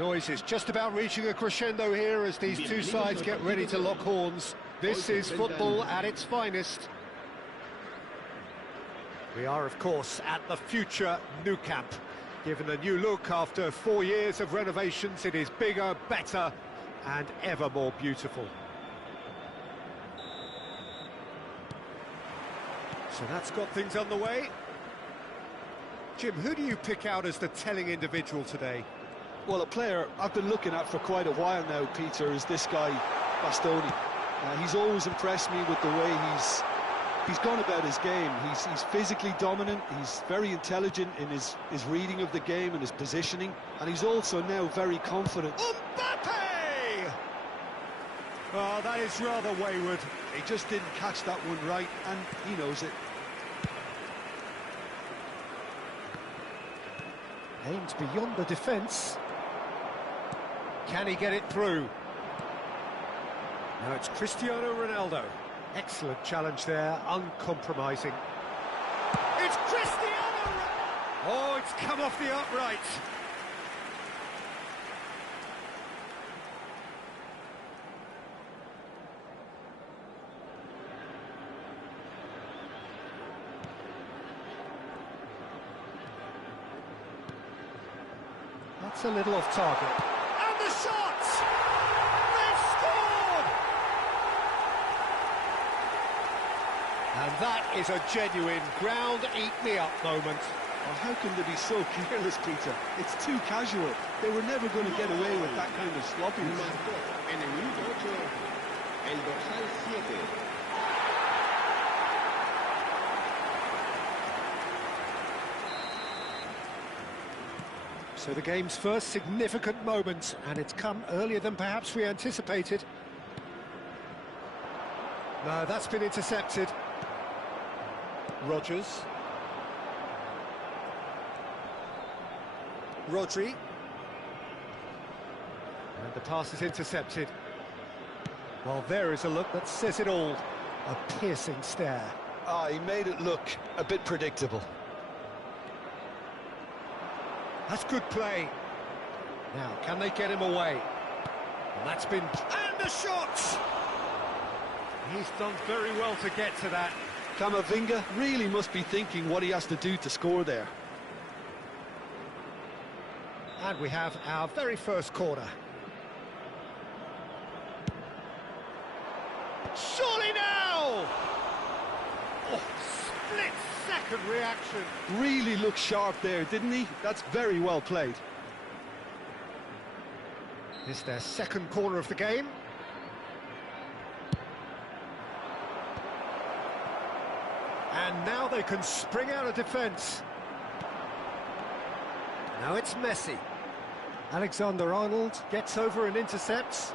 noise is just about reaching a crescendo here as these two sides get ready to lock horns. This is football at its finest. We are, of course, at the future Nou Camp. Given a new look after 4 years of renovations, it is bigger, better, and ever more beautiful. So that's got things underway. Jim, who do you pick out as the telling individual today? Well, a player I've been looking at for quite a while now, Peter, is this guy, Bastoni. He's always impressed me with the way he's gone about his game. He's physically dominant, he's very intelligent in his reading of the game and his positioning, and he's also now very confident. Mbappe! Oh, that is rather wayward. He just didn't catch that one right, and he knows it. Aimed beyond the defence. Can he get it through? Now it's Cristiano Ronaldo. Excellent challenge there, uncompromising. It's Cristiano Ronaldo! Oh, it's come off the upright. That's a little off target. And the shot! They've scored! And that is a genuine ground-eat-me-up moment. Oh, how can they be so careless, Peter? It's too casual. They were never going to get away with that kind of sloppiness. En el minuto 8, el dorsal 7. So the game's first significant moment, and it's come earlier than perhaps we anticipated. No, that's been intercepted. Rodgers. Rodri. And the pass is intercepted. Well, there is a look that says it all. A piercing stare. Ah, he made it look a bit predictable. That's good play. Now, can they get him away? And that's been... And the shot! He's done very well to get to that. Camavinga really must be thinking what he has to do to score there. And we have our very first corner. Surely now! Oh, split-second reaction. Really looked sharp there, didn't he? That's very well played. It's their second corner of the game. And now they can spring out of defence. Now it's Messi. Alexander-Arnold gets over and intercepts.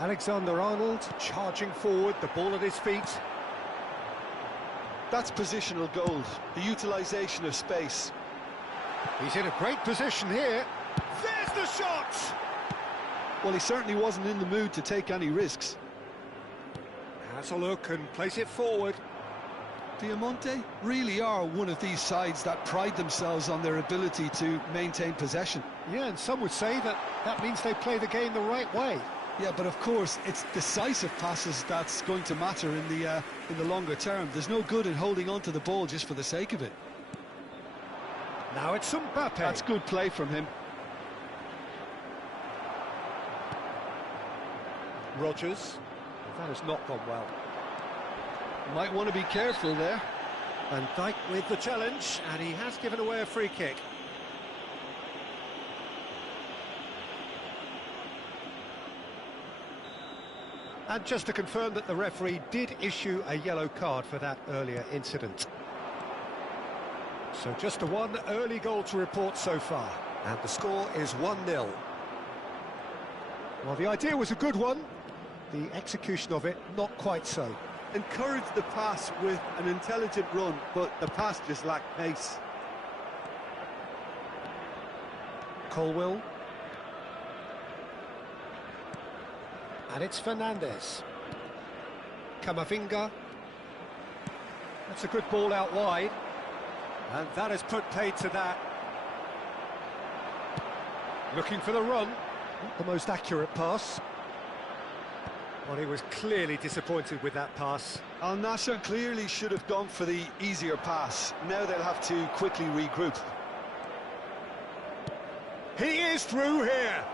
Alexander-Arnold charging forward, the ball at his feet. That's positional gold, the utilisation of space. He's in a great position here. There's the shot! Well, he certainly wasn't in the mood to take any risks. Has a look and plays it forward. Piemonte really are one of these sides that pride themselves on their ability to maintain possession. Yeah, and some would say that that means they play the game the right way. Yeah, but of course, it's decisive passes that's going to matter in the longer term. There's no good in holding on to the ball just for the sake of it. Now it's Mbappe. That's good play from him. Rodgers. That has not gone well. Might want to be careful there. Van Dijk with the challenge, and he has given away a free kick. And just to confirm that the referee did issue a yellow card for that earlier incident. So just the one early goal to report so far, and the score is 1-0. Well, the idea was a good one, the execution of it not quite so. Encouraged the pass with an intelligent run, but the pass just lacked pace. Colwill. And it's Fernandes. Camavinga. That's a good ball out wide. And that has put paid to that. Looking for the run. Not the most accurate pass. Well, he was clearly disappointed with that pass. Al Nassr clearly should have gone for the easier pass. Now they'll have to quickly regroup. He is through here.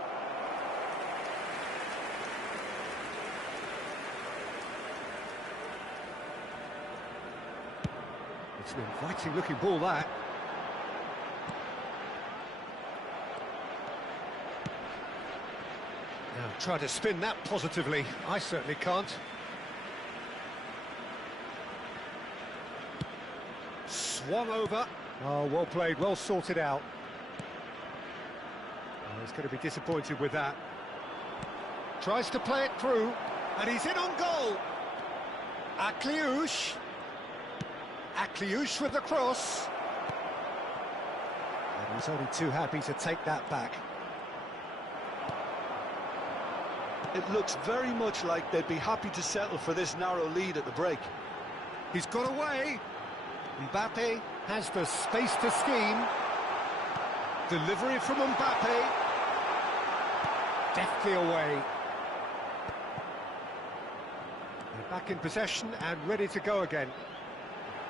It's an inviting looking ball, that. Now try to spin that positively. I certainly can't. Swung over. Oh, well played, well sorted out. Oh, he's going to be disappointed with that. Tries to play it through, and he's in on goal. Akliouche. Akliouche with the cross. And he's only too happy to take that back. It looks very much like they'd be happy to settle for this narrow lead at the break. He's got away. Mbappe has the space to scheme. Delivery from Mbappe. Deftly away. They're back in possession and ready to go again.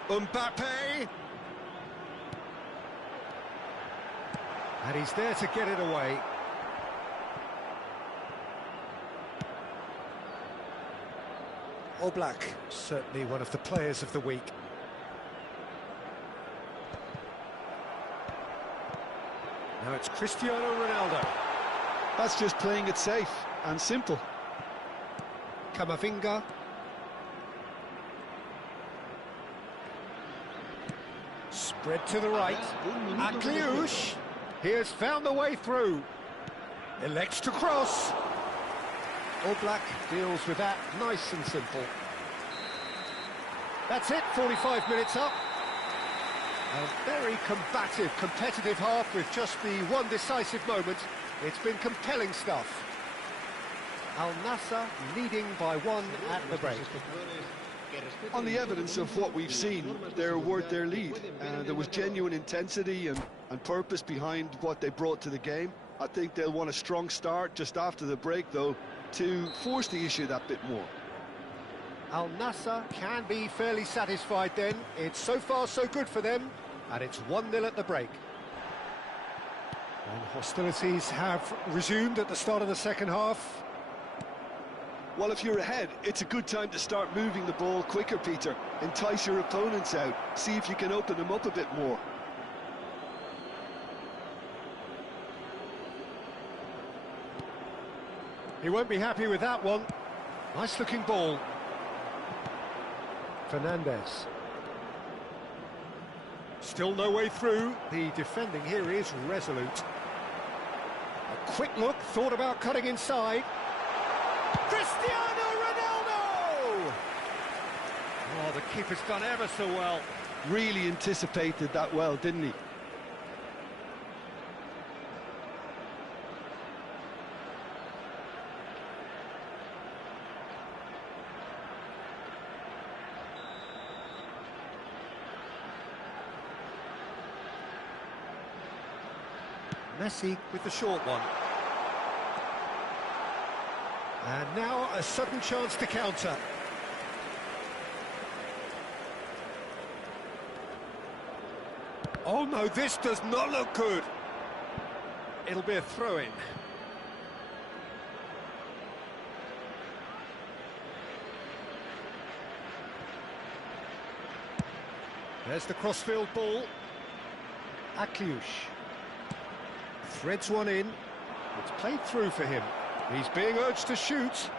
Mbappe. And he's there to get it away. Oblak, certainly one of the players of the week. Now it's Cristiano Ronaldo. That's just playing it safe and simple. Camavinga. Spread to the right. Akliouche. He has found the way through. Elects to cross. Oblak deals with that nice and simple. That's it, 45 minutes up. A very combative, competitive half with just the one decisive moment. It's been compelling stuff. Al Nassr leading by 1 at the break. On the evidence of what we've seen, they're worth their lead. There was genuine intensity and purpose behind what they brought to the game. I think they'll want a strong start just after the break, though, to force the issue that bit more. Al Nassr can be fairly satisfied then. It's so far so good for them, and it's 1-0 at the break. And hostilities have resumed at the start of the second half. Well, if you're ahead, it's a good time to start moving the ball quicker, Peter. Entice your opponents out. See if you can open them up a bit more. He won't be happy with that one. Nice looking ball. Fernandez. Still no way through. The defending here is resolute. A quick look, thought about cutting inside. Cristiano Ronaldo! Oh, the keeper's done ever so well. Really anticipated that well, didn't he? Messi with the short one. And now a sudden chance to counter. Oh no, this does not look good. It'll be a throw-in. There's the crossfield ball. Akliouche. Threads one in. It's played through for him. He's being urged to shoot.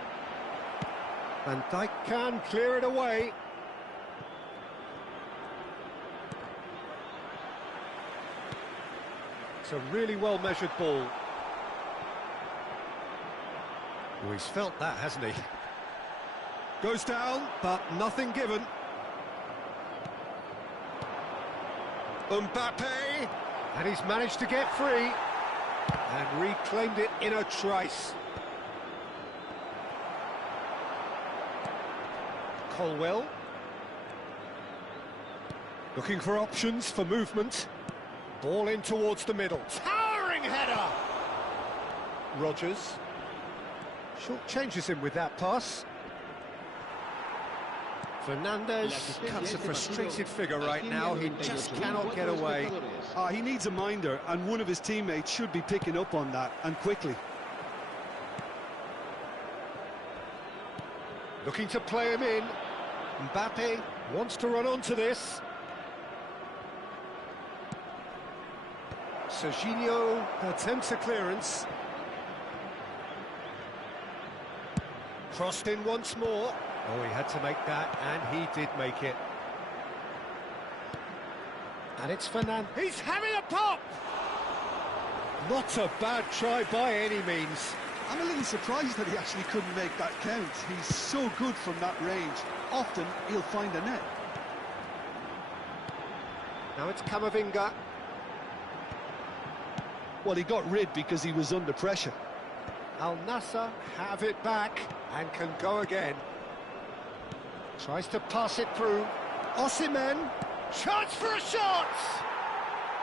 Van Dijk can clear it away. It's a really well-measured ball. Oh, he's felt that, hasn't he? Goes down, but nothing given. Mbappe, and he's managed to get free and reclaimed it in a trice. Colwell looking for options for movement. Ball in towards the middle. Towering header! Rodgers. Short changes him with that pass. Fernandez cuts a frustrated figure right now. He just cannot get away. He needs a minder, and one of his teammates should be picking up on that, and quickly. Looking to play him in. Mbappe wants to run onto this. Serginho attempts a clearance. Crossed in once more. Oh, he had to make that, and he did make it. And it's Fernandez. He's having a pop! Not a bad try by any means. I'm a little surprised that he actually couldn't make that count. He's so good from that range. Often, he'll find a net. Now it's Camavinga. Well, he got rid because he was under pressure. Al Nassr have it back and can go again. Tries to pass it through. Osimhen. Chance for a shot!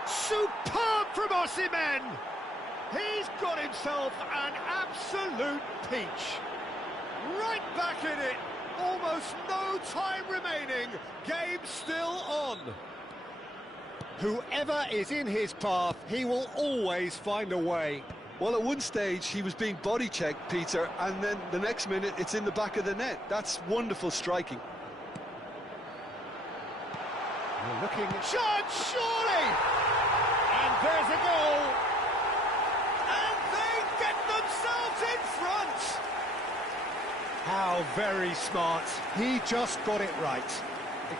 Superb from Osimhen! He's got himself an absolute peach. Right back in it. Almost no time remaining. Game still on. Whoever is in his path, he will always find a way. Well, at one stage, he was being body-checked, Peter, and then the next minute, it's in the back of the net. That's wonderful striking. You're looking... Shot, surely! And there's a goal! And they get themselves in front! How very smart. He just got it right.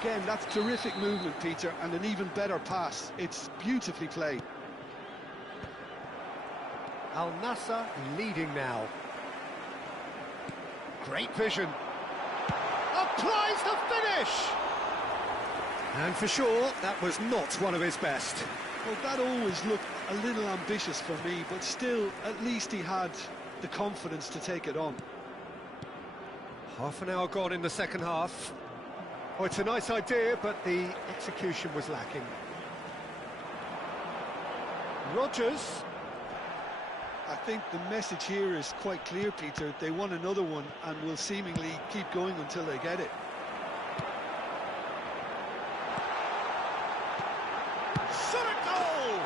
Again, that's terrific movement, Peter, and an even better pass. It's beautifully played. Al Nassr leading now. Great vision. Applies the finish! And for sure, that was not one of his best. Well, that always looked a little ambitious for me, but still, at least he had the confidence to take it on. Half an hour gone in the second half. Oh, it's a nice idea, but the execution was lacking. Rodgers. I think the message here is quite clear, Peter. They want another one and will seemingly keep going until they get it. Shot a goal!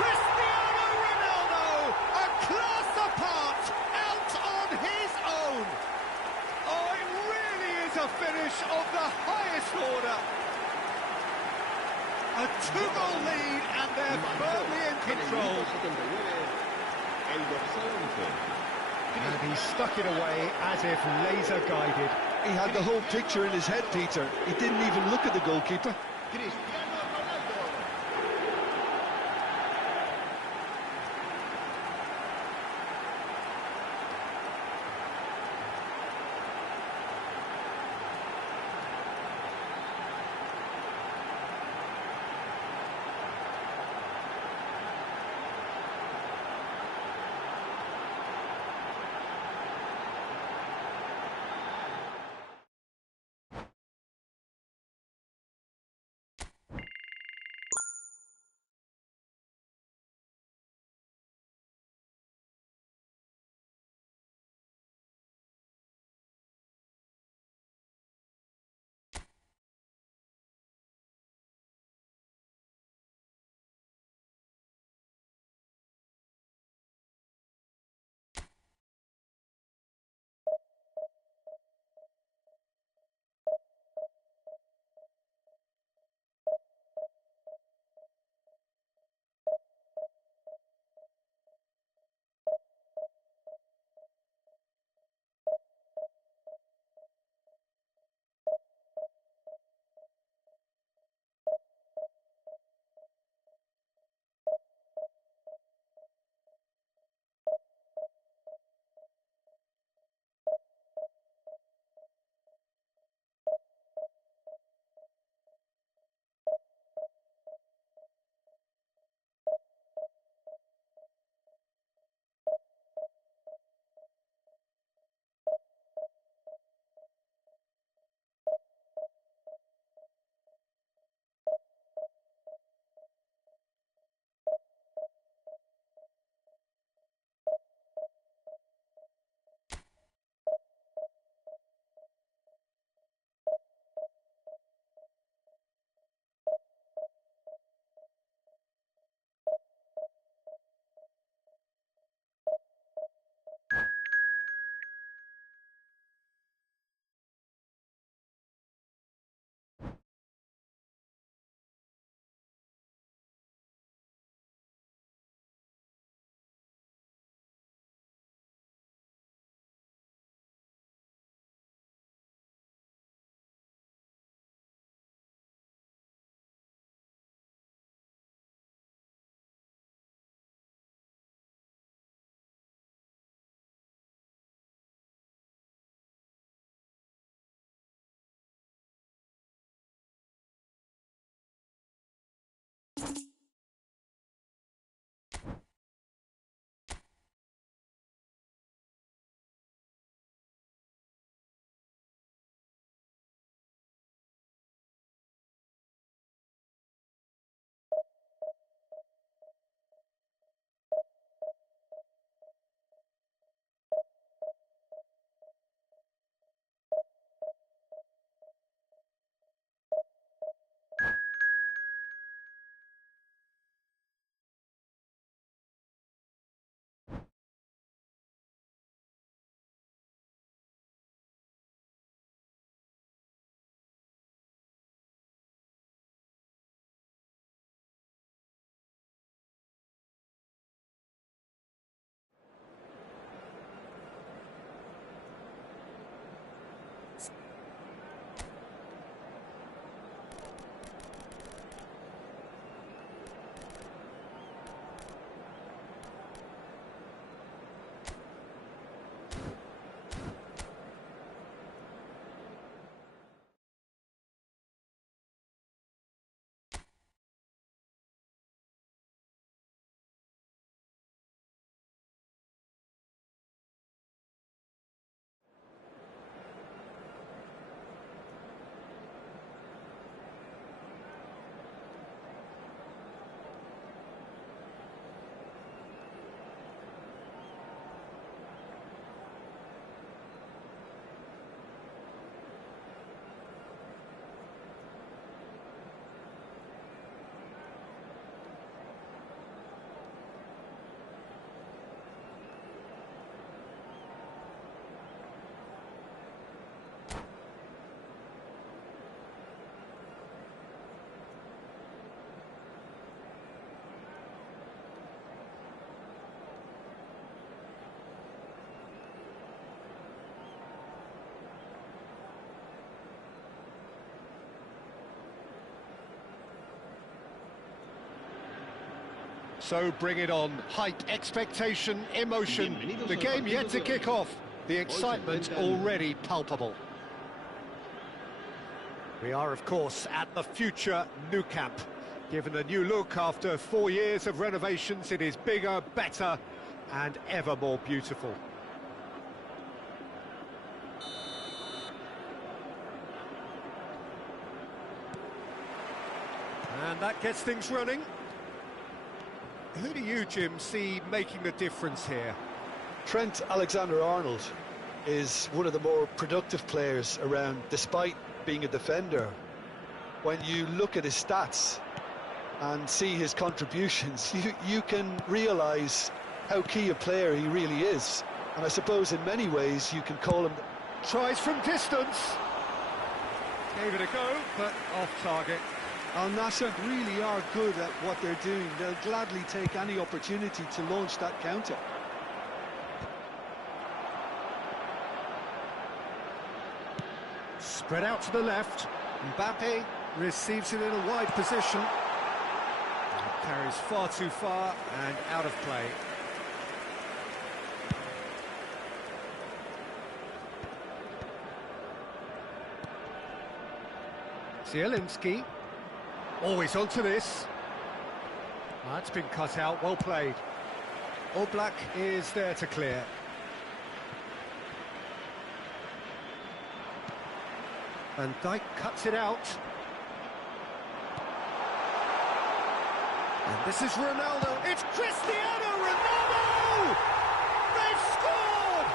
Cristiano Ronaldo, a class apart, out on his own. Oh, it really is a finish of the highest order. A two-goal lead, and they're firmly in control. And he stuck it away as if laser-guided. He had the whole picture in his head, Peter. He didn't even look at the goalkeeper. So bring it on. Hype, expectation, emotion. The game yet to kick off. The excitement already palpable. We are, of course, at the future Nou Camp. Given a new look after 4 years of renovations, it is bigger, better, and ever more beautiful. And that gets things running. Who do you, Jim, see making the difference here? Trent Alexander-Arnold is one of the more productive players around, despite being a defender. When you look at his stats and see his contributions, you can realise how key a player he really is. And I suppose in many ways you can call him... Tries from distance. Gave it a go, but off target. Al Nassr really are good at what they're doing. They'll gladly take any opportunity to launch that counter. Spread out to the left. Mbappe receives it in a wide position. Carries far too far and out of play. Zielinski. Always onto this. That's been cut out, well played. Oblak is there to clear. Van Dijk cuts it out. And this is Ronaldo. It's Cristiano Ronaldo! They've scored!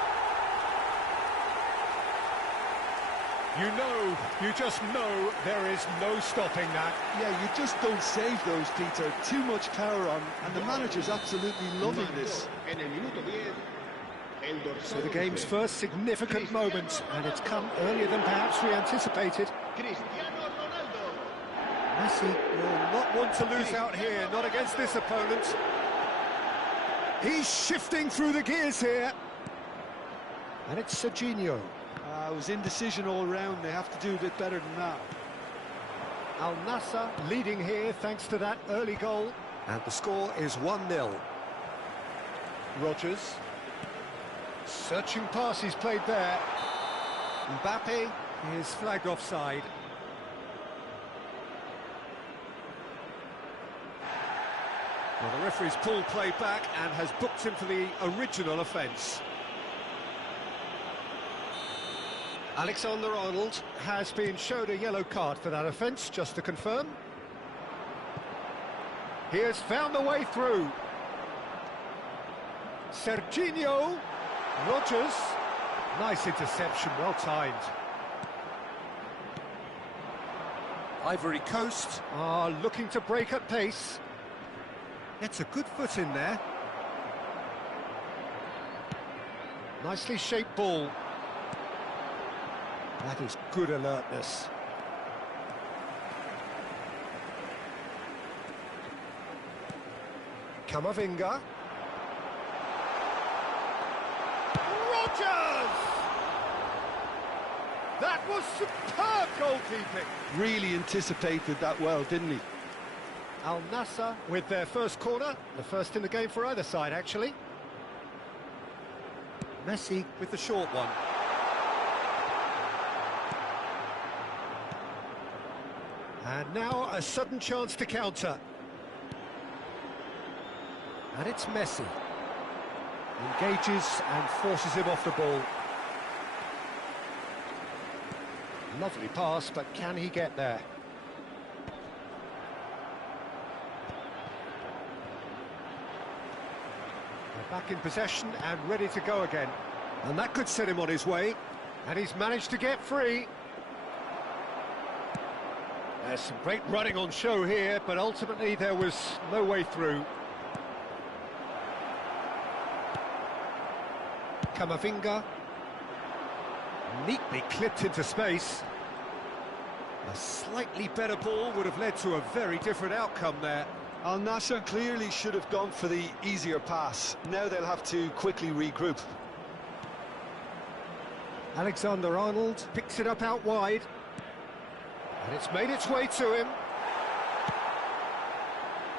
You just know there is no stopping that. Yeah, you just don't save those, Peter. Too much power on, and the manager's absolutely loving this. So the game's first significant moment, and it's come earlier than perhaps we anticipated. Messi will not want to lose out here, not against this opponent. He's shifting through the gears here. And it's Serginho. It was indecision all round. They have to do a bit better than that. Al Nassr leading here thanks to that early goal. And the score is 1-0. Rodgers. Searching pass he's played there. Mbappe is flagged offside. Well, the referee's pulled play back and has booked him for the original offence. Alexander-Arnold has been showed a yellow card for that offence, just to confirm. He has found the way through. Serginho, Rogers, nice interception, well timed. Ivory Coast are looking to break at pace. Gets a good foot in there. Nicely shaped ball. That is good alertness. Camavinga. Rogers! That was superb goalkeeping. Really anticipated that well, didn't he? Al Nassr with their first corner, the first in the game for either side, actually. Messi with the short one. And now a sudden chance to counter. And it's Messi. Engages and forces him off the ball. Lovely pass, but can he get there? They're back in possession and ready to go again. And that could set him on his way. And he's managed to get free. There's some great running on show here, but ultimately there was no way through. Camavinga. Neatly clipped into space. A slightly better ball would have led to a very different outcome there. Al Nassr clearly should have gone for the easier pass. Now they'll have to quickly regroup. Alexander-Arnold picks it up out wide. And it's made its way to him.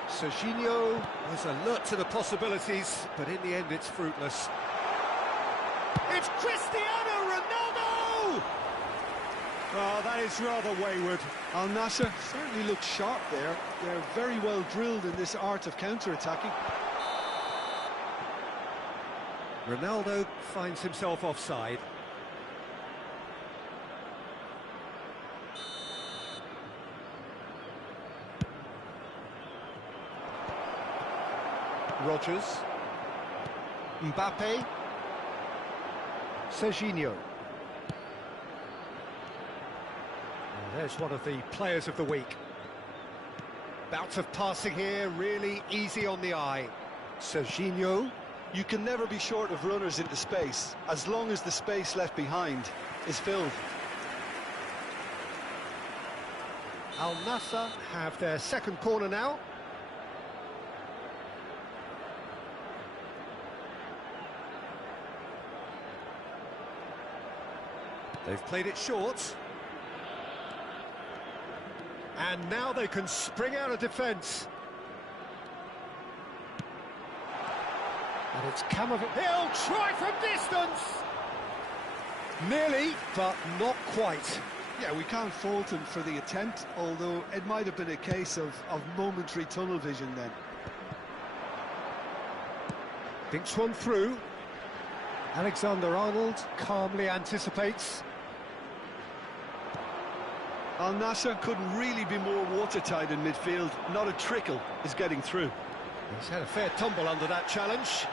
Serginho was alert to the possibilities, but in the end it's fruitless. It's Cristiano Ronaldo! Oh, that is rather wayward. Al Nassr certainly looks sharp there. They're very well drilled in this art of counter-attacking. Ronaldo finds himself offside. Rogers. Mbappe. Serginho. There's one of the players of the week. Bout of passing here, really easy on the eye. Serginho. You can never be short of runners into space, as long as the space left behind is filled. Al Nassr have their second corner now. They've played it short. And now they can spring out of defence. And it's Camavinga. He'll try from distance! Nearly, but not quite. Yeah, we can't fault him for the attempt, although it might have been a case of momentary tunnel vision then. Thinks one through. Alexander-Arnold calmly anticipates. Al Nassr couldn't really be more watertight in midfield. Not a trickle is getting through. He's had a fair tumble under that challenge.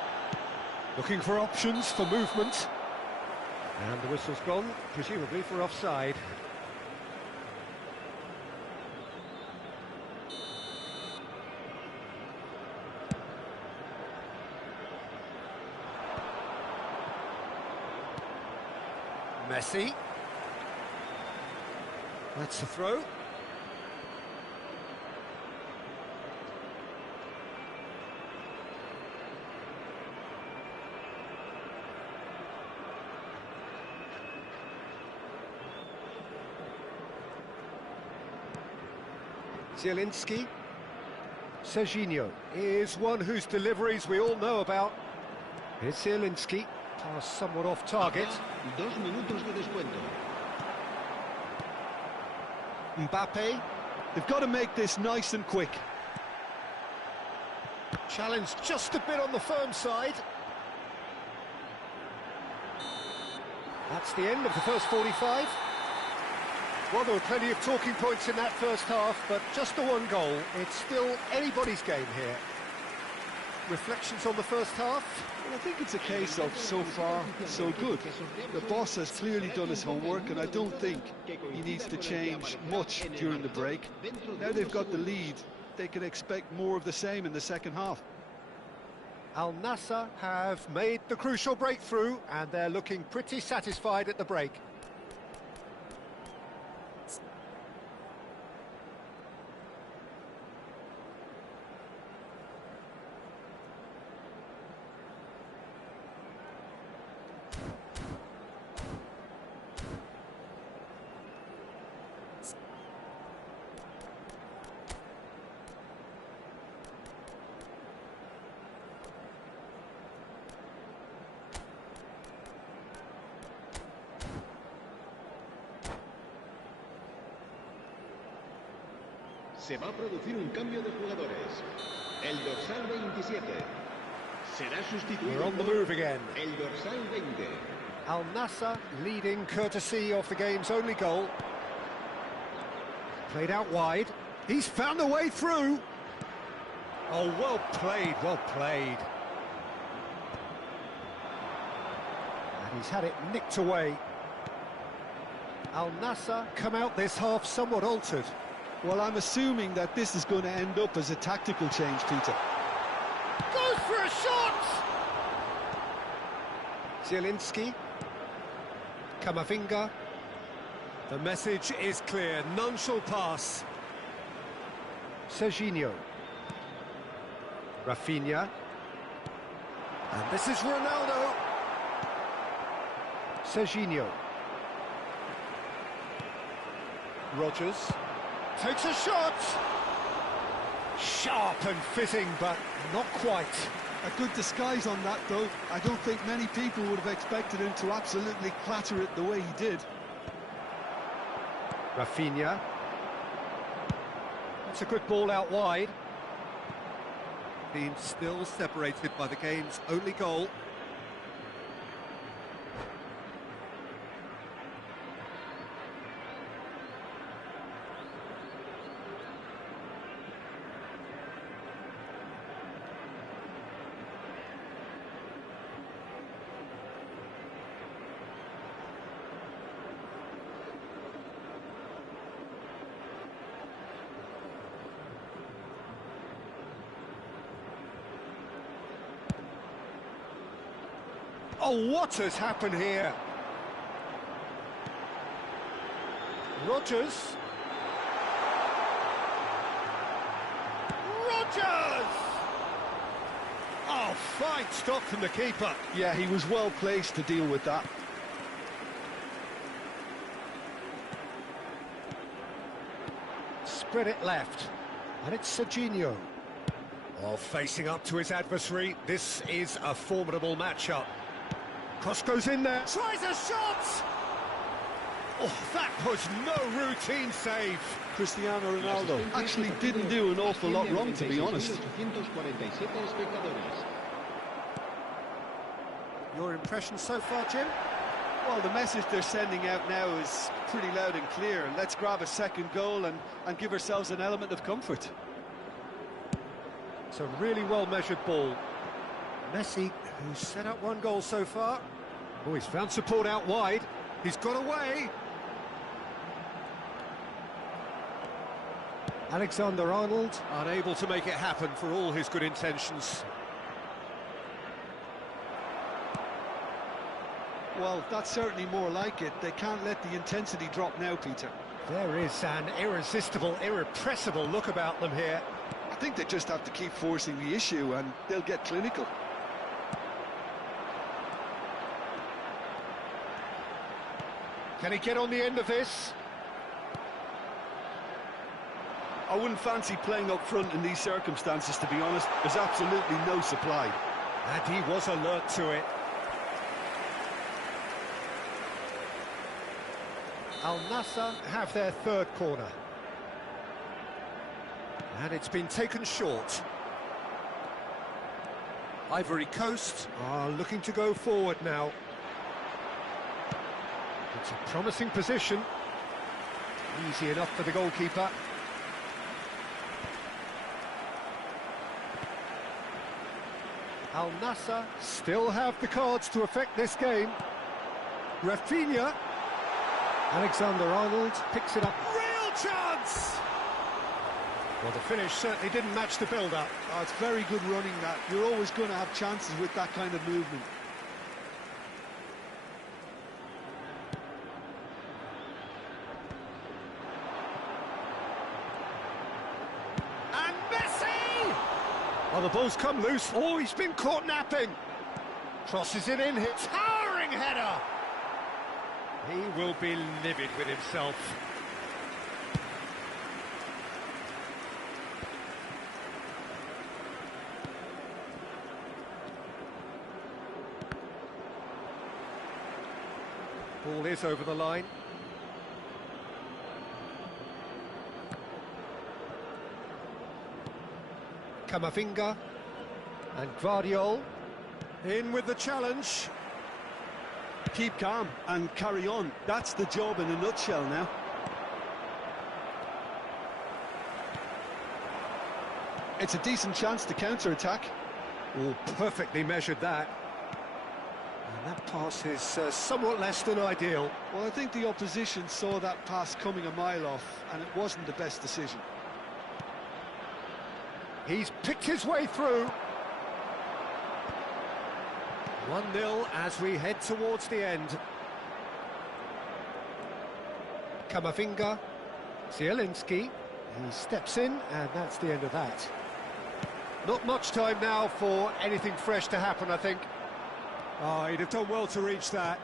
Looking for options for movement. And the whistle's gone, presumably for offside. Messi. That's a throw. Zielinski. Serginho is one whose deliveries we all know about. Here's Zielinski, pass somewhat off target. 2 minutos de descuento. Mbappe. They've got to make this nice and quick. Challenge just a bit on the firm side. That's the end of the first 45. Well, there were plenty of talking points in that first half, but just the one goal. It's still anybody's game here. Reflections on the first half? Well, I think it's a case of so far, so good. The boss has clearly done his homework, and I don't think he needs to change much during the break. Now they've got the lead, they can expect more of the same in the second half. Al Nassr have made the crucial breakthrough, and they're looking pretty satisfied at the break. Se va a producir un cambio de jugadores. El dorsal 27 será sustituido. We're on the move again. El dorsal 20. Al Nassr leading courtesy of the game's only goal. Played out wide. He's found a way through. Oh, well played, well played. And he's had it nicked away. Al Nassr come out this half somewhat altered. Well, I'm assuming that this is going to end up as a tactical change, Peter. Goes for a shot! Zielinski. Kamavinga. The message is clear, none shall pass. Serginho. Rafinha. And this is Ronaldo. Serginho. Rodgers. Takes a shot! Sharp and fitting, but not quite. A good disguise on that, though. I don't think many people would have expected him to absolutely clatter it the way he did. Rafinha. That's a good ball out wide. Being still separated by the game's only goal. Oh, what has happened here? Rodgers. Rodgers! Oh, fine stop from the keeper. Yeah, he was well placed to deal with that. Spread it left. And it's Serginho. Oh, facing up to his adversary. This is a formidable matchup. Cross goes in there. Tries a shot! Oh, that was no routine save. Cristiano Ronaldo actually didn't do an awful lot wrong, to be honest. Your impression so far, Jim? Well, the message they're sending out now is pretty loud and clear. Let's grab a second goal and give ourselves an element of comfort. It's a really well-measured ball. Messi, who's set up one goal so far. Oh, he's found support out wide. He's got away. Alexander-Arnold, unable to make it happen for all his good intentions. Well, that's certainly more like it. They can't let the intensity drop now, Peter. There is an irresistible, irrepressible look about them here. I think they just have to keep forcing the issue and they'll get clinical. Can he get on the end of this? I wouldn't fancy playing up front in these circumstances, to be honest. There's absolutely no supply. And he was alert to it. Al Nassr have their third corner. And it's been taken short. Ivory Coast are looking to go forward now. It's a promising position. Easy enough for the goalkeeper. Al Nassr still have the cards to affect this game. Rafinha. Alexander-Arnold picks it up. Real chance! Well, the finish certainly didn't match the build-up. Oh, it's very good running, that. You're always going to have chances with that kind of movement. And Messi! Oh, the ball's come loose. Oh, he's been caught napping. Crosses it in, hits. Towering header! He will be livid with himself. Ball is over the line. Camavinga and Guardiol in with the challenge. Keep calm and carry on. That's the job in a nutshell now. It's a decent chance to counter-attack. Oh, perfectly measured that. And that pass is somewhat less than ideal. Well, I think the opposition saw that pass coming a mile off, and it wasn't the best decision. He's picked his way through. 1-0 as we head towards the end. Camavinga, Zielinski, he steps in, and that's the end of that. Not much time now for anything fresh to happen, I think. Oh, he'd have done well to reach that.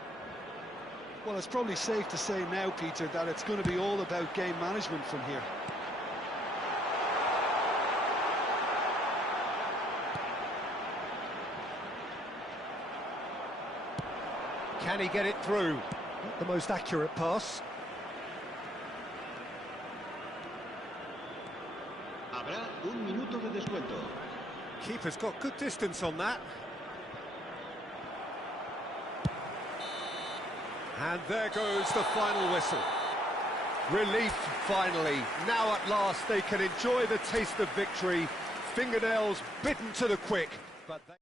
Well, it's probably safe to say now, Peter, that it's going to be all about game management from here. Can he get it through? Not the most accurate pass. Habrá un minuto de descuento. Keeper's got good distance on that. And there goes the final whistle. Relief, finally. Now at last they can enjoy the taste of victory. Fingernails bitten to the quick. But they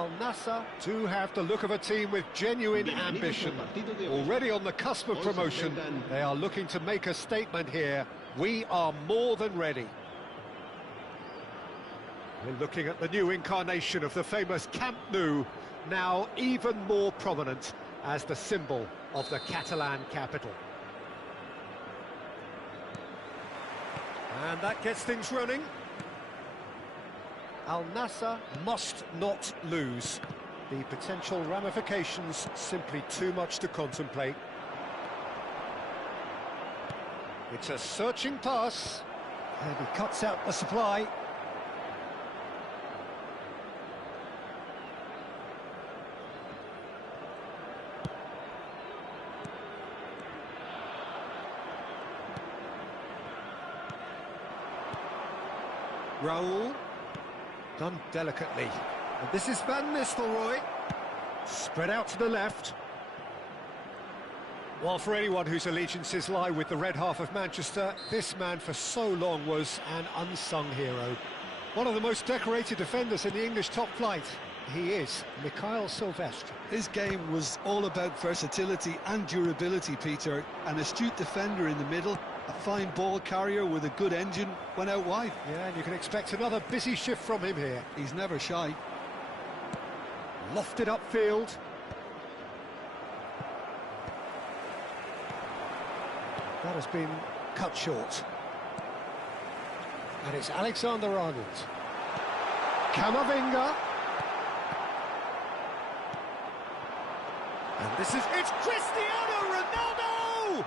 Al Nassr do have the look of a team with genuine ambition. Already on the cusp of promotion, they are looking to make a statement here. We are more than ready. We're looking at the new incarnation of the famous Camp Nou, now even more prominent as the symbol of the Catalan capital. And that gets things running. Al Nassr must not lose. The potential ramifications simply too much to contemplate. It's a searching pass. And he cuts out the supply. Raul. Done delicately. And this is Van Nistelrooy. Spread out to the left. Well, for anyone whose allegiances lie with the red half of Manchester, this man for so long was an unsung hero. One of the most decorated defenders in the English top flight. He is Mikhail Silvestre. His game was all about versatility and durability, Peter. An astute defender in the middle, a fine ball carrier with a good engine, went out wide. Yeah, and you can expect another busy shift from him here. He's never shy. Lofted upfield. That has been cut short. And it's Alexander-Arnold. Camavinga. And it's Cristiano Ronaldo!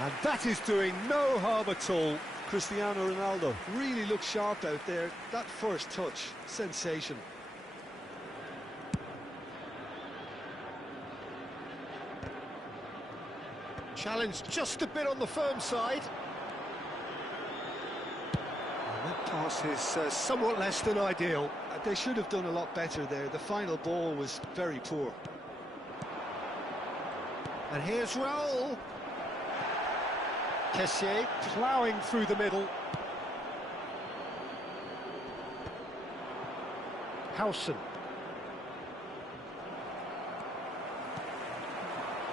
And that is doing no harm at all. Cristiano Ronaldo really looked sharp out there. That first touch, sensation. Challenged just a bit on the firm side. And that pass is somewhat less than ideal. They should have done a lot better there. The final ball was very poor. And here's Raul. Kessié ploughing through the middle. Howson.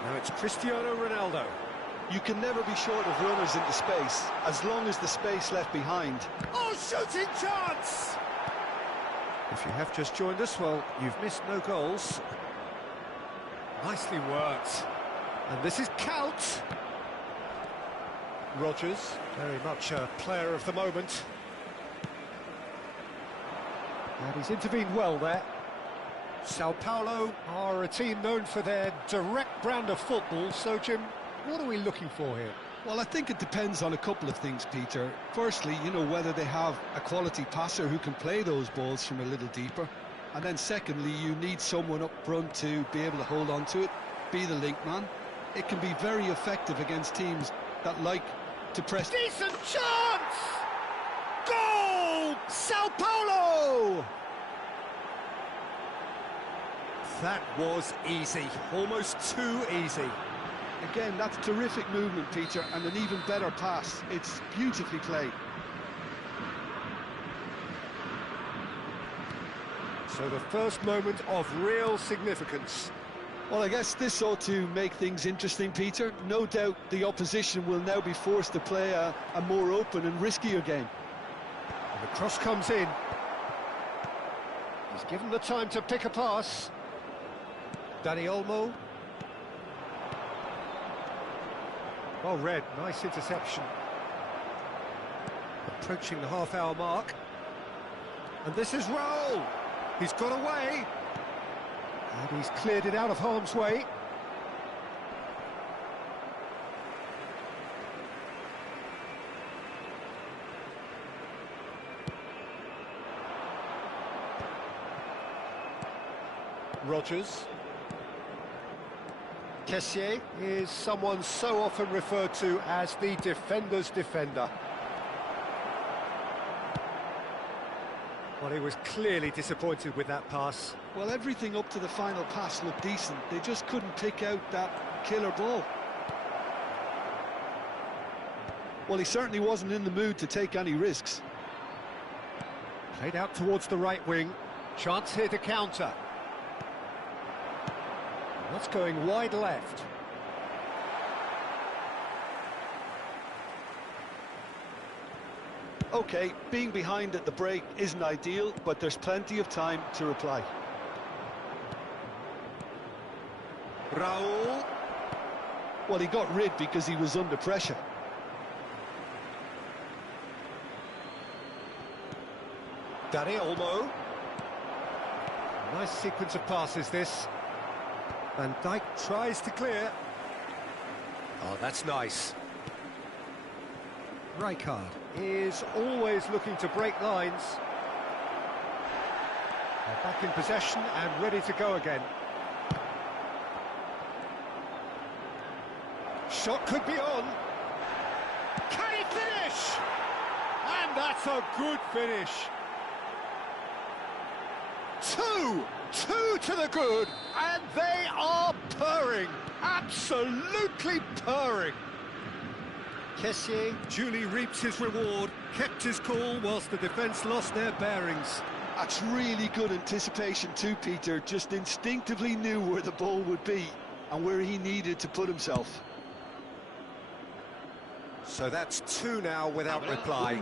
Now it's Cristiano Ronaldo. You can never be short of runners into space, as long as the space left behind. Oh, shooting chance! If you have just joined us, well, you've missed no goals. Nicely worked. And this is Count. Rodgers, very much a player of the moment. And he's intervened well there. Sao Paulo are a team known for their direct brand of football, so Jim, what are we looking for here? Well, I think it depends on a couple of things, Peter. Firstly, you know, whether they have a quality passer who can play those balls from a little deeper. And then secondly, you need someone up front to be able to hold on to it, be the link man. It can be very effective against teams that like to press. Decent chance! Goal! Sao Paulo! That was easy, almost too easy. Again, that's terrific movement, Peter, and an even better pass. It's beautifully played. So the first moment of real significance. Well, I guess this ought to make things interesting, Peter. No doubt the opposition will now be forced to play a more open and riskier game. And the cross comes in. He's given the time to pick a pass. Dani Olmo. Well read, nice interception. Approaching the half-hour mark. And this is Raul. He's got away. And he's cleared it out of harm's way. Rodgers. Kessié is someone so often referred to as the defender's defender. Well, he was clearly disappointed with that pass. Well, everything up to the final pass looked decent. They just couldn't pick out that killer ball. Well, he certainly wasn't in the mood to take any risks. Played out towards the right wing. Chance here to counter. That's going wide left. OK, being behind at the break isn't ideal, but there's plenty of time to reply. Raul. Well, he got rid because he was under pressure. Dani Olmo. Nice sequence of passes, this. Van Dijk tries to clear. Oh, that's nice. Rijkaard is always looking to break lines. They're back in possession and ready to go again. Shot could be on. Can he finish? And that's a good finish. Two to the good, and they are purring, absolutely purring. Kessié duly reaps his reward, kept his cool whilst the defence lost their bearings. That's really good anticipation too, Peter. Just instinctively knew where the ball would be and where he needed to put himself. So that's two now without reply.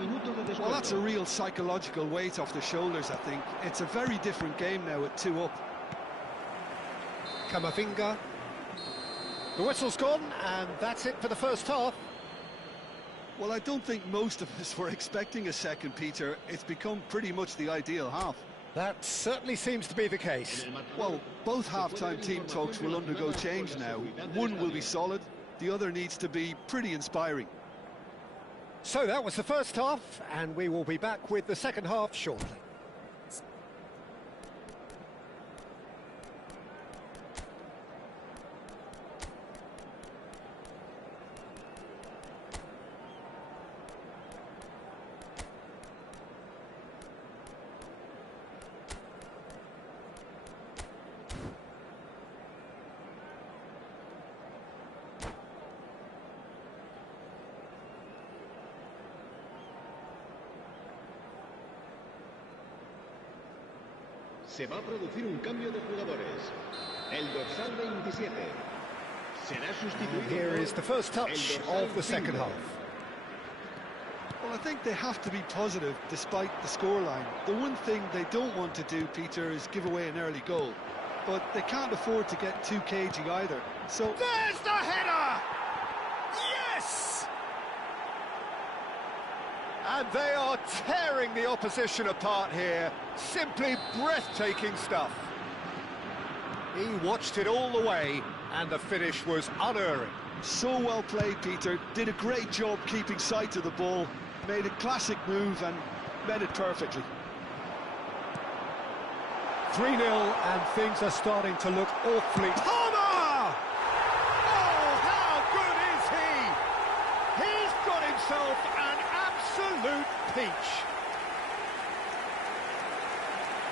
Well, that's a real psychological weight off the shoulders, I think. It's a very different game now at 2 up. Camavinga. The whistle's gone, and that's it for the first half. Well, I don't think most of us were expecting a second, Peter. It's become pretty much the ideal half. That certainly seems to be the case. Well, both half-time team talks will undergo change now. One will be solid, the other needs to be pretty inspiring. So that was the first half, and we will be back with the second half shortly. Se va a producir un cambio de jugadores. El dorsal 27 será sustituido. Here is the first touch of the second half. Well, I think they have to be positive despite the scoreline. The one thing they don't want to do, Peter, is give away an early goal. But they can't afford to get too cagey either. So There's the header! Yes! And they are tearing the opposition apart here. Simply breathtaking stuff. He watched it all the way, and the finish was unerring. so well played, Peter. Did a great job keeping sight of the ball. Made a classic move and met it perfectly. 3-0, and things are starting to look awfully... Palmer! Oh, how good is he? He's got himself an absolute peach.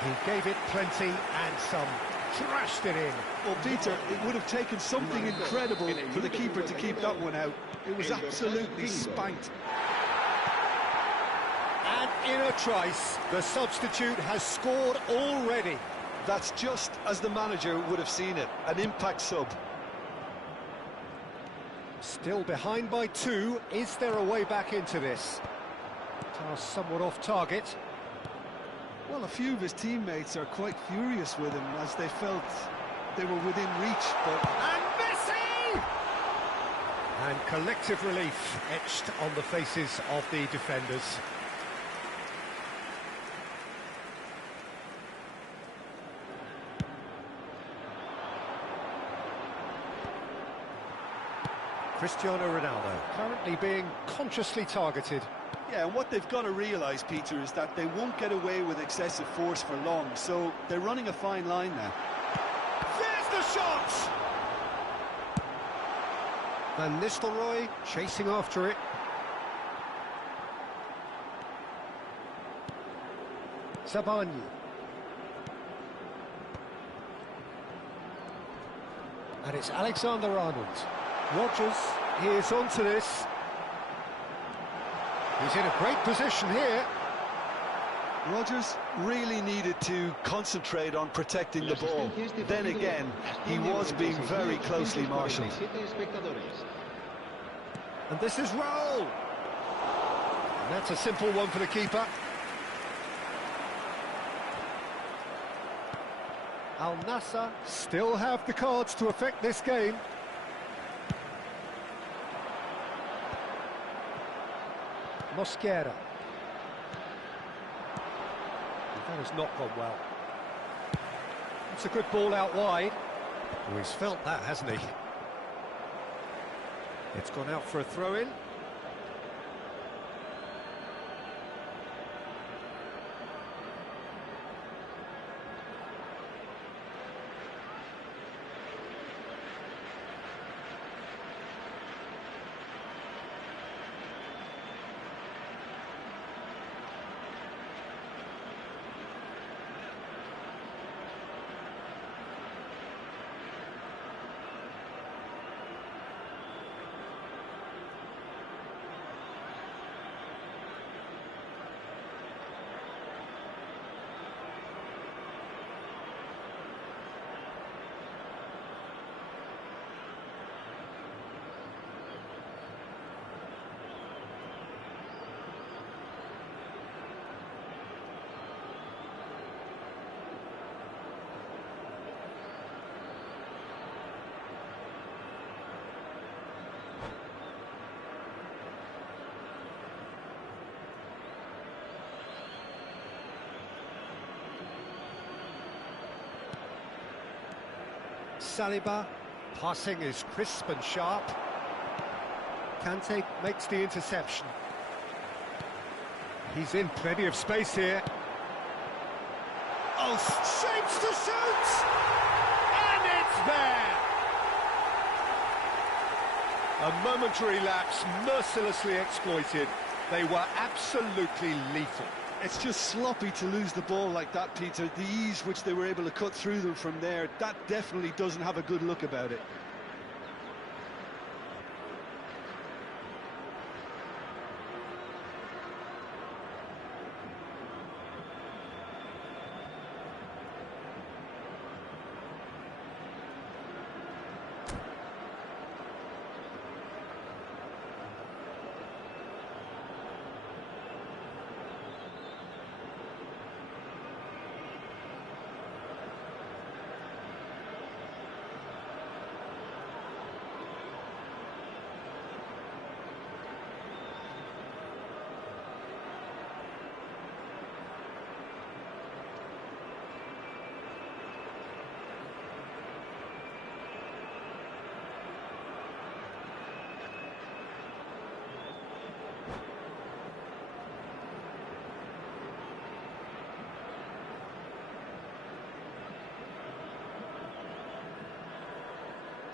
He gave it plenty and some, trashed it in. Well, Peter, it would have taken something incredible for the keeper to keep that one out. It was absolutely spanked. And in a trice, the substitute has scored already. That's just as the manager would have seen it, an impact sub. Still behind by 2. Is there a way back into this? Pass somewhat off target. Well, a few of his teammates are quite furious with him as they felt they were within reach, but... And Messi! And collective relief etched on the faces of the defenders. Cristiano Ronaldo currently being consciously targeted. Yeah, and what they've got to realise, Peter, is that they won't get away with excessive force for long, so they're running a fine line now. There's the shot! Van Nistelrooy chasing after it. Sabani. And it's Alexander-Arnold. Rodgers is onto this. He's in a great position here. Rodgers really needed to concentrate on protecting the ball. Then again, he was being very closely marshalled. And this is roll. And that's a simple one for the keeper. Al Nassr still have the cards to affect this game. Mosquera. That has not gone well. It's a good ball out wide. Oh, he's felt that, hasn't he? It's gone out for a throw-in. Saliba, passing is crisp and sharp. Kante makes the interception. He's in plenty of space here. Oh, shapes to shoot! And it's there! A momentary lapse mercilessly exploited. They were absolutely lethal. It's just sloppy to lose the ball like that, Peter. The ease which they were able to cut through them from there, that definitely doesn't have a good look about it.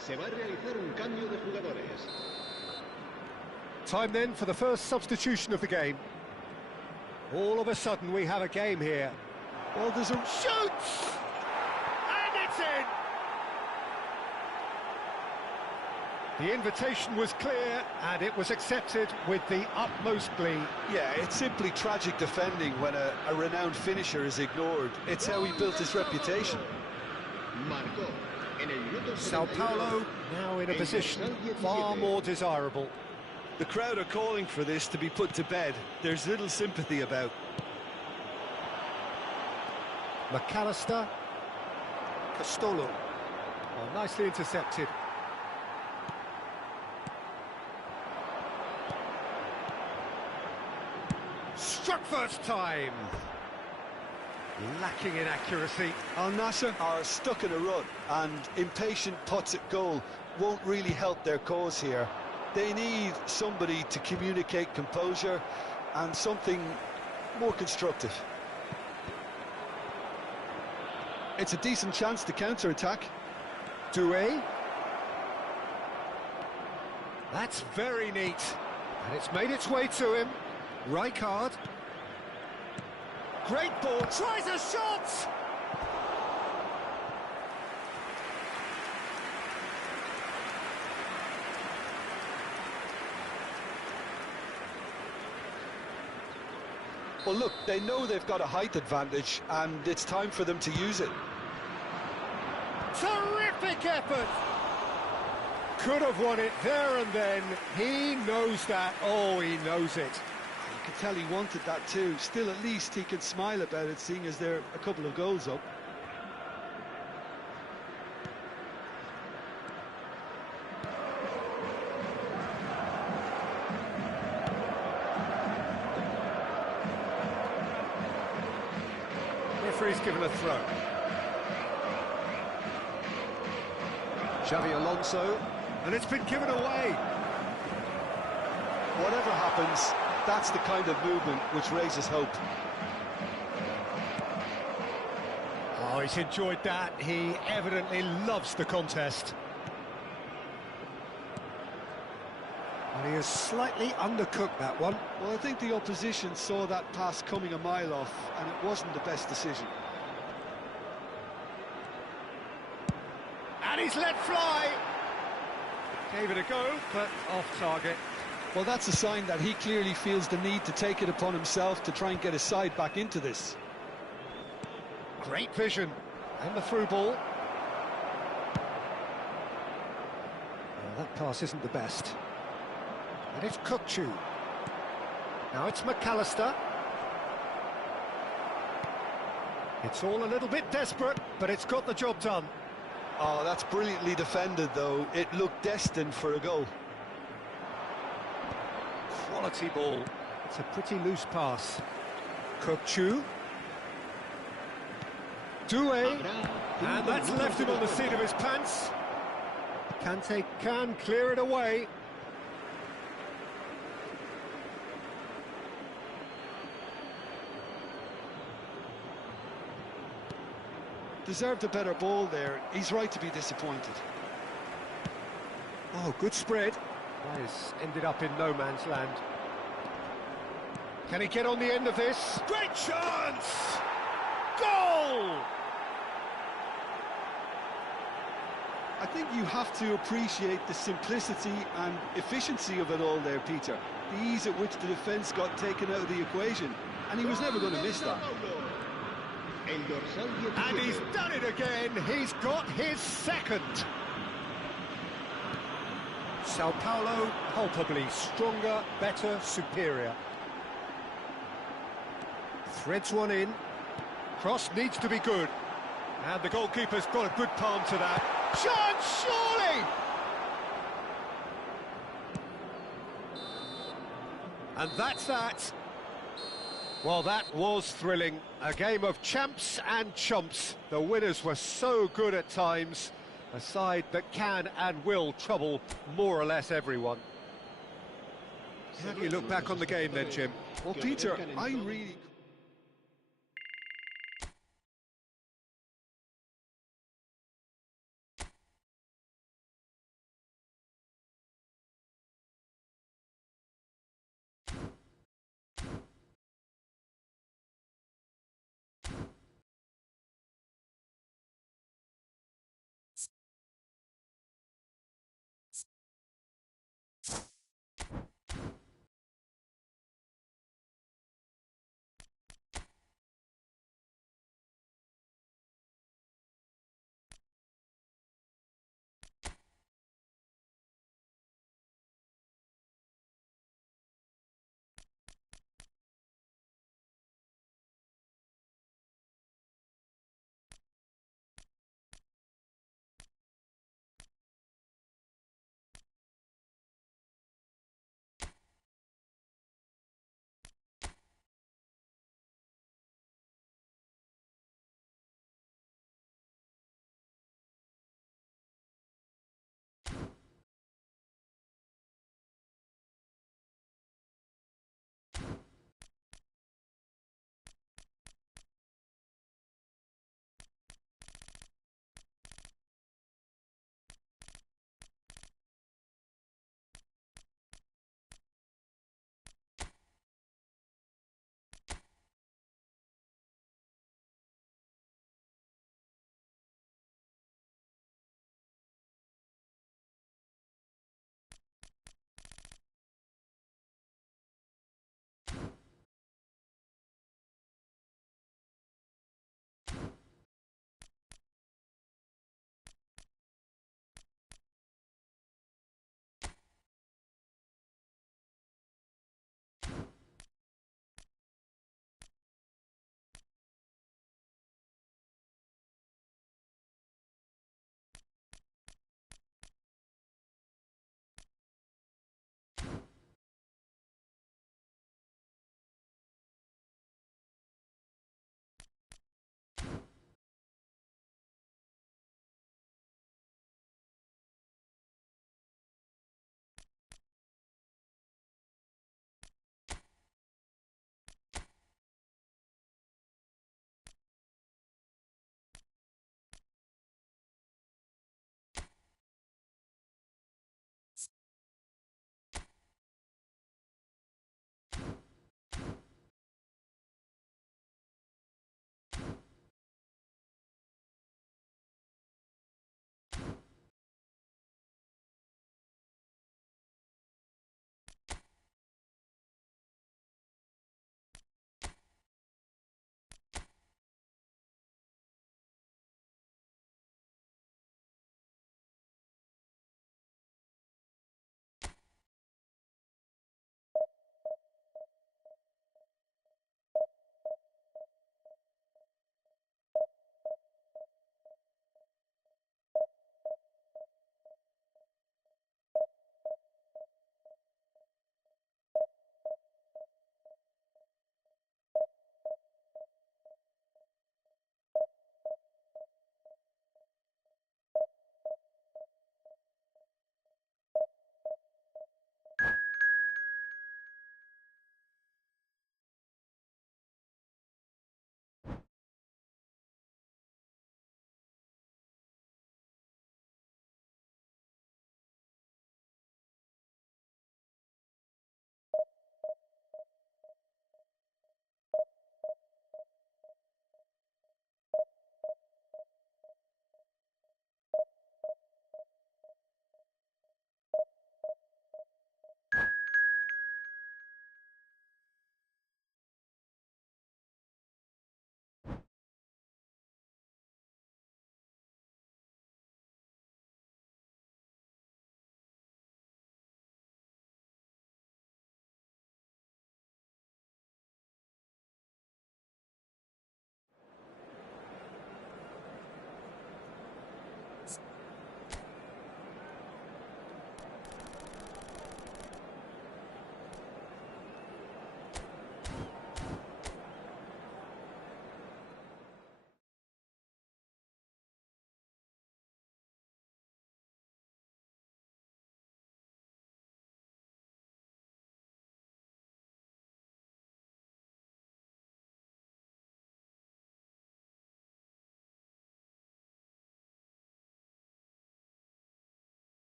Se va a realizar un cambio de jugadores. Time then for the first substitution of the game. All of a sudden we have a game here. Well, there's a... Shoots! And it's in! The invitation was clear and it was accepted with the utmost glee. Yeah, it's simply tragic defending when a renowned finisher is ignored. It's how he built his reputation. Marcó en el minuto Sao 71. Paulo now in a position far more desirable. The crowd are calling for this to be put to bed. There's little sympathy about. McAllister. Castolo. Well, nicely intercepted. Struck first time. Lacking in accuracy. Al Nassr are stuck in a rut, and impatient putts at goal won't really help their cause here. They need somebody to communicate composure and something more constructive. It's a decent chance to counter-attack. Doué. That's very neat. And it's made its way to him. Rijkaard. Great ball, tries a shot! Well, look, they know they've got a height advantage, and it's time for them to use it. Terrific effort! Could have won it there and then. He knows that. Oh, he knows it. You can tell he wanted that too. Still, at least he can smile about it, seeing as they're a couple of goals up. Referee's given a throw. Xavi Alonso, and it's been given away. Whatever happens, that's the kind of movement which raises hope. Oh, he's enjoyed that. He evidently loves the contest. And he has slightly undercooked that one. Well, I think the opposition saw that pass coming a mile off, and it wasn't the best decision. And he's let fly. Gave it a go, but off target. Well, that's a sign that he clearly feels the need to take it upon himself to try and get his side back into this. Great vision. And the through ball. Well, that pass isn't the best. And it's Kukçu. Now it's McAllister. It's all a little bit desperate, but it's got the job done. Oh, that's brilliantly defended, though. It looked destined for a goal. Quality ball. It's a pretty loose pass. Kukçu. Doué. And that's left him on the seat of his pants. Kante can clear it away. Deserved a better ball there. He's right to be disappointed. Oh, good spread. Nice. Ended up in no man's land. Can he get on the end of this? Great chance! Goal! I think you have to appreciate the simplicity and efficiency of it all there, Peter. The ease at which the defence got taken out of the equation, and he was never going to miss that. And he's done it again. He's got his second. Sao Paulo palpably stronger, better, superior. Threads one in. Cross needs to be good. And the goalkeeper's got a good palm to that. Chance, surely! And that's that. Well, that was thrilling. A game of champs and chumps. The winners were so good at times. A side that can and will trouble more or less everyone. How do you look back on the game then, Jim? Well, Peter, I really...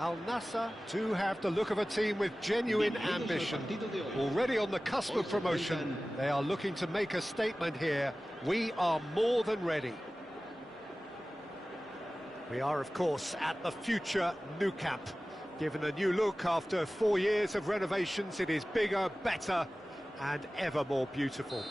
Al Nassr do have the look of a team with genuine ambition. Already on the cusp of promotion, they are looking to make a statement here. We are more than ready. We are, of course, at the future Nou Camp. Given a new look after 4 years of renovations, it is bigger, better, and ever more beautiful.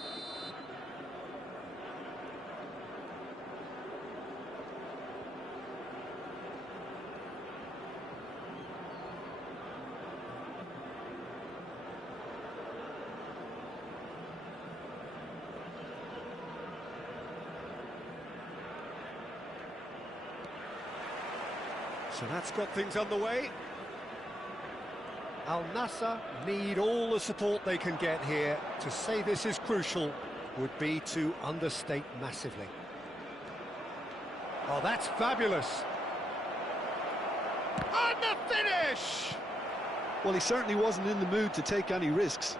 So that's got things underway. Al Nassr need all the support they can get here. To say this is crucial would be to understate massively. Oh, that's fabulous. And the finish! Well, he certainly wasn't in the mood to take any risks.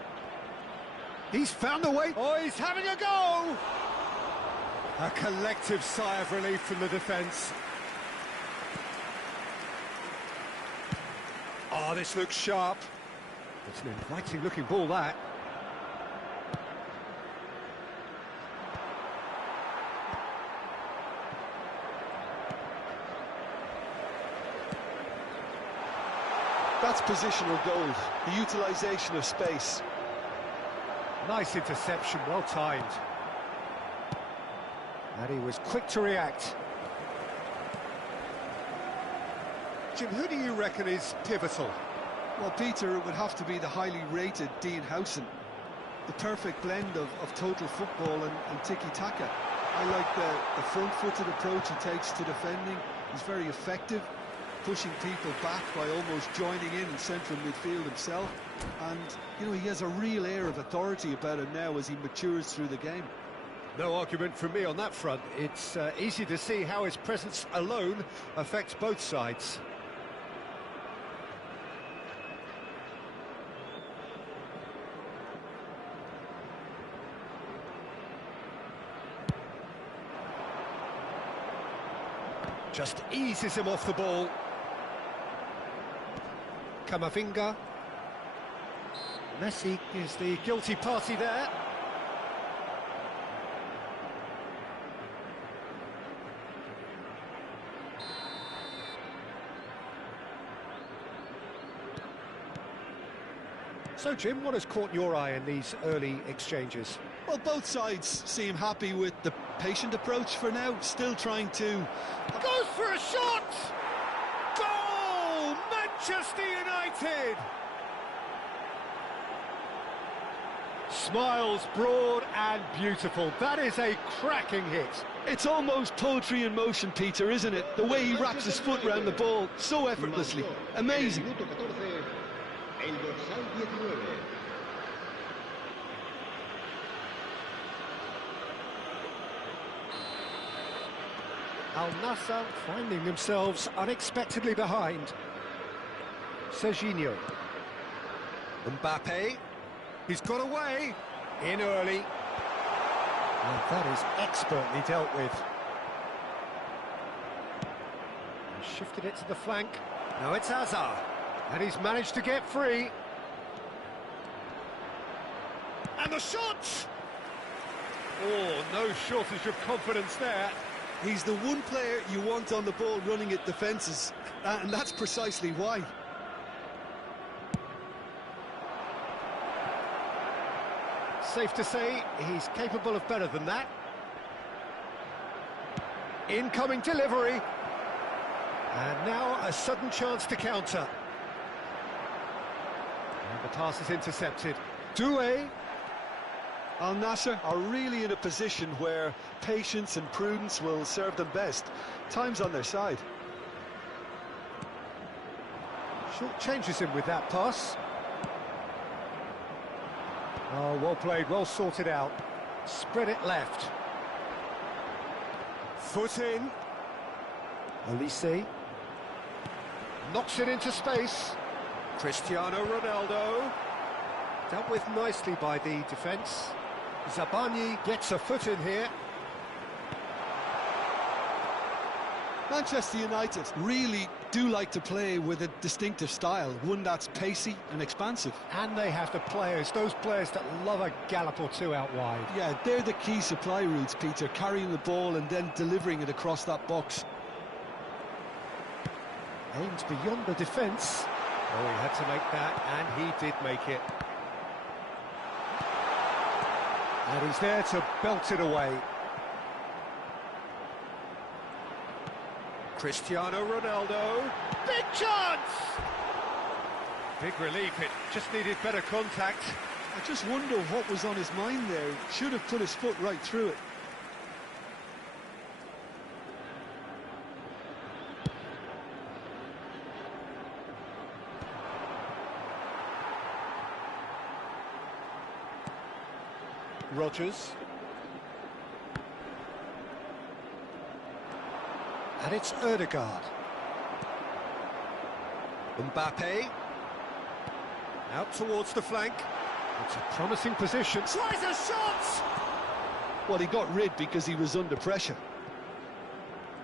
He's found a way. Oh, he's having a go! A collective sigh of relief from the defence. Oh, this looks sharp. It's an inviting-looking ball, that. That's positional gold, the utilisation of space. Nice interception, well timed. And he was quick to react. Jim, who do you reckon is pivotal? Well, Peter, it would have to be the highly rated Dean Howson. The perfect blend of total football and tiki-taka. I like the front-footed approach he takes to defending. He's very effective, pushing people back by almost joining in central midfield himself. And, you know, he has a real air of authority about him now as he matures through the game. No argument from me on that front. It's easy to see how his presence alone affects both sides. Just eases him off the ball. Camavinga. Messi is the guilty party there. So, Jim, what has caught your eye in these early exchanges? Well, both sides seem happy with the patient approach for now, still trying to... Goes for a shot! Goal! Manchester United! Smiles broad and beautiful. That is a cracking hit. It's almost poetry in motion, Peter, isn't it? The way he wraps his foot around the ball so effortlessly. Amazing. El dorsal 19. Al Nassr finding themselves unexpectedly behind. Serginho. Mbappe. He's got away. In early. And that is expertly dealt with. He shifted it to the flank. Now it's Hazard. And he's managed to get free. And the shot! Oh, no shortage of confidence there. He's the one player you want on the ball running at defences, and that's precisely why. Safe to say, he's capable of better than that. Incoming delivery. And now a sudden chance to counter. And the pass is intercepted. Doué. Al Nassr are really in a position where patience and prudence will serve them best. Time's on their side. Short changes him with that pass. Oh, well played, well sorted out. Spread it left. Foot in. Olise. Knocks it into space. Cristiano Ronaldo. Dealt with nicely by the defence. Zabani gets a foot in here. Manchester United really do like to play with a distinctive style, one that's pacey and expansive. And they have the players, those players that love a gallop or two out wide. Yeah, they're the key supply routes, Peter, carrying the ball and then delivering it across that box. Aims beyond the defence. Oh, he had to make that, and he did make it. And he's there to belt it away. Cristiano Ronaldo. Big chance! Big relief, it just needed better contact. I just wonder what was on his mind there. Should have put his foot right through it. Rodgers. And it's Ødegaard. Mbappe. Out towards the flank. It's a promising position. Tries a shot! Well, he got rid because he was under pressure.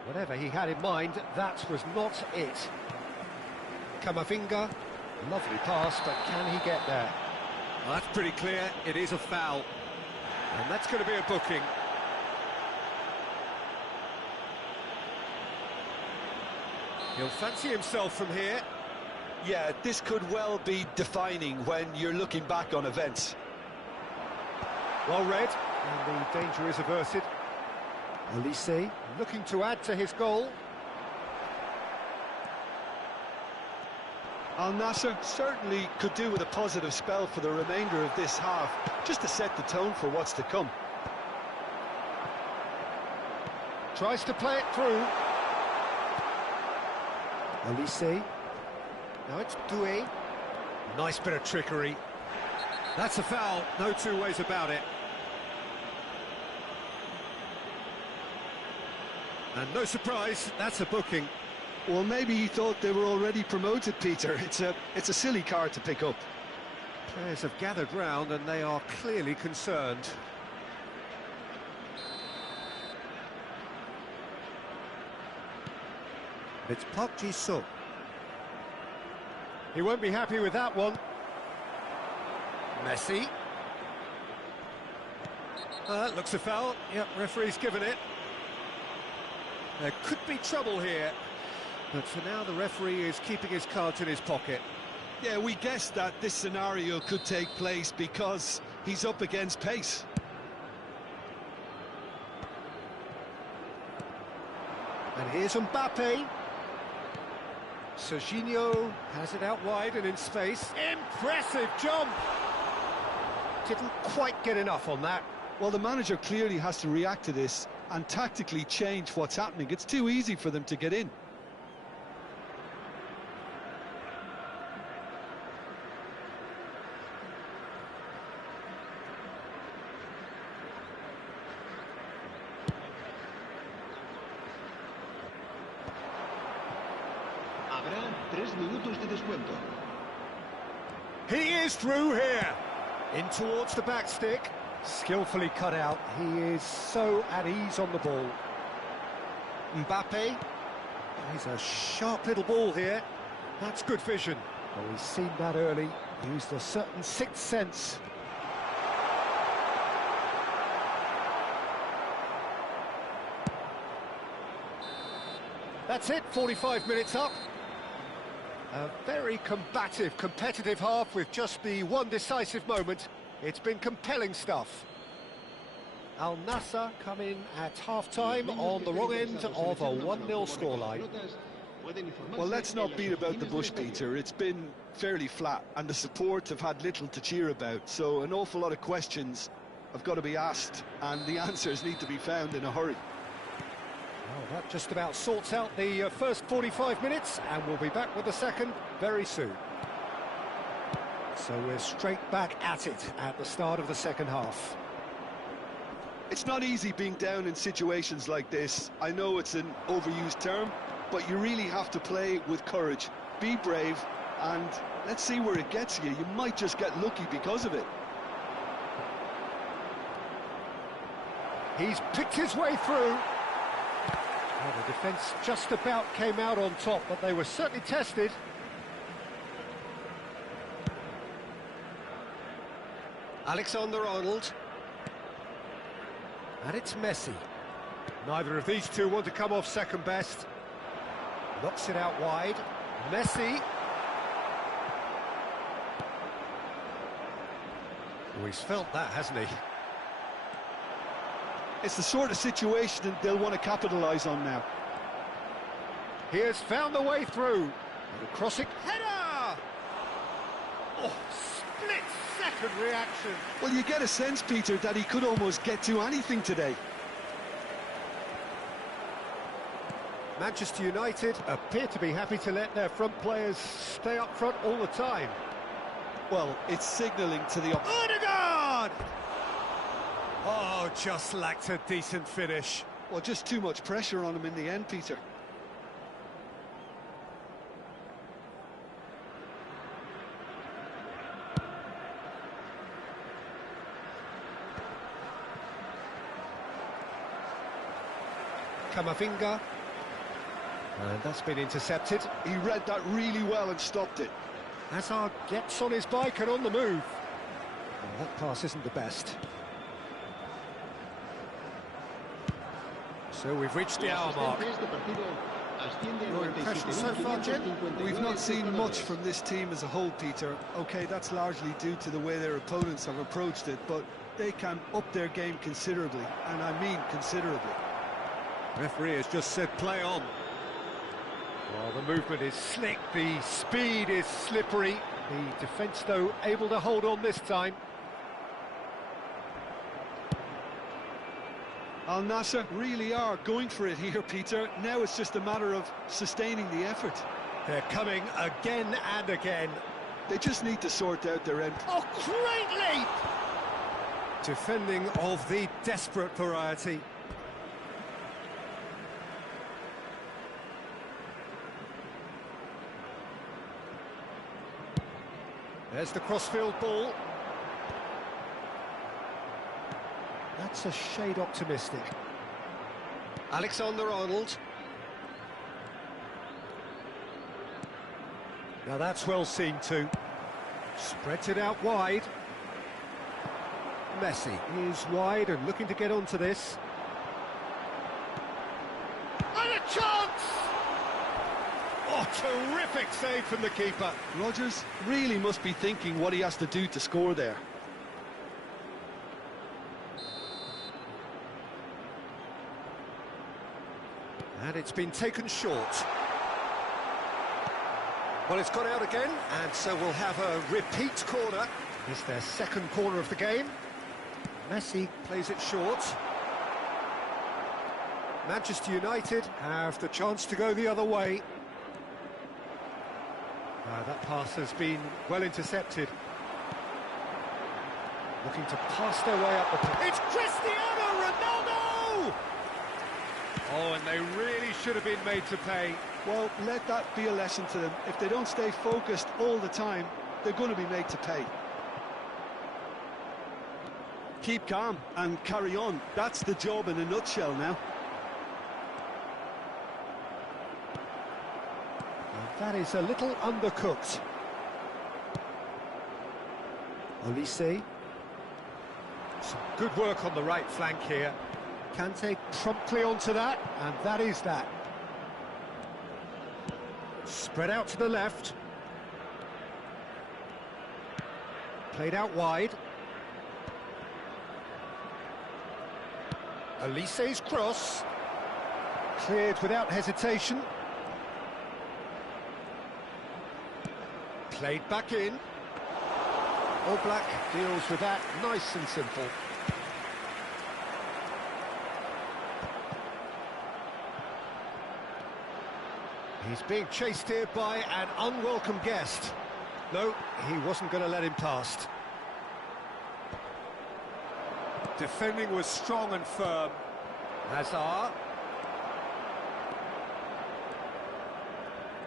Whatever he had in mind, that was not it. Camavinga. Lovely pass, but can he get there? Well, that's pretty clear. It is a foul. And that's going to be a booking. He'll fancy himself from here. Yeah, this could well be defining when you're looking back on events. Well read, and the danger is averted. Elise looking to add to his goal. Al Nassr certainly could do with a positive spell for the remainder of this half, just to set the tone for what's to come. Tries to play it through. Elise. Now it's Doué. Nice bit of trickery. That's a foul, no two ways about it. And no surprise, that's a booking. Well, maybe he thought they were already promoted, Peter. It's a silly card to pick up. Players have gathered round and they are clearly concerned. It's Park Ji-suk. He won't be happy with that one. Messi. Looks a foul. Yep, referee's given it. There could be trouble here. But for now, the referee is keeping his cards in his pocket. Yeah, we guessed that this scenario could take place because he's up against pace. And here's Mbappe. Serginho has it out wide and in space. Impressive jump! Didn't quite get enough on that. Well, the manager clearly has to react to this and tactically change what's happening. It's too easy for them to get in. Habrá 3 minutos de descuento. He is through here. In towards the back stick. Skillfully cut out. He is so at ease on the ball. Mbappe. He's a sharp little ball here. That's good vision. Oh, he's seen that early. Used a certain sixth sense. That's it, 45 minutes up. A very combative, competitive half with just the one decisive moment. It's been compelling stuff. Al Nassr come in at half-time on the wrong end of a 1-0 scoreline. Well, let's not beat about the bush, Peter. It's been fairly flat, and the support have had little to cheer about. So an awful lot of questions have got to be asked, and the answers need to be found in a hurry. Well, that just about sorts out the first 45 minutes, and we'll be back with the second very soon. So we're straight back at it at the start of the second half. It's not easy being down in situations like this. I know it's an overused term, but you really have to play with courage. Be brave, and let's see where it gets you. You might just get lucky because of it. He's picked his way through. Well, the defence just about came out on top, but they were certainly tested. Alexander-Arnold. And it's Messi. Neither of these two want to come off second best. Knocks it out wide. Messi. Oh, he's felt that, hasn't he? It's the sort of situation that they'll want to capitalise on now. He has found the way through. And a crossing header! Oh, split-second reaction. Well, you get a sense, Peter, that he could almost get to anything today. Manchester United appear to be happy to let their front players stay up front all the time. Well, it's signalling to the... Odegaard! Oh, just lacked a decent finish. Well, just too much pressure on him in the end, Peter. Camavinga. And that's been intercepted. He read that really well and stopped it. Hazard gets on his bike and on the move. Well, that pass isn't the best. So we've reached the hour mark. Your impression so far, Jim? We've not seen much from this team as a whole, Peter. OK, that's largely due to the way their opponents have approached it, but they can up their game considerably, and I mean considerably. Referee has just said play on. Well, the movement is slick, the speed is slippery. The defence, though, able to hold on this time. Al Nassr really are going for it here, Peter. Now it's just a matter of sustaining the effort. They're coming again and again. They just need to sort out their end. Oh, great leap! Defending of the desperate variety. There's the crossfield ball. That's a shade optimistic. Alexander-Arnold. Now that's well seen too. Spreads it out wide. Messi is wide and looking to get onto this. And a chance! Oh, terrific save from the keeper. Rodgers really must be thinking what he has to do to score there. And it's been taken short. Well, it's gone out again, and so we'll have a repeat corner. It's their second corner of the game. Messi plays it short. Manchester United have the chance to go the other way. That pass has been well intercepted. Looking to pass their way up the pitch. It's Cristiano Ronaldo! Oh, and they really should have been made to pay. Well, let that be a lesson to them. If they don't stay focused all the time, they're going to be made to pay. Keep calm and carry on. That's the job in a nutshell now. That is a little undercooked. Olise. Some good work on the right flank here. Kante promptly onto that, and that is that. Spread out to the left. Played out wide. Olise's cross. Cleared without hesitation. Played back in. All Black deals with that nice and simple. He's being chased here by an unwelcome guest. No, he wasn't going to let him past. Defending was strong and firm. Hazard.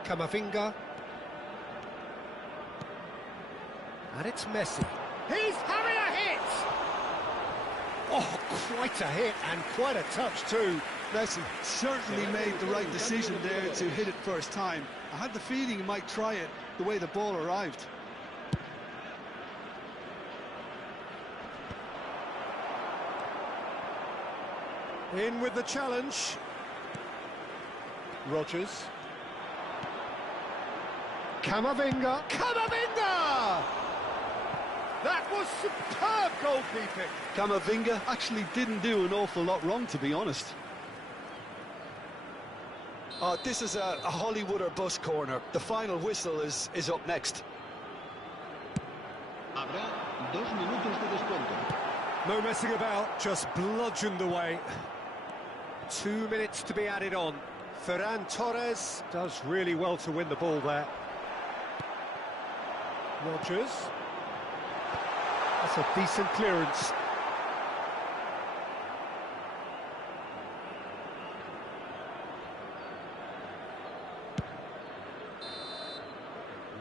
Camavinga. And it's Messi. He's having a hit! Oh, quite a hit and quite a touch too. Messi certainly made the right decision there to hit it first time. I had the feeling he might try it the way the ball arrived. In with the challenge. Rodgers. Camavinga. Camavinga! That was superb goalkeeping. Camavinga actually didn't do an awful lot wrong, to be honest. This is a Hollywood or bust corner. The final whistle is up next. Habrá 2 minutos de descuento. No messing about, just bludgeoned away. 2 minutes to be added on. Ferran Torres does really well to win the ball there. Rodgers. That's a decent clearance.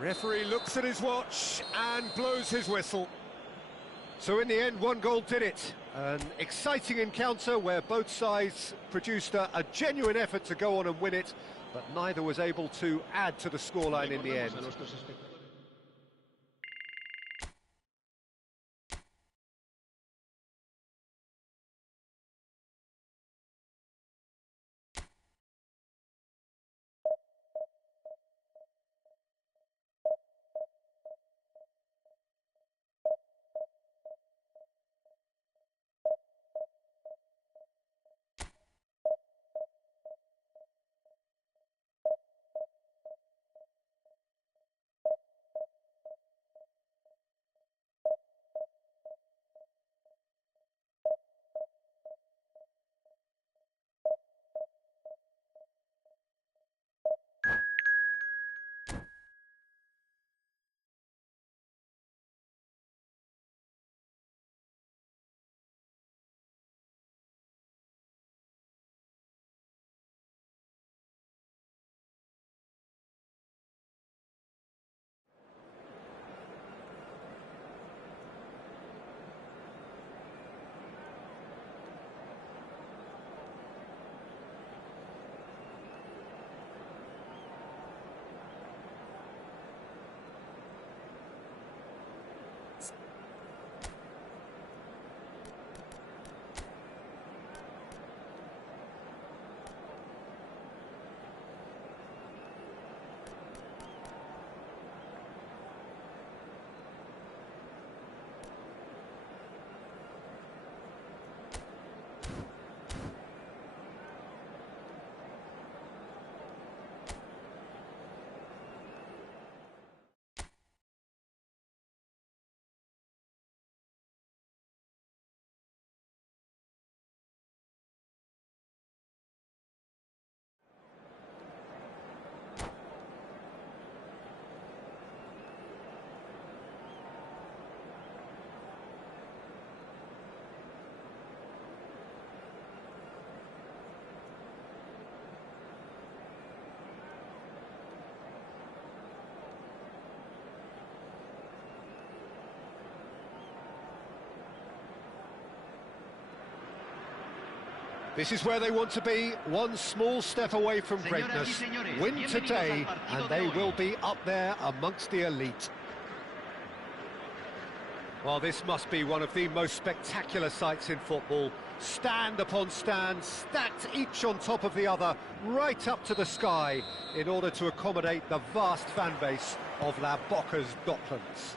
Referee looks at his watch and blows his whistle. So in the end, 1 goal did it. An exciting encounter where both sides produced a genuine effort to go on and win it, but neither was able to add to the scoreline in the end. This is where they want to be, one small step away from greatness. Win today, and they will be up there amongst the elite. Well, this must be one of the most spectacular sights in football. Stand upon stand, stacked each on top of the other, right up to the sky, in order to accommodate the vast fan base of La Boca's Docklands.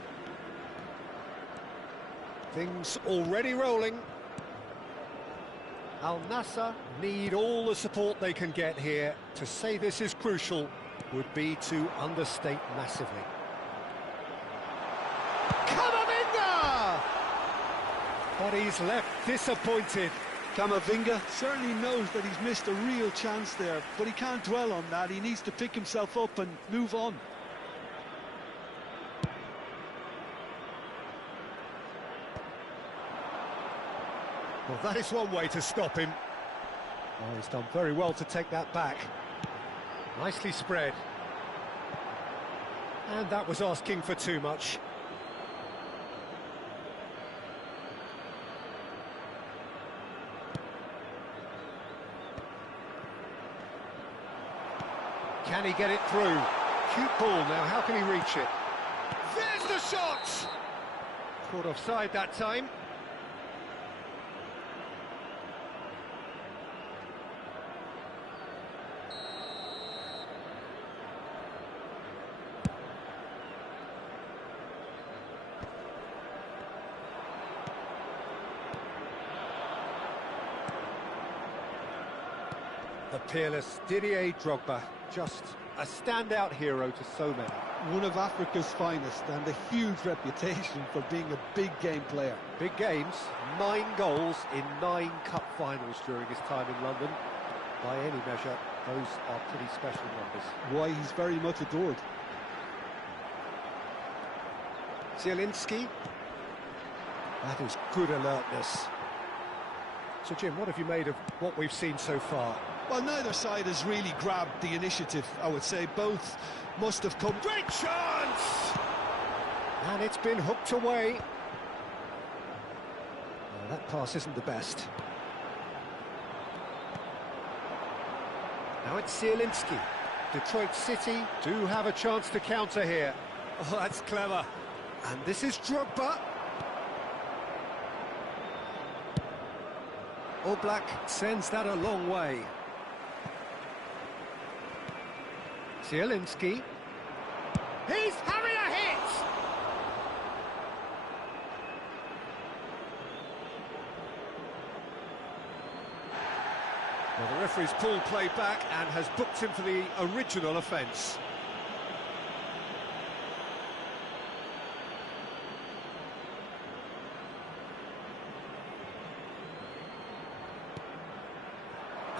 Things already rolling. Al Nassr need all the support they can get here. To say this is crucial would be to understate massively. Camavinga! But he's left disappointed. Camavinga certainly knows that he's missed a real chance there, but he can't dwell on that. He needs to pick himself up and move on. Well, that is one way to stop him. Oh, he's done very well to take that back. Nicely spread. And that was asking for too much. Can he get it through? Cute ball now, how can he reach it? There's the shot! Caught offside that time. The peerless Didier Drogba, just a standout hero to so many. One of Africa's finest and a huge reputation for being a big game player. Big games, 9 goals in 9 cup finals during his time in London. By any measure, those are pretty special numbers. Why, he's very much adored. Zielinski. That is good alertness. So, Jim, what have you made of what we've seen so far? Well, neither side has really grabbed the initiative, I would say. Both must have come... Great chance! And it's been hooked away. Well, that pass isn't the best. Now it's Zielinski. Detroit City do have a chance to counter here. Oh, that's clever. And this is Drogba. Oblak sends that a long way. Zielinski. He's having a hit! Well, the referee's pulled play back and has booked him for the original offence.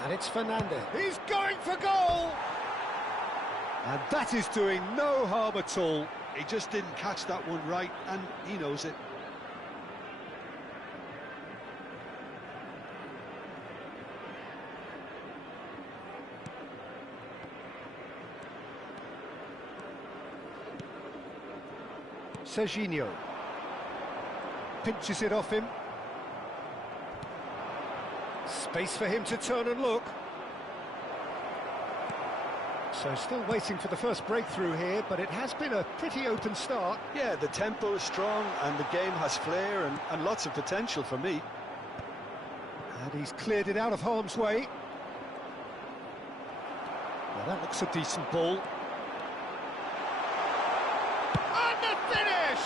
And it's Fernandez. He's going for goal! And that is doing no harm at all. He just didn't catch that one right, and he knows it. Serginho pinches it off him. Space for him to turn and look. So still waiting for the first breakthrough here, but it has been a pretty open start. Yeah, the tempo is strong and the game has flair and lots of potential for me. And he's cleared it out of harm's way. Well, that looks a decent ball. And the finish!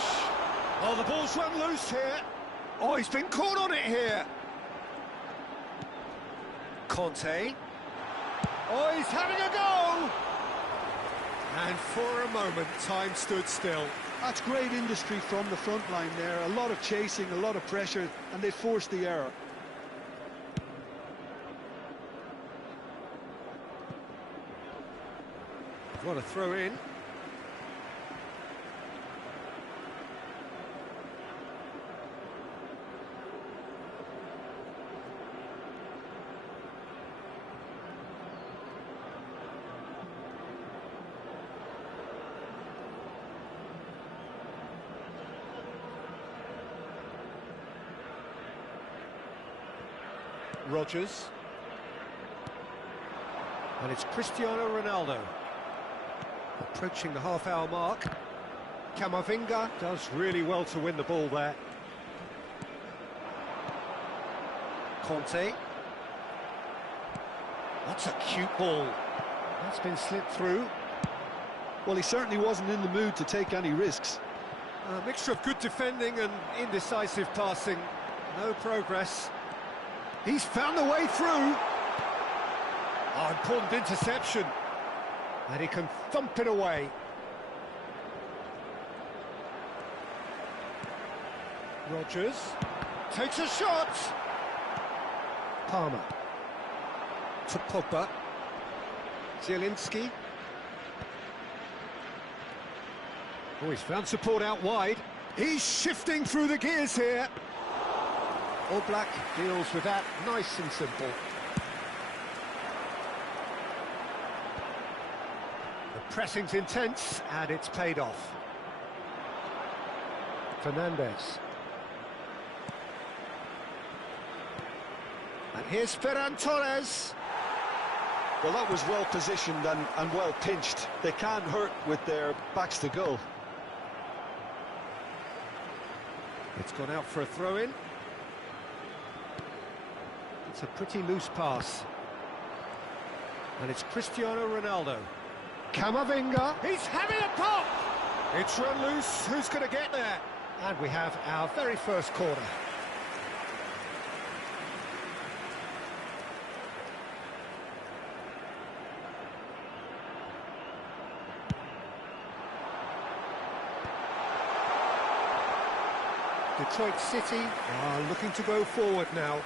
Oh, the ball's run loose here. Oh, he's been caught on it here. Conte. Oh, he's having a go! And for a moment, time stood still. That's great industry from the front line there. A lot of chasing, a lot of pressure, and they forced the error. What a throw in. Rodgers. And it's Cristiano Ronaldo. Approaching the half-hour mark. Camavinga does really well to win the ball there. Conte. That's a cute ball. That's been slipped through. Well, he certainly wasn't in the mood to take any risks. A mixture of good defending and indecisive passing. No progress. He's found the way through. Oh, important interception. And he can thump it away. Rodgers takes a shot. Palmer to Pogba. Zielinski. Oh, he's found support out wide. He's shifting through the gears here. Oblak deals with that nice and simple. The pressing's intense and it's paid off. Fernandez. And here's Ferran Torres. Well, that was well positioned and well pinched. They can't hurt with their backs to goal. It's gone out for a throw-in. It's a pretty loose pass. And it's Cristiano Ronaldo. Camavinga, he's having a pop! It's run loose, who's going to get there? And we have our very first corner. Detroit City are looking to go forward now.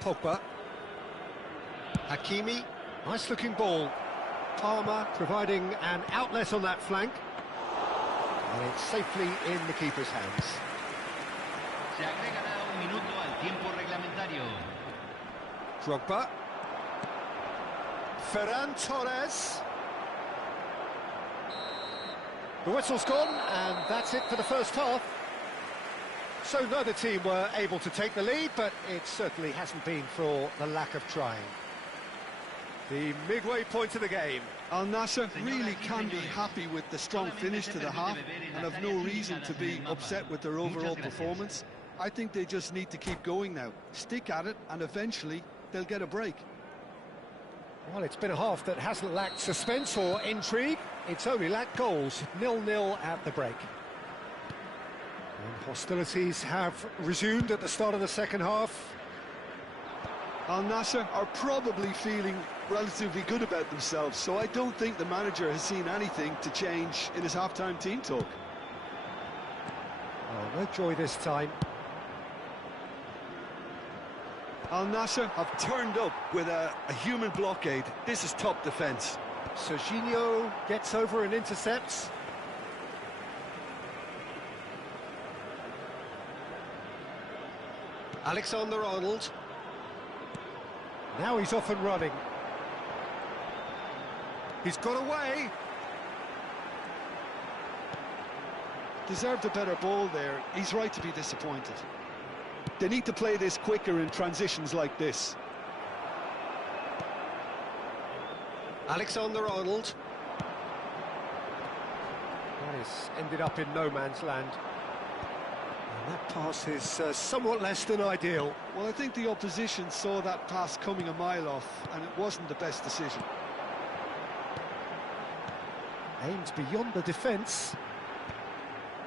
Pogba. Hakimi. Nice looking ball. Palmer providing an outlet on that flank. And it's safely in the keeper's hands. Se agregará un minuto al tiempo reglamentario. Drogba. Ferran Torres. The whistle's gone, and that's it for the first half. So neither team were able to take the lead, but it certainly hasn't been for the lack of trying. The midway point of the game. Al Nassr really can be happy with the strong finish to the half and have no reason to be upset with their overall performance. I think they just need to keep going now, stick at it, and eventually they'll get a break. Well, it's been a half that hasn't lacked suspense or intrigue. It's only lacked goals. 0-0 at the break. And hostilities have resumed at the start of the second half. Al Nassr are probably feeling relatively good about themselves, so I don't think the manager has seen anything to change in his half-time team talk. Oh, no joy this time. Al Nassr have turned up with a human blockade. This is top defence. Serginho gets over and intercepts. Alexander-Arnold. Now he's off and running. He's got away. Deserved a better ball there. He's right to be disappointed. They need to play this quicker in transitions like this. Alexander-Arnold. That is ended up in no man's land. And that pass is somewhat less than ideal. Well, I think the opposition saw that pass coming a mile off, and it wasn't the best decision. Aimed beyond the defence.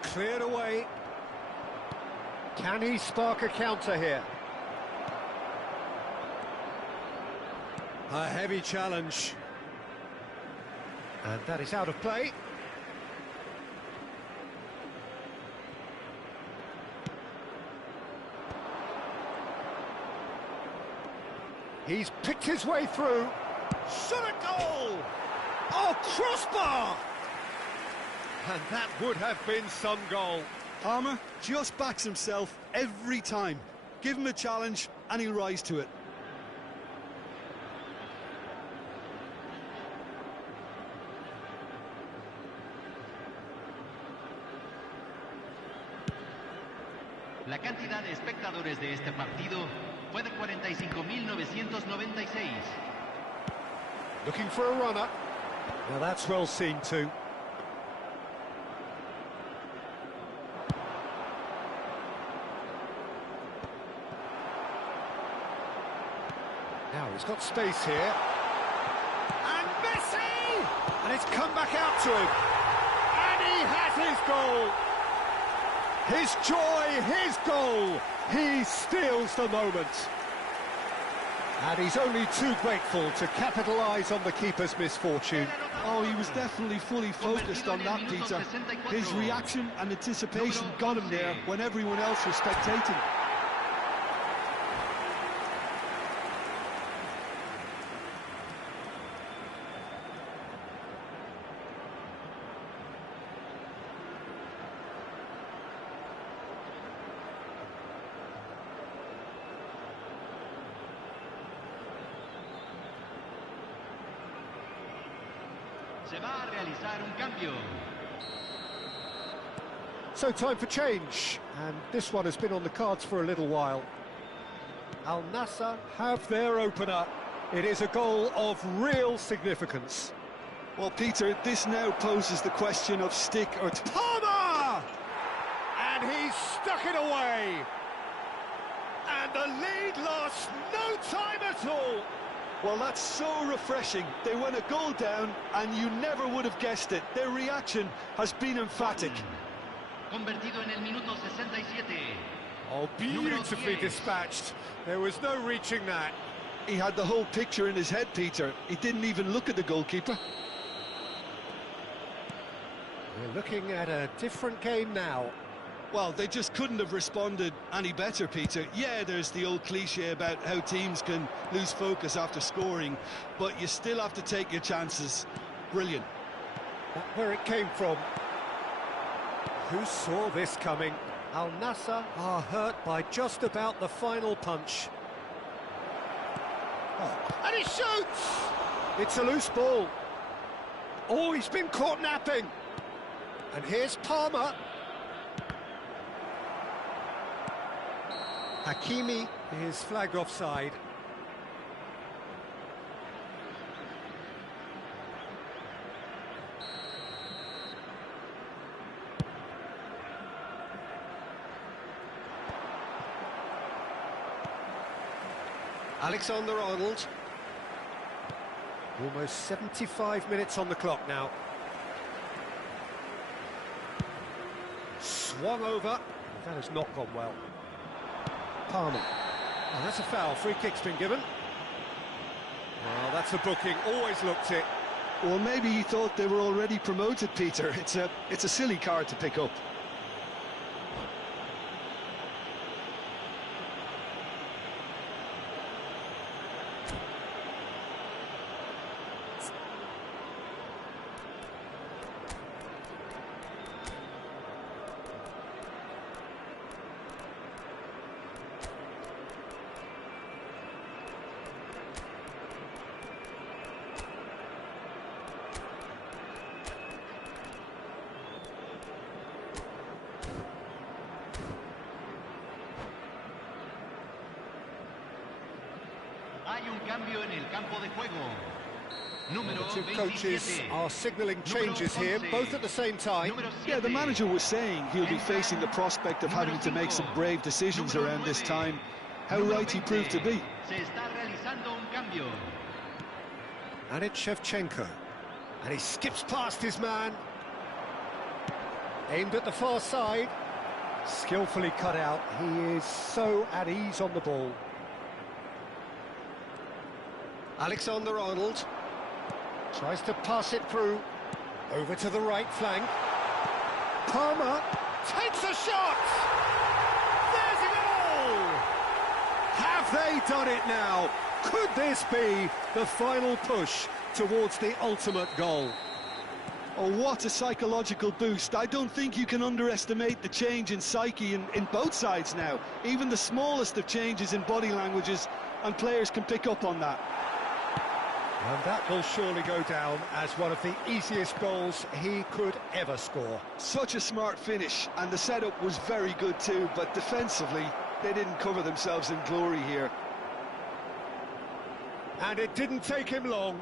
Cleared away. Can he spark a counter here? A heavy challenge. And that is out of play. He's picked his way through. Shot a goal! Oh, crossbar! And that would have been some goal. Palmer just backs himself every time. Give him a challenge and he'll rise to it. La cantidad de espectadores de este partido fue de 45.996. Looking for a runner. Now that's well seen too. Now he's got space here. And Messi! And it's come back out to him. And he has his goal. His joy, his goal. He steals the moment. And he's only too grateful to capitalise on the keeper's misfortune. Oh, he was definitely fully focused on that, Peter. His reaction and anticipation got him there when everyone else was spectating. Se va a realizar un cambio. So time for change, and this one has been on the cards for a little while. Al Nassr have their opener. It is a goal of real significance. Well, Peter, this now poses the question of stick or... Palmer! And he's stuck it away. And the lead lost no time at all. Well, that's so refreshing. They went a goal down, and you never would have guessed it. Their reaction has been emphatic. Convertido en el minuto 67. Oh, beautifully dispatched. There was no reaching that. He had the whole picture in his head, Peter. He didn't even look at the goalkeeper. We're looking at a different game now. Well, they just couldn't have responded any better, Peter. Yeah, there's the old cliche about how teams can lose focus after scoring, but you still have to take your chances. Brilliant. Where it came from. Who saw this coming? Al Nassr are hurt by just about the final punch. Oh. And he shoots! It's a loose ball. Oh, he's been caught napping. And here's Palmer. Hakimi is flagged offside. Alexander-Arnold. Almost 75 minutes on the clock now. Swung over. That has not gone well. Palmer. Oh, that's a foul. Free kick's been given. Well, that's a booking. Always looked it. Well, maybe he thought they were already promoted, Peter. It's a silly card to pick up. Hay un cambio en el campo de juego. Número The two coaches 27. are signalling changes here, both at the same time. Yeah, the manager was saying he'll be facing the prospect of having to make some brave decisions around this time. How right he proved to be. Se está realizando un cambio. And it's Shevchenko. And he skips past his man. Aimed at the far side. Skillfully cut out. He is so at ease on the ball. Alexander-Arnold tries to pass it through. Over to the right flank. Palmer takes a shot! There's a goal! Have they done it now? Could this be the final push towards the ultimate goal? Oh, what a psychological boost. I don't think you can underestimate the change in psyche in both sides now. Even the smallest of changes in body languages, and players can pick up on that. And that will surely go down as one of the easiest goals he could ever score. Such a smart finish, and the setup was very good too, but defensively, they didn't cover themselves in glory here. And it didn't take him long.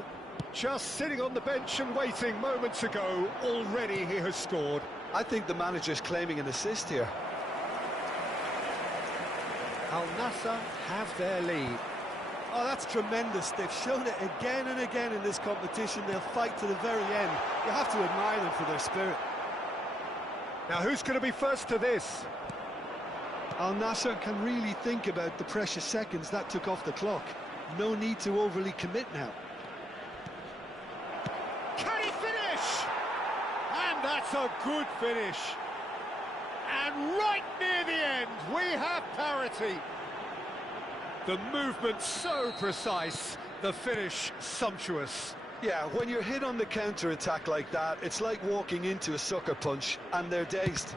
Just sitting on the bench and waiting moments ago, already he has scored. I think the manager's claiming an assist here. Al Nassr have their lead. Oh, that's tremendous. They've shown it again and again in this competition. They'll fight to the very end. You have to admire them for their spirit. Now, who's going to be first to this? Al Nassr can really think about the precious seconds that took off the clock. No need to overly commit now. Can he finish? And that's a good finish. And right near the end, we have parity. The movement so precise, the finish sumptuous. Yeah, when you're hit on the counter-attack like that, it's like walking into a sucker punch, and they're dazed.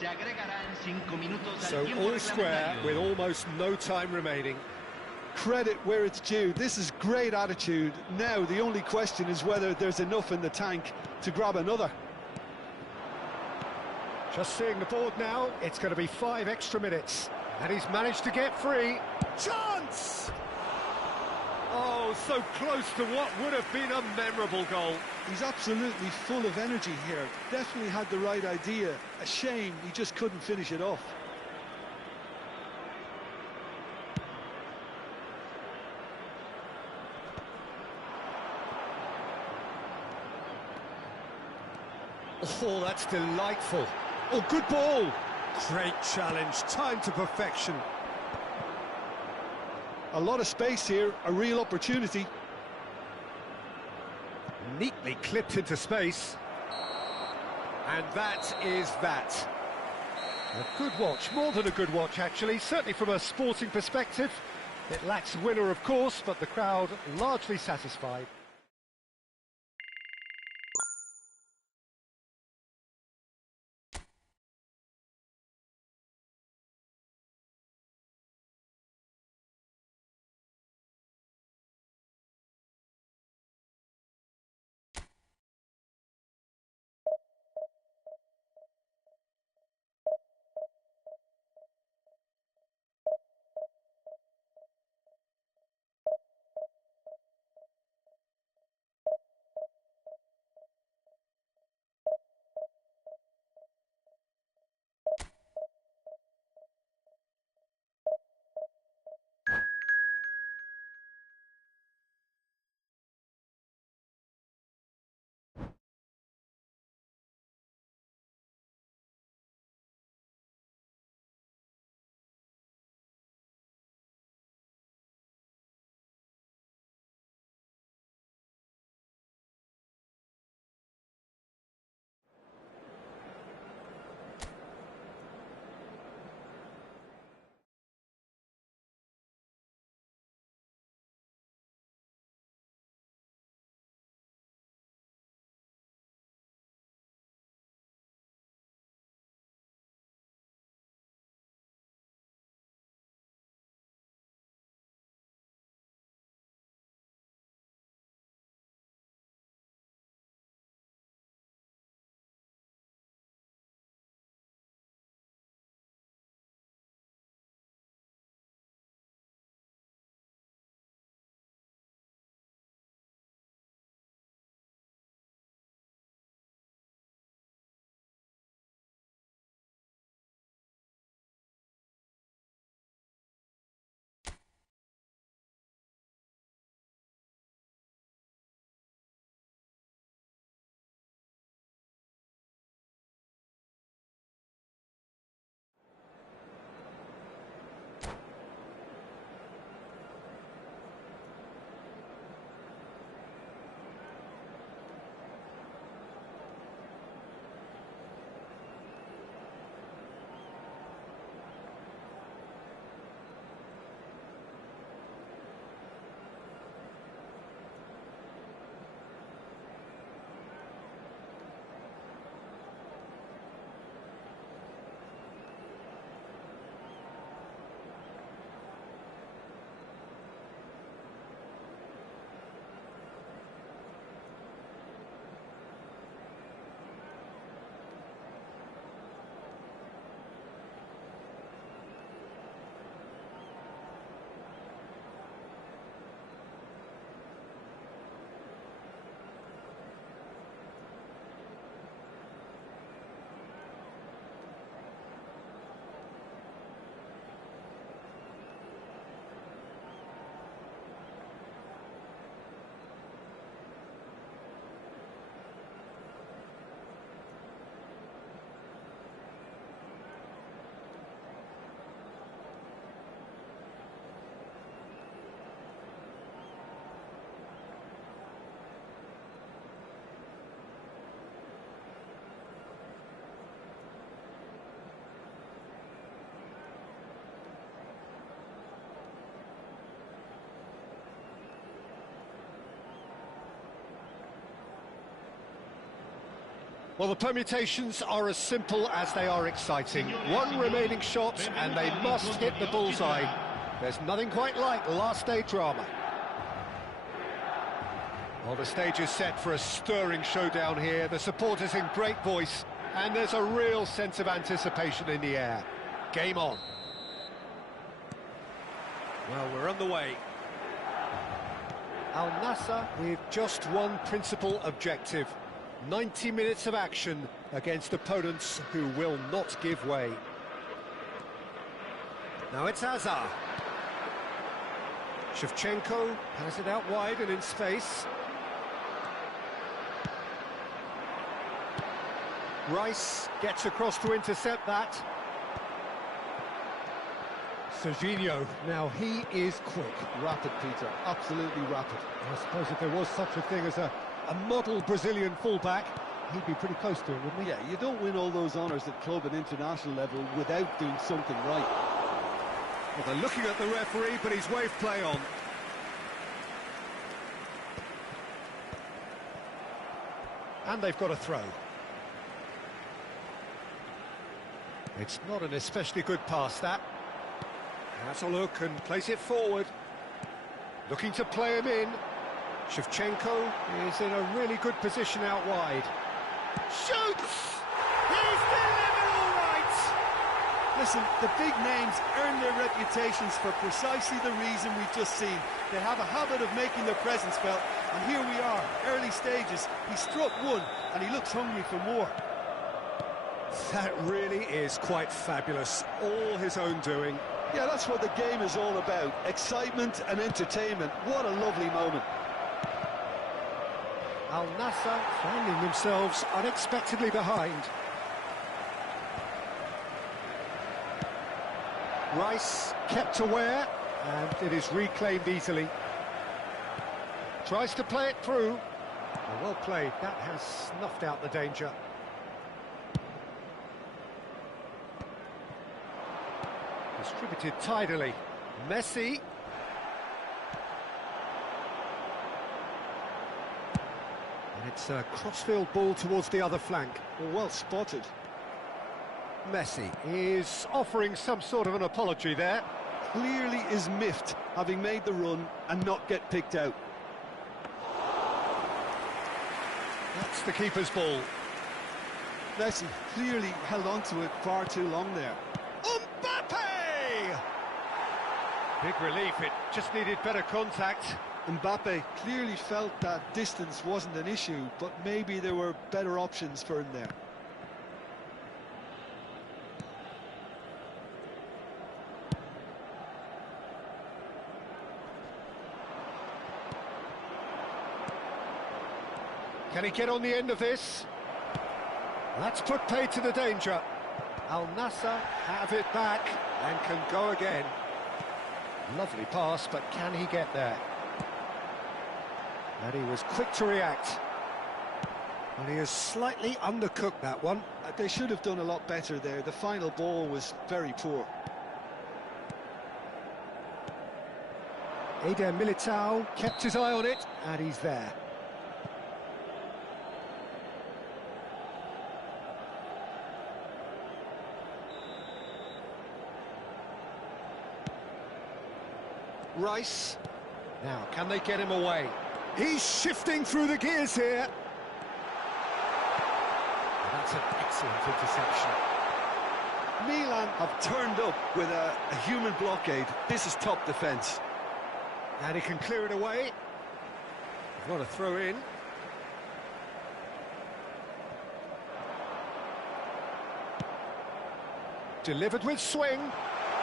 Se agregarán 5 minutos al So tiempo all square reglamentario. with almost no time remaining. Credit where it's due. This is great attitude. Now, the only question is whether there's enough in the tank to grab another. Just seeing the board now, it's going to be 5 extra minutes. And he's managed to get free. Chance! Oh, so close to what would have been a memorable goal. He's absolutely full of energy here. Definitely had the right idea. A shame he just couldn't finish it off. Oh, that's delightful. Oh, good ball. Great challenge, timed to perfection. A lot of space here, a real opportunity. Neatly clipped into space. And that is that. A good watch, more than a good watch actually, certainly from a sporting perspective. It lacks winner of course, but the crowd largely satisfied. Well, the permutations are as simple as they are exciting. One remaining shot and they must hit the bullseye. There's nothing quite like last-day drama. Well, the stage is set for a stirring showdown here. The supporters in great voice, and there's a real sense of anticipation in the air. Game on. Well, we're on the way. Al Nassr with just one principal objective. 90 minutes of action against opponents who will not give way. Now it's Azar. Shevchenko has it out wide and in space. Rice gets across to intercept that. Serginho, now he is quick. Rapid, Peter, absolutely rapid. I suppose if there was such a thing as a model Brazilian fullback, he'd be pretty close to it, wouldn't he? Yeah, you don't win all those honours at club and international level without doing something right. Well, they're looking at the referee, but he's waved play on. And they've got a throw. It's not an especially good pass, that. Has a look and plays it forward. Looking to play him in. Shevchenko is in a really good position out wide. Shoots! He's delivered all right! Listen, the big names earn their reputations for precisely the reason we've just seen. They have a habit of making their presence felt, and here we are, early stages. He struck one, and he looks hungry for more. That really is quite fabulous. All his own doing. Yeah, that's what the game is all about. Excitement and entertainment. What a lovely moment. Al Nassr finding themselves unexpectedly behind. Rice kept aware, and it is reclaimed easily. Tries to play it through. Well played, that has snuffed out the danger. Distributed tidily. Messi. And it's a crossfield ball towards the other flank. Well spotted. Messi is offering some sort of an apology there. Clearly is miffed, having made the run and not get picked out. That's the keeper's ball. Messi clearly held on to it far too long there. Mbappe! Big relief, it just needed better contact. Mbappe clearly felt that distance wasn't an issue, but maybe there were better options for him there. Can he get on the end of this? That's put paid to the danger. Al Nassr have it back and can go again. Lovely pass, but can he get there? And he was quick to react. And he has slightly undercooked that one. They should have done a lot better there. The final ball was very poor. Eder Militao kept his eye on it, and he's there. Rice. Now, can they get him away? He's shifting through the gears here. That's an excellent interception. Milan have turned up with a human blockade. This is top defence. And he can clear it away. What a throw in. Delivered with swing.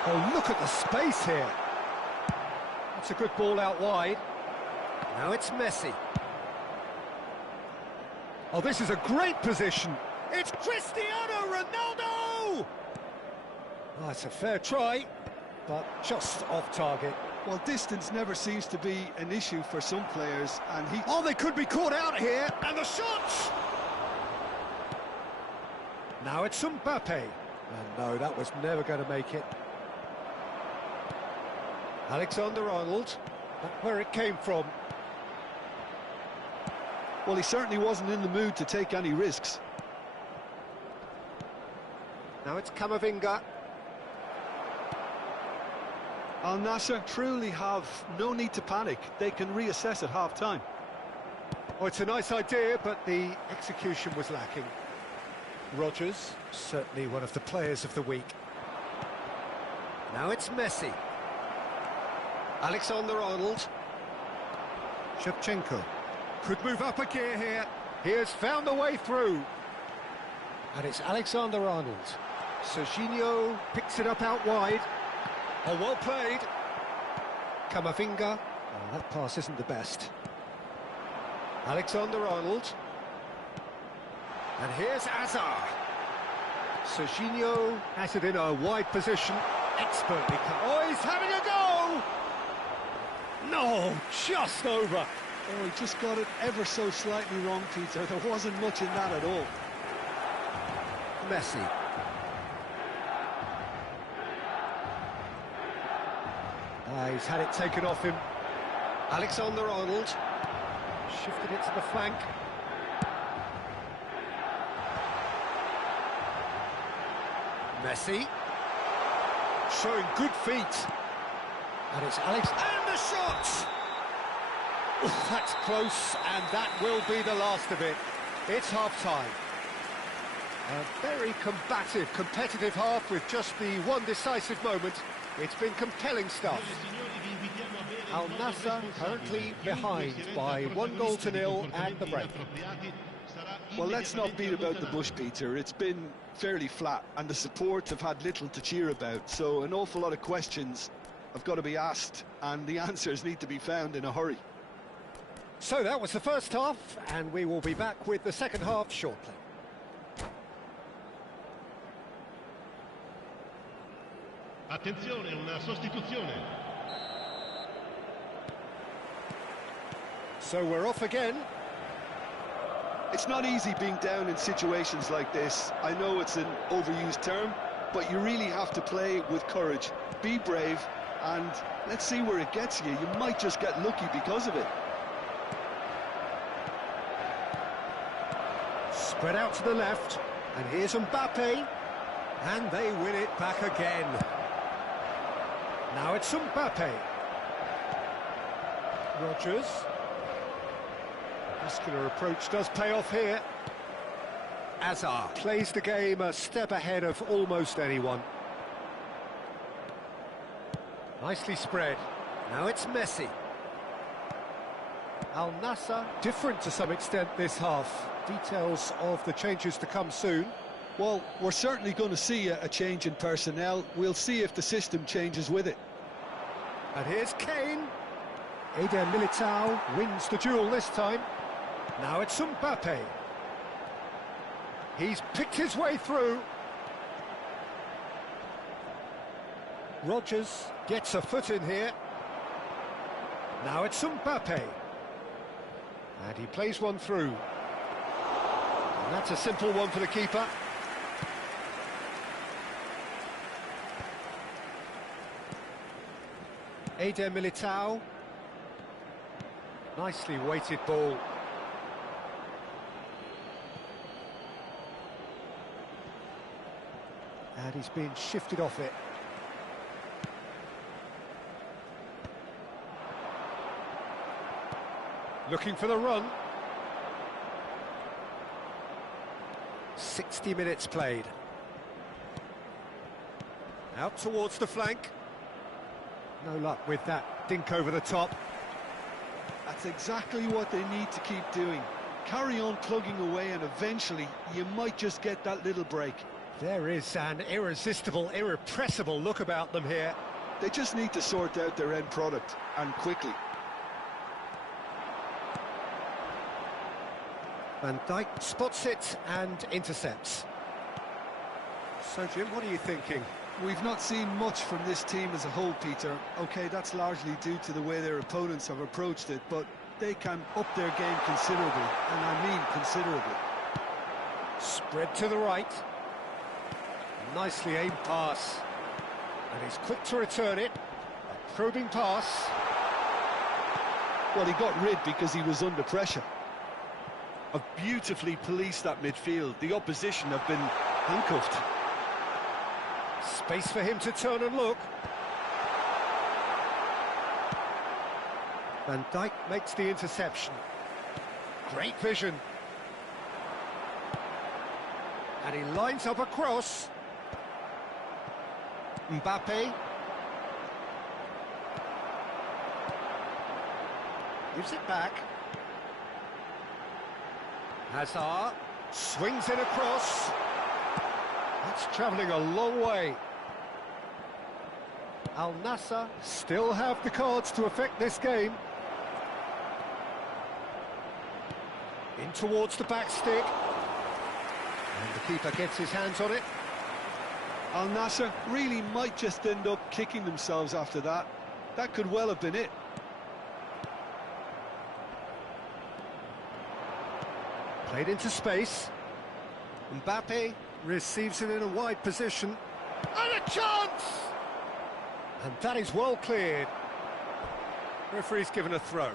Oh, look at the space here. That's a good ball out wide. Now it's Messi. Oh, this is a great position. It's Cristiano Ronaldo! Well, that's a fair try, but just off target. Well, distance never seems to be an issue for some players, and he... Oh, they could be caught out here, and the shots! Now it's Mbappe. And no, that was never going to make it. Alexander-Arnold, that's where it came from. Well, he certainly wasn't in the mood to take any risks. Now it's Camavinga. Al Nassr truly have no need to panic. They can reassess at half-time. Oh, it's a nice idea, but the execution was lacking. Rodgers, certainly one of the players of the week. Now it's Messi. Alexander-Arnold. Shevchenko. Could move up a gear here. He has found a way through. And it's Alexander-Arnold. Serginho picks it up out wide. Oh, well played. Camavinga. Oh, that pass isn't the best. Alexander-Arnold. And here's Azar. Serginho has it in a wide position. Expertly cut. Oh, he's having a go! No, just over. Oh, he just got it ever so slightly wrong, Peter. There wasn't much in that at all. Messi. He's had it taken off him. Alexander-Arnold. Shifted it to the flank. Messi. Showing good feet. And it's Alex. And the shot! Oof, that's close, and that will be the last of it. It's half-time. A very combative, competitive half with just the one decisive moment. It's been compelling stuff. Al Nassr currently behind by 1-0 at the break. Well, let's not beat about the bush, Peter. It's been fairly flat, and the support have had little to cheer about, so an awful lot of questions have got to be asked, and the answers need to be found in a hurry. So that was the first half, and we will be back with the second half shortly. Attenzione, una sostituzione. So we're off again. It's not easy being down in situations like this. I know it's an overused term, but you really have to play with courage. Be brave, and let's see where it gets you. You might just get lucky because of it. Spread out to the left, and here's Mbappe, and they win it back again. Now it's Mbappe. Rodgers. Muscular approach does pay off here. Azar plays the game a step ahead of almost anyone. Nicely spread. Now it's Messi. Al Nassr different to some extent this half. Details of the changes to come soon. Well, we're certainly going to see a change in personnel. We'll see if the system changes with it. And here's Kane. Eder Militao wins the duel this time. Now it's Mbappe. He's picked his way through. Rodgers gets a foot in here. Now it's Mbappe. And he plays one through. And that's a simple one for the keeper. Eder Militao. Nicely weighted ball. And he's being shifted off it. Looking for the run. 60 minutes played. Out towards the flank. No luck with that dink over the top. That's exactly what they need to keep doing. Carry on plugging away, and eventually you might just get that little break. There is an irresistible, irrepressible look about them here. They just need to sort out their end product, and quickly. Van Dijk spots it and intercepts. So, Jim, what are you thinking? We've not seen much from this team as a whole, Peter. OK, that's largely due to the way their opponents have approached it, but they can up their game considerably, and I mean considerably. Spread to the right. Nicely aimed pass. And he's quick to return it. A probing pass. Well, he got rid because he was under pressure. Have beautifully policed that midfield. The opposition have been handcuffed. Space for him to turn and look. Van Dijk makes the interception. Great vision. And he lines up a cross. Mbappe. Gives it back. Hazard swings it across. That's travelling a long way. Al Nassr still have the cards to affect this game. In towards the back stick. And the keeper gets his hands on it. Al Nassr really might just end up kicking themselves after that. That could well have been it. Played into space. Mbappe receives it in a wide position. And a chance! And that is well cleared. Referee's given a throw.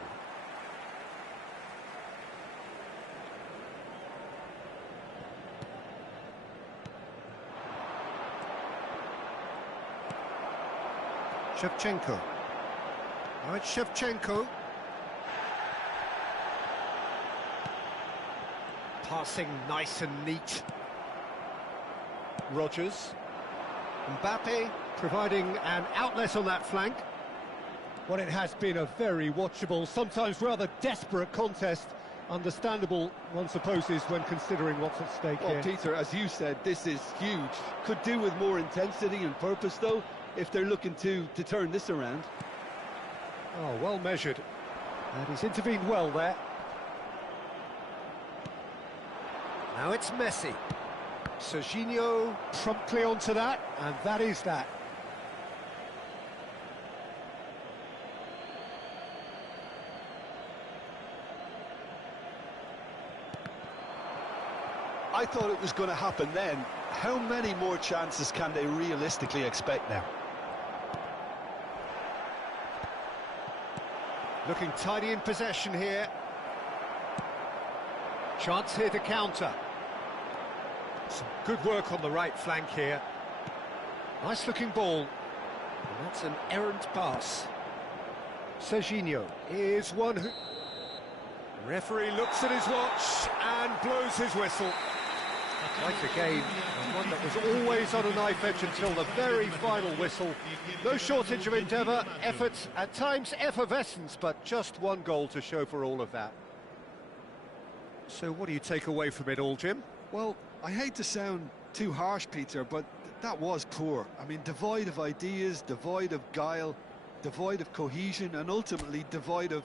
Shevchenko. All right, Shevchenko. Passing nice and neat. Rodgers. Mbappe providing an outlet on that flank. Well, it has been a very watchable, sometimes rather desperate contest. Understandable, one supposes, when considering what's at stake Well, here. Peter, as you said, this is huge. Could do with more intensity and purpose, though, if they're looking to turn this around. Oh, well measured. And he's intervened well there. Now it's Messi. Serginho promptly onto that, and that is that. I thought it was going to happen then. How many more chances can they realistically expect now? Looking tidy in possession here. Chance here to counter. Some good work on the right flank here. Nice looking ball. And that's an errant pass. Serginho is one who... Referee looks at his watch and blows his whistle. Quite a game, and one that was always on a knife edge until the very final whistle. No shortage of endeavour, effort, at times effervescence, but just one goal to show for all of that. So what do you take away from it all, Jim? Well, I hate to sound too harsh, Peter, but that was poor. I mean, devoid of ideas, devoid of guile, devoid of cohesion, and ultimately devoid of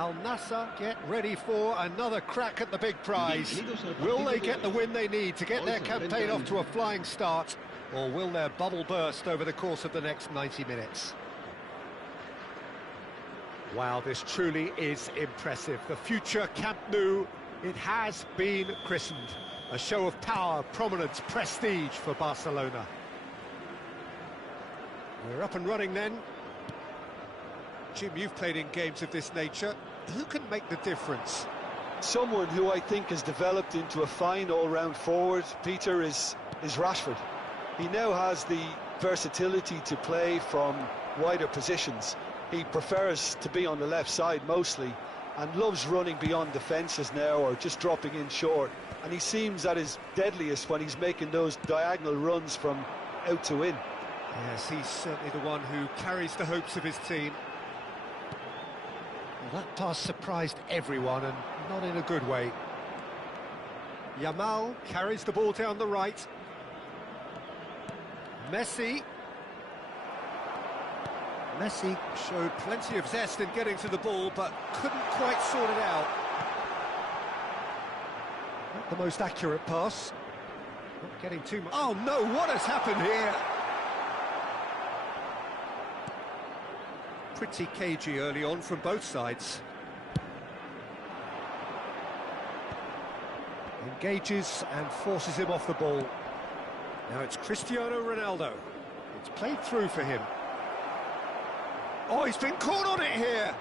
Al Nassr get ready for another crack at the big prize. Will they get the win they need to get their campaign off to a flying start, or will their bubble burst over the course of the next 90 minutes? Wow, this truly is impressive. The future Camp Nou, it has been christened. A show of power, prominence, prestige for Barcelona. We're up and running then. Jim, you've played in games of this nature. Who can make the difference? Someone who I think has developed into a fine all-round forward, Peter, is Rashford. He now has the versatility to play from wider positions. He prefers to be on the left side mostly, and loves running beyond defences now or just dropping in short. And he seems at his deadliest when he's making those diagonal runs from out to in. Yes, he's certainly the one who carries the hopes of his team. Well, that pass surprised everyone, and not in a good way. Yamal carries the ball down the right. Messi showed plenty of zest in getting to the ball, but couldn't quite sort it out. Not the most accurate pass. Not getting too much. Oh no, what has happened here? Pretty cagey early on from both sides. Engages and forces him off the ball. Now it's Cristiano Ronaldo. It's played through for him. Oh, he's been caught on it here!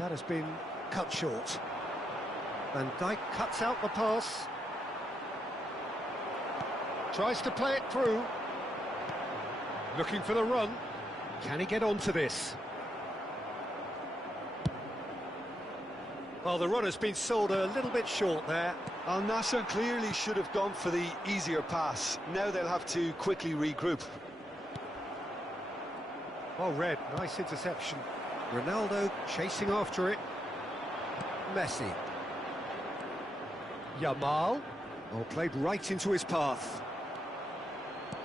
That has been cut short. Van Dijk cuts out the pass. Tries to play it through. Looking for the run. Can he get onto this? Well, the run has been sold a little bit short there. Al Nassr clearly should have gone for the easier pass. Now they'll have to quickly regroup. Well read, nice interception. Ronaldo chasing after it. Messi. Yamal. Oh, played right into his path.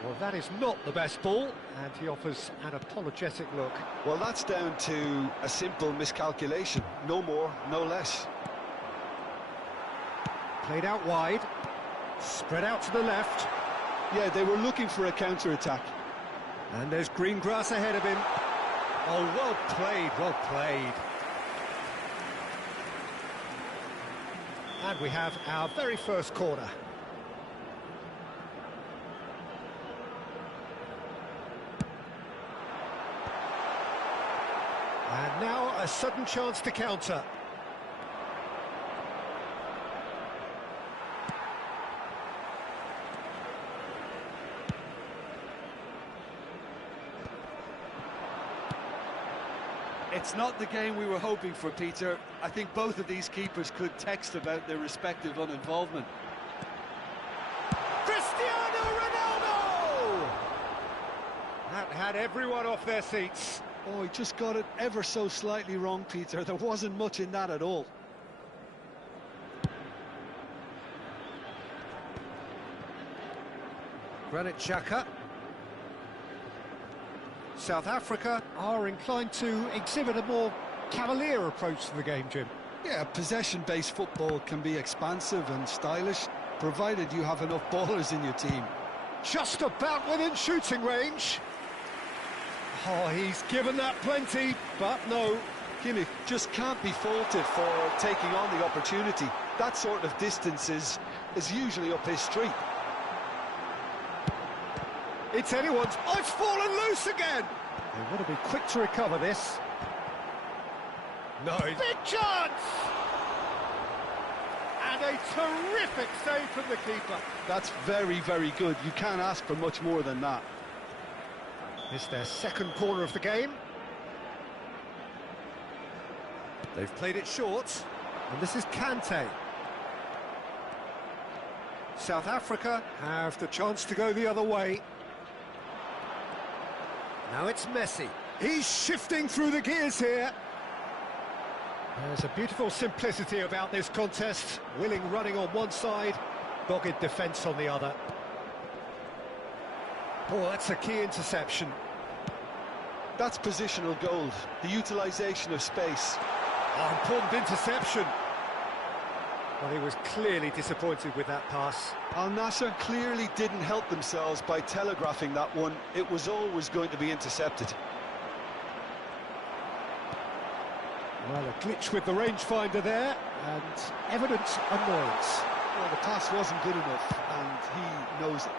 Well, that is not the best ball, and he offers an apologetic look. Well, that's down to a simple miscalculation. No more, no less. Played out wide. Spread out to the left. Yeah, they were looking for a counter-attack. And there's green grass ahead of him. Oh, well played, well played. And we have our very first corner. And now a sudden chance to counter. It's not the game we were hoping for, Peter. I think both of these keepers could text about their respective uninvolvement. Cristiano Ronaldo! That had everyone off their seats. Oh, he just got it ever so slightly wrong, Peter. There wasn't much in that at all. Granit Xhaka. South Africa are inclined to exhibit a more cavalier approach to the game, Jim. Yeah, possession-based football can be expansive and stylish, provided you have enough ballers in your team. Just about within shooting range. Oh, he's given that plenty, but no. Kimmich just can't be faulted for taking on the opportunity. That sort of distance is usually up his street. It's anyone's. Oh, it's fallen loose again! They want to be quick to recover this. No. Big chance! And a terrific save from the keeper. That's very, very good. You can't ask for much more than that. It's their second corner of the game. They've played it short, and this is Kante. South Africa have the chance to go the other way. Now it's Messi. He's shifting through the gears here. There's a beautiful simplicity about this contest. Willing running on one side, dogged defence on the other. Oh, that's a key interception. That's positional gold, the utilisation of space. Oh, important interception. Well, he was clearly disappointed with that pass. Al Nassr clearly didn't help themselves by telegraphing that one. It was always going to be intercepted. Well, a glitch with the rangefinder there, and evident annoyance. Well, the pass wasn't good enough, and he knows it.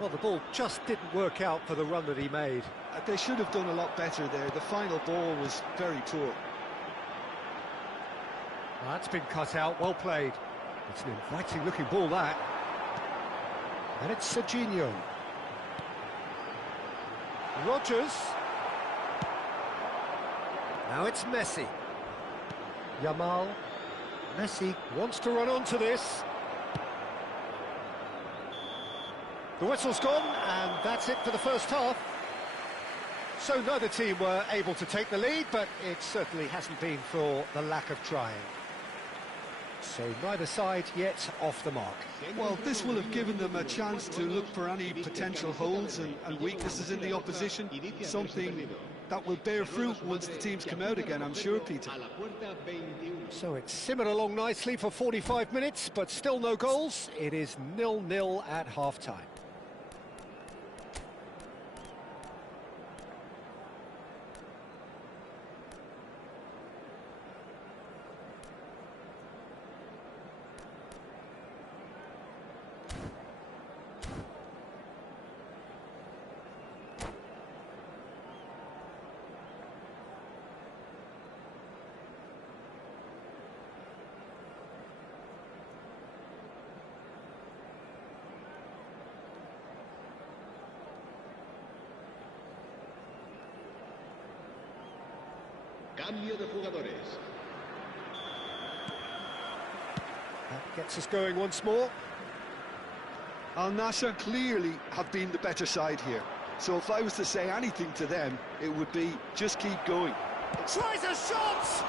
Well, the ball just didn't work out for the run that he made. They should have done a lot better there. The final ball was very poor. Well, that's been cut out, well played. It's an inviting-looking ball, that. And it's Serginho. Rodgers. Now it's Messi. Yamal. Messi wants to run onto this. The whistle's gone, and that's it for the first half. So neither team were able to take the lead, but it certainly hasn't been for the lack of trying. So neither side yet off the mark. Well, this will have given them a chance to look for any potential holes and weaknesses in the opposition, something that will bear fruit once the teams come out again, I'm sure, Peter. So it's simmered along nicely for 45 minutes, but still no goals. It is 0-0 at half-time. Cambio de jugadores. That gets us going once more. Al Nassr clearly have been the better side here. So if I was to say anything to them, it would be just keep going. Tries a shot!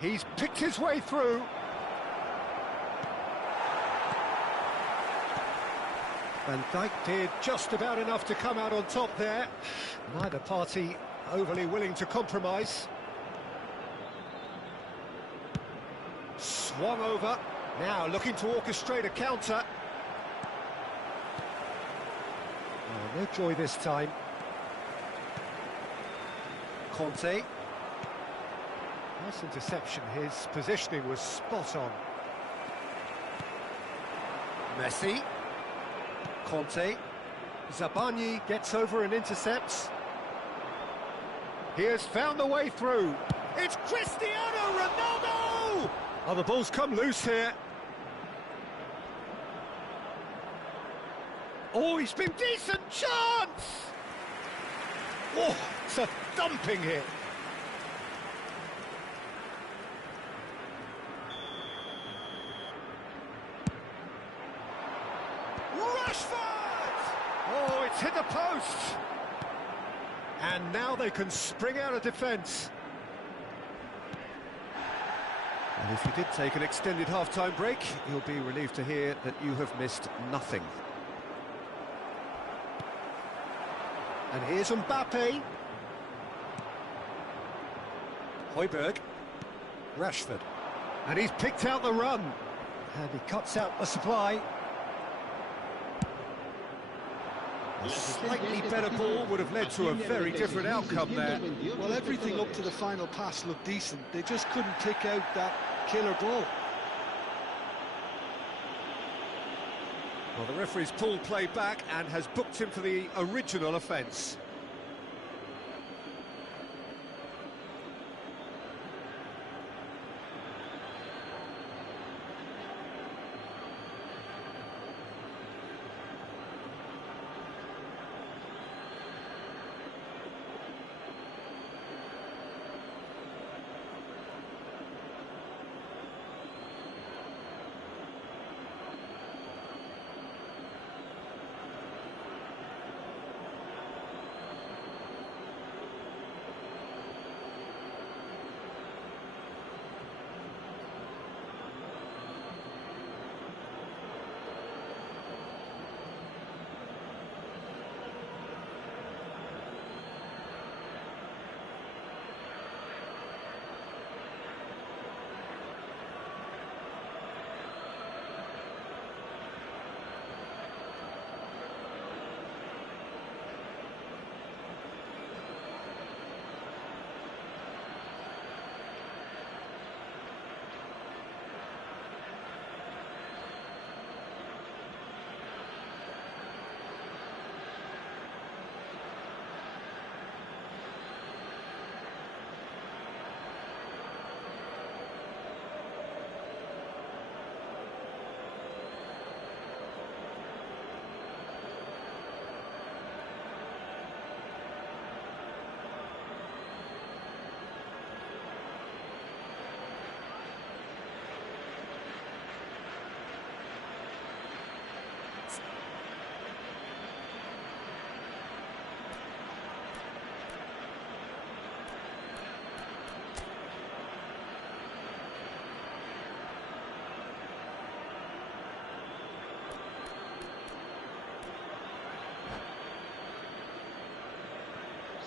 He's picked his way through. Van Dijk did just about enough to come out on top there. Neither party overly willing to compromise. Swung over. Now looking to orchestrate a counter. Oh, no joy this time. Conte. Nice interception. His positioning was spot on. Messi. Conte. Zabani gets over and intercepts. He has found the way through. It's Cristiano Ronaldo! Oh, the ball's come loose here. Oh, he's been decent. Chance! Oh, it's a thumping hit. Oh, it's hit the post! And now they can spring out of defence. And if you did take an extended half-time break, you'll be relieved to hear that you have missed nothing. And here's Mbappe. Højbjerg. Rashford. And he's picked out the run. And he cuts out the supply. A slightly better ball would have led to a very different outcome there. Well, everything up to the final pass looked decent. They just couldn't pick out that killer ball. Well, the referee's pulled play back and has booked him for the original offence.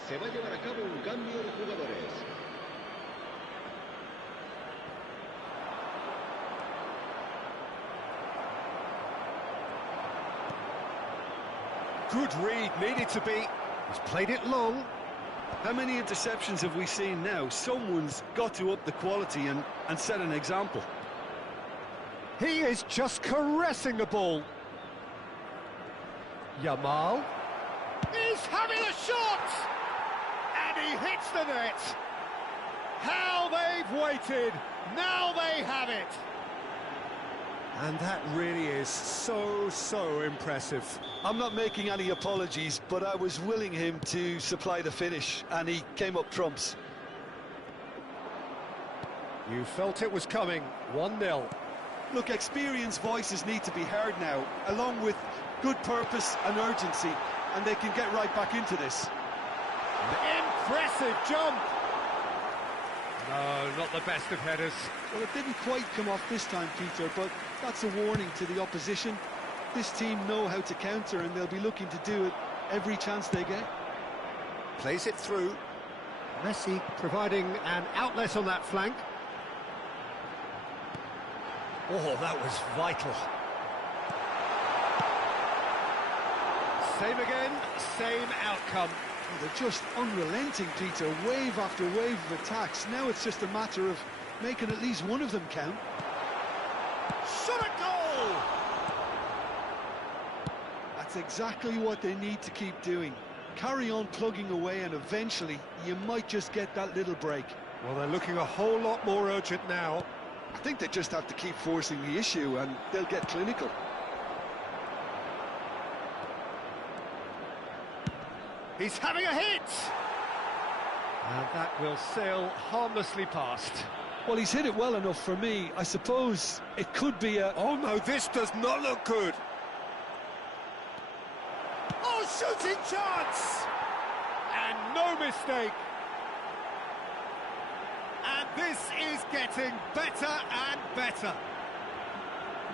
Se va a llevar a cabo un cambio de jugadores. Good read, needed to be. He's played it long. How many interceptions have we seen now? Someone's got to up the quality and set an example. He is just caressing the ball. Yamal. He's having a shot! And he hits the net. How they've waited. Now they have it. And that really is so impressive. I'm not making any apologies, but I was willing him to supply the finish, and he came up trumps. You felt it was coming. 1-0. Look, experienced voices need to be heard now, along with good purpose and urgency, and they can get right back into this. Impressive jump! No, not the best of headers. Well, it didn't quite come off this time, Peter, but that's a warning to the opposition. This team know how to counter, and they'll be looking to do it every chance they get. Plays it through. Messi providing an outlet on that flank. Oh, that was vital. Same again, same outcome. They're just unrelenting, Peter, wave after wave of attacks. Now it's just a matter of making at least one of them count. Shot a goal! That's exactly what they need to keep doing. Carry on plugging away, and eventually you might just get that little break. Well, they're looking a whole lot more urgent now. I think they just have to keep forcing the issue, and they'll get clinical. He's having a hit! And that will sail harmlessly past. Well, he's hit it well enough for me. I suppose it could be a... Oh no, this does not look good! Oh, shooting chance! And no mistake! And this is getting better and better.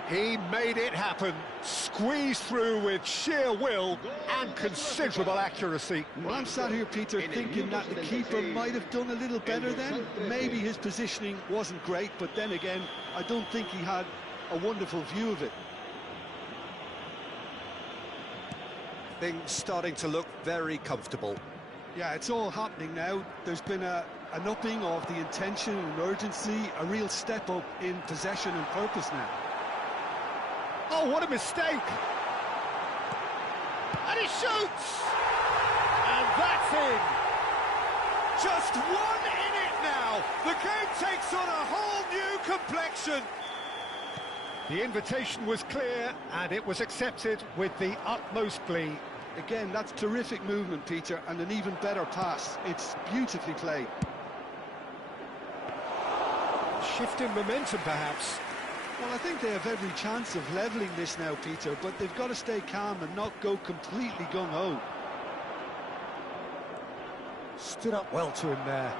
He made it happen, squeezed through with sheer will and considerable accuracy. Well, I'm sat here, Peter, thinking that the keeper might have done a little better then. Maybe his positioning wasn't great, but then again, I don't think he had a wonderful view of it. Things starting to look very comfortable. Yeah, it's all happening now. There's been an upping of the intention and urgency, a real step up in possession and purpose now. Oh, what a mistake! And he shoots! And that's in! Just one in it now! The game takes on a whole new complexion! The invitation was clear, and it was accepted with the utmost glee. Again, that's terrific movement, Peter, and an even better pass. It's beautifully played. Shift in momentum, perhaps. Well, I think they have every chance of levelling this now, Peter, but they've got to stay calm and not go completely gung-ho. Stood up well to him there.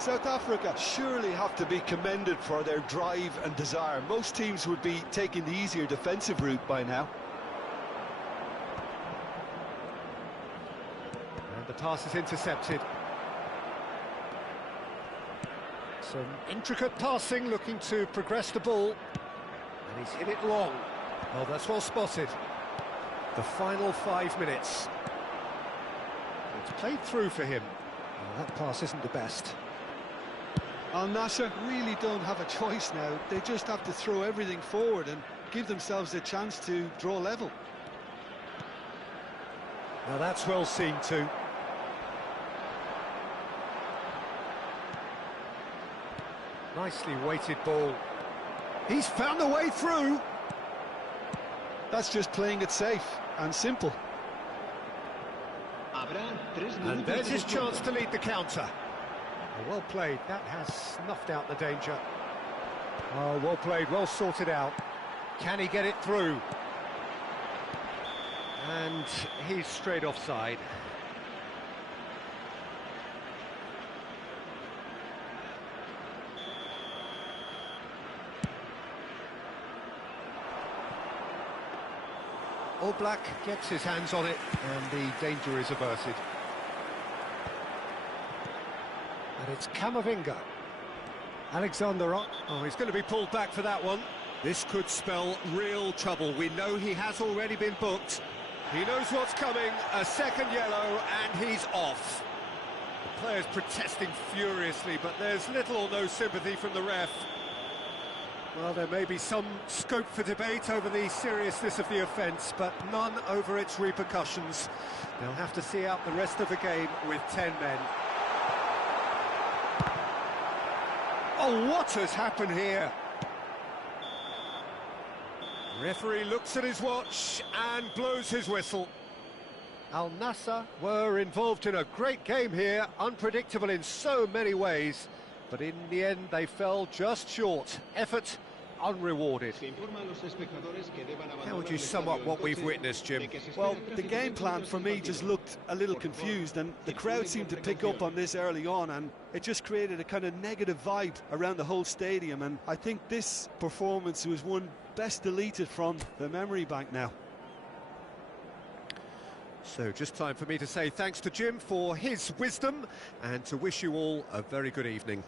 South Africa surely have to be commended for their drive and desire. Most teams would be taking the easier defensive route by now. And the pass is intercepted. Some intricate passing, looking to progress the ball. And he's hit it long. Oh, that's well spotted. The final 5 minutes. It's played through for him. Oh, that pass isn't the best. Al Nassr really don't have a choice now. They just have to throw everything forward and give themselves a chance to draw level. Now that's well seen too. Nicely weighted ball. He's found a way through. That's just playing it safe and simple. And there's his chance to lead the counter. Oh, well played. That has snuffed out the danger. Oh, well played, well sorted out. Can he get it through? And he's straight offside. All Black gets his hands on it, and the danger is averted. And it's Camavinga. Alexander, oh, he's going to be pulled back for that one. This could spell real trouble. We know he has already been booked. He knows what's coming, a second yellow, and he's off. The player's protesting furiously, but there's little or no sympathy from the ref. Well, there may be some scope for debate over the seriousness of the offence, but none over its repercussions. They'll have to see out the rest of the game with 10 men. Oh, what has happened here? Referee looks at his watch and blows his whistle. Al Nassr were involved in a great game here, unpredictable in so many ways, but in the end they fell just short. Effort unrewarded. How would you sum up what we've witnessed, Jim? Well, the game plan for me just looked a little confused, and the crowd seemed to pick up on this early on, and it just created a kind of negative vibe around the whole stadium, and I think this performance was one best deleted from the memory bank now. So just time for me to say thanks to Jim for his wisdom and to wish you all a very good evening.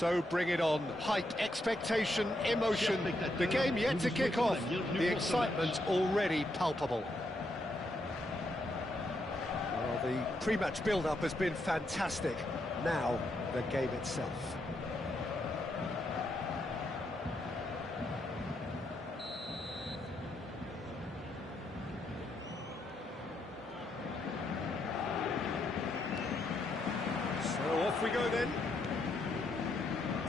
So bring it on. Hype, expectation, emotion. The game yet to kick off. The excitement already palpable. Well, the pre-match build-up has been fantastic. Now, the game itself. So off we go then.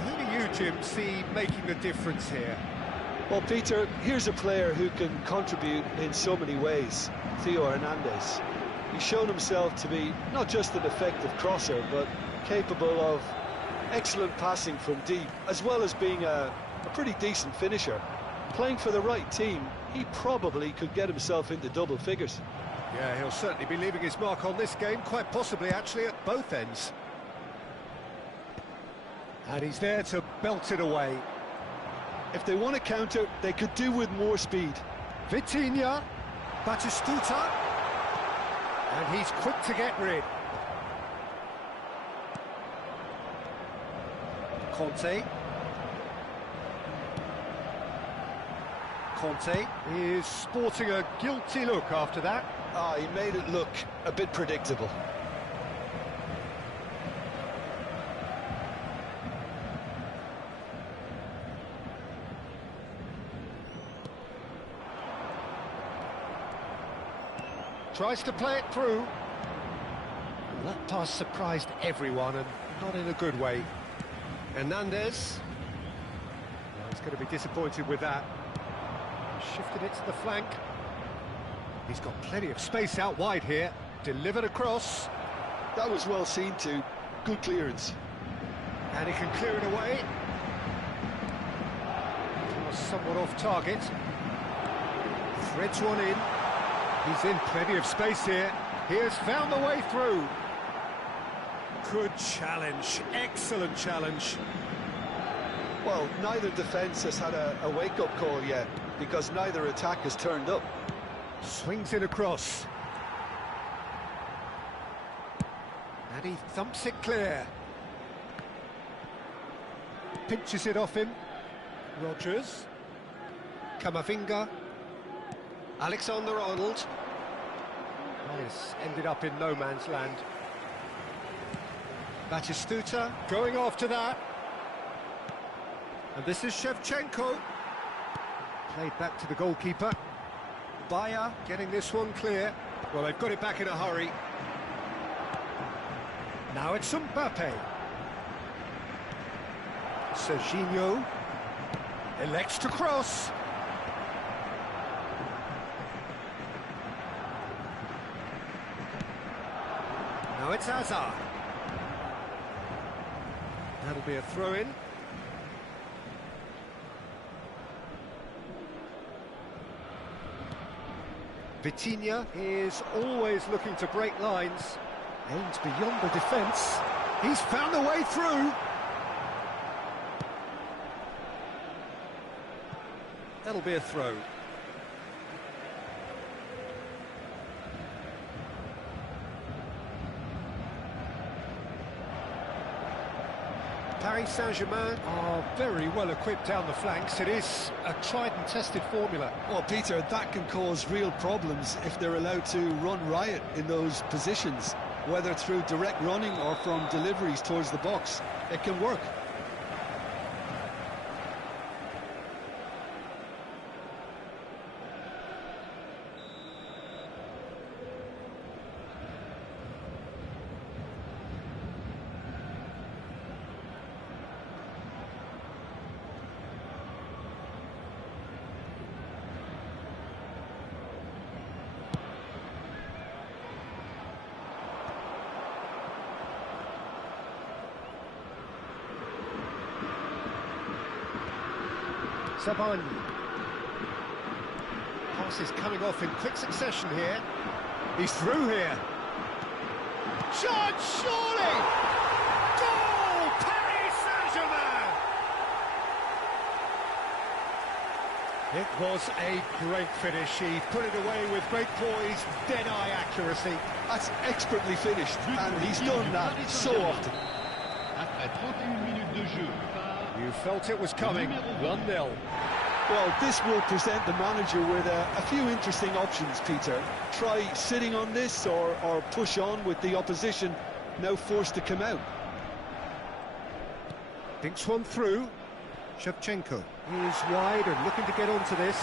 Who do you, Jim, see making the difference here? Well, Peter, here's a player who can contribute in so many ways, Theo Hernandez. He's shown himself to be not just an effective crosser, but capable of excellent passing from deep, as well as being a pretty decent finisher. Playing for the right team, he probably could get himself into double figures. Yeah, he'll certainly be leaving his mark on this game, quite possibly actually at both ends. And he's there to belt it away. If they want to counter, they could do with more speed. Vitinha, Batistuta, and he's quick to get rid. Conte is sporting a guilty look after that. He made it look a bit predictable. Tries to play it through. Well, that pass surprised everyone, and not in a good way. Hernandez. Well, he's going to be disappointed with that. Shifted it to the flank. He's got plenty of space out wide here. Delivered across. That was well seen too. Good clearance. And he can clear it away. Was somewhat off target. Threads one in. He's in plenty of space here. He has found the way through. Good challenge. Excellent challenge. Well, neither defence has had a wake-up call yet, because neither attack has turned up. Swings it across. And he thumps it clear. Pinches it off him. Rodgers. Camavinga. Alexander-Arnold. Yes, ended up in no man's land. Batistuta going after that. And this is Shevchenko. Played back to the goalkeeper. Bayer getting this one clear. Well, they've got it back in a hurry. Now it's Mbappe. Serginho elects to cross. Now it's Hazard. That'll be a throw-in. Vitinha is always looking to break lines. Aims beyond the defence. He's found a way through. That'll be a throw. Paris Saint-Germain are very well equipped down the flanks. It is a tried and tested formula. Well, Peter, that can cause real problems if they're allowed to run riot in those positions, whether through direct running or from deliveries towards the box. It can work. Savani. Passes coming off in quick succession here. He's through here. Shot, surely! Goal! Paris Saint-Germain! It was a great finish. He put it away with great poise, dead-eye accuracy. That's expertly finished, and he's done that so often. Après 31 minutes de jeu. You felt it was coming. 1-0. Well, this will present the manager with a few interesting options, Peter. Try sitting on this or push on with the opposition now forced to come out. Dinks one through. Shevchenko is wide and looking to get onto this.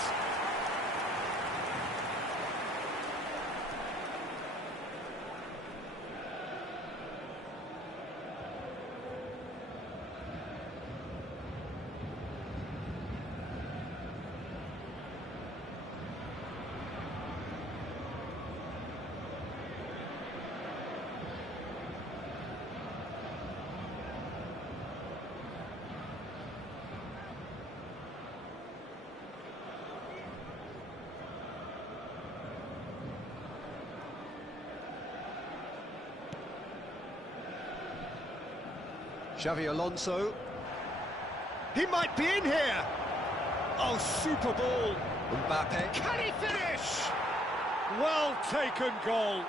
Xavi Alonso. He might be in here. Oh, super ball. Mbappe. Can he finish? Well taken goal.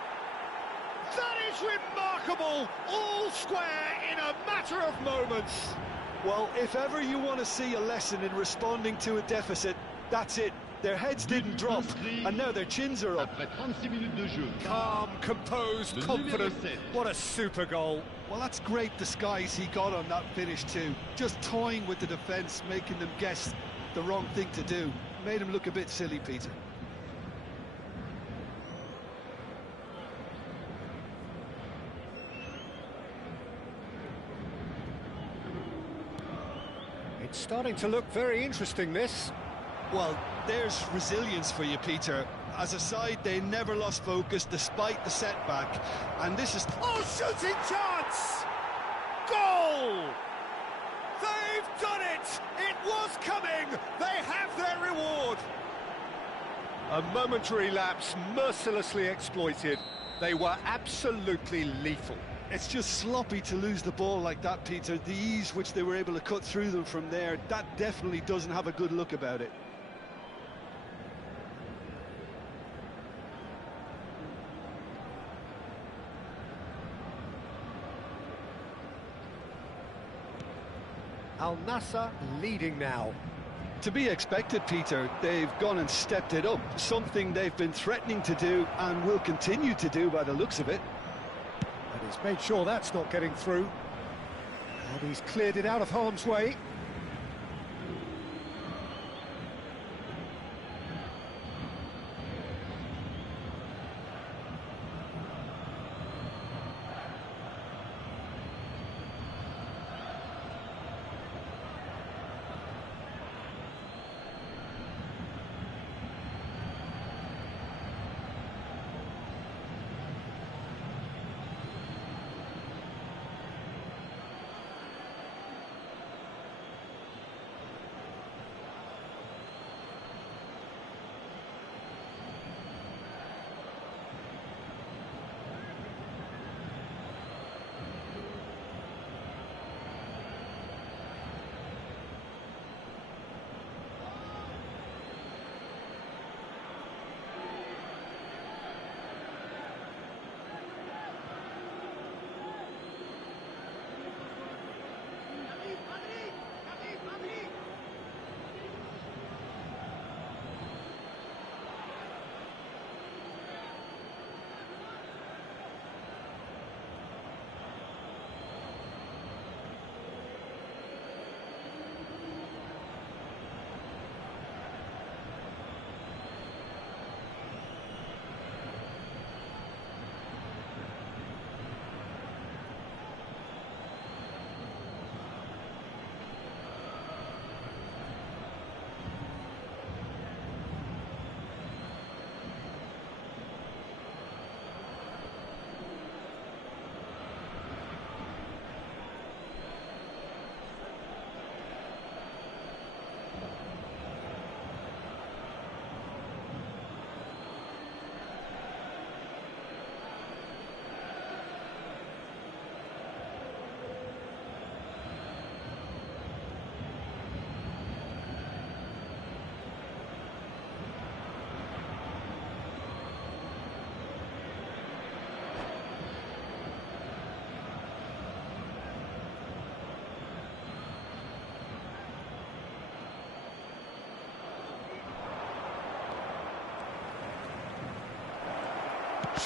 That is remarkable. All square in a matter of moments. Well, if ever you want to see a lesson in responding to a deficit, that's it. Their heads didn't drop, and now their chins are up. Après 36 minutes de jeu. Calm, composed, confident. What a super goal. Well, that's great disguise he got on that finish too. Just toying with the defence, making them guess the wrong thing to do. Made him look a bit silly, Peter. It's starting to look very interesting, this. Well, there's resilience for you, Peter. As a side, they never lost focus despite the setback. And this is... Oh, shooting chance! Goal! They've done it! It was coming! They have their reward! A momentary lapse mercilessly exploited. They were absolutely lethal. It's just sloppy to lose the ball like that, Peter. The ease which they were able to cut through them from there, that definitely doesn't have a good look about it. Al Nassr leading now. To be expected, Peter. They've gone and stepped it up, something they've been threatening to do and will continue to do by the looks of it. And he's made sure that's not getting through. And he's cleared it out of harm's way.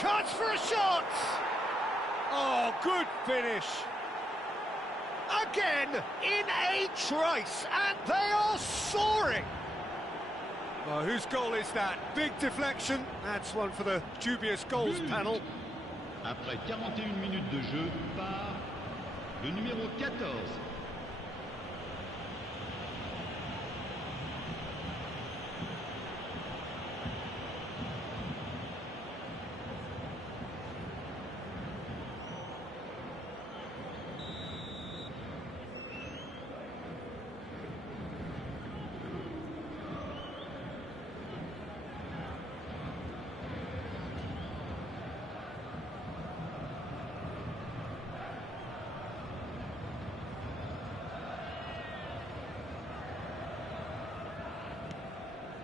chance for a shot! Oh, good finish. Again, in a trice, and they are soaring. Oh, whose goal is that? Big deflection. That's one for the dubious goals panel. Après 41 minutes de jeu, part le numéro 14.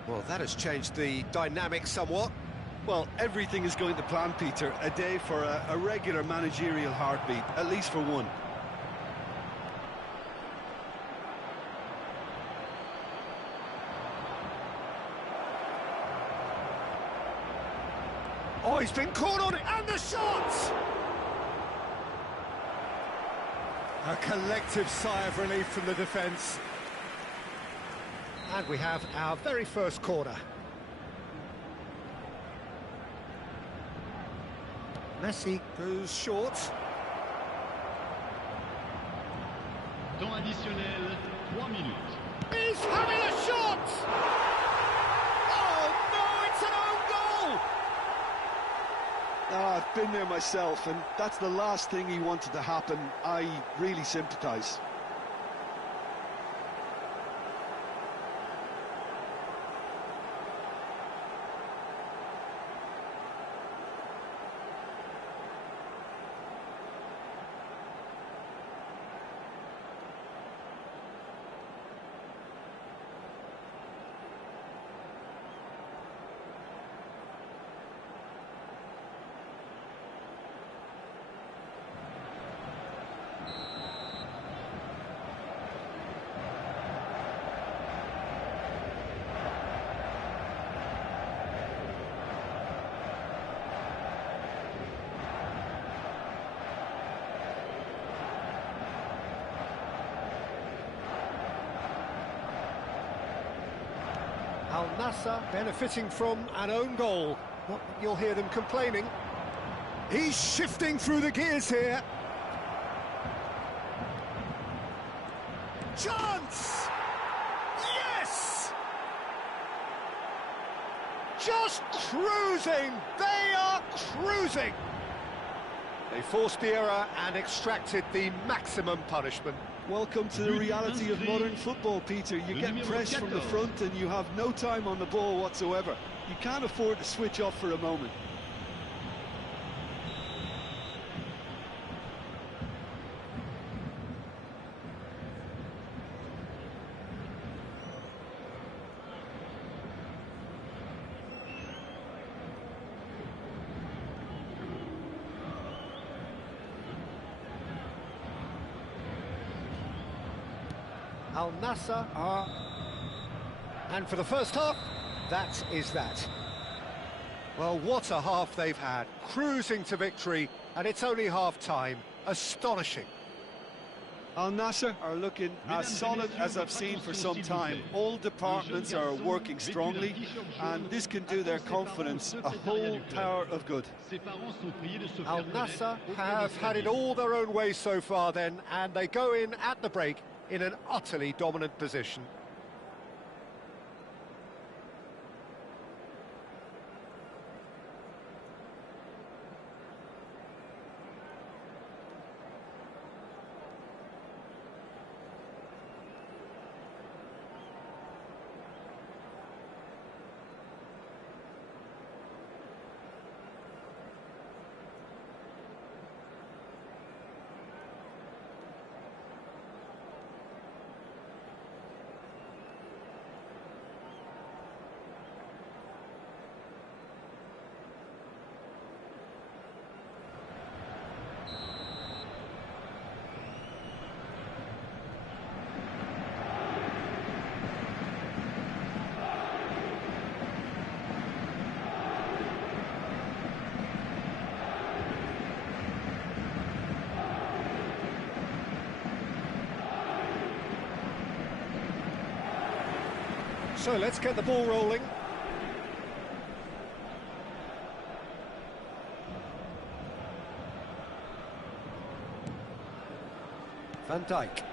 Well, that has changed the dynamic somewhat. Well, everything is going to plan, Peter. A day for a regular managerial heartbeat, at least for one. Oh, he's been caught on it, and the shot! A collective sigh of relief from the defence. And we have our very first corner. Messi goes short. Temps additionnel, 3 minutes. He's having a shot! Oh no, it's an own goal! I've been there myself, and that's the last thing he wanted to happen. I really sympathise. Al Nassr benefiting from an own goal. Not that you'll hear them complaining. He's shifting through the gears here. Chance! Yes! Just cruising! They are cruising! They forced the error and extracted the maximum punishment. Welcome to the reality of modern football, Peter. You get pressed from the front and you have no time on the ball whatsoever. You can't afford to switch off for a moment. Al Nassr are... And for the first half, that is that. Well, what a half they've had. Cruising to victory, and it's only half-time. Astonishing. Al Nassr are looking as solid as I've seen for some time. All departments are working strongly, and this can do their confidence a whole power of good. Al Nassr have had it all their own way so far then, and they go in at the break in an utterly dominant position. So let's get the ball rolling. Van Dijk.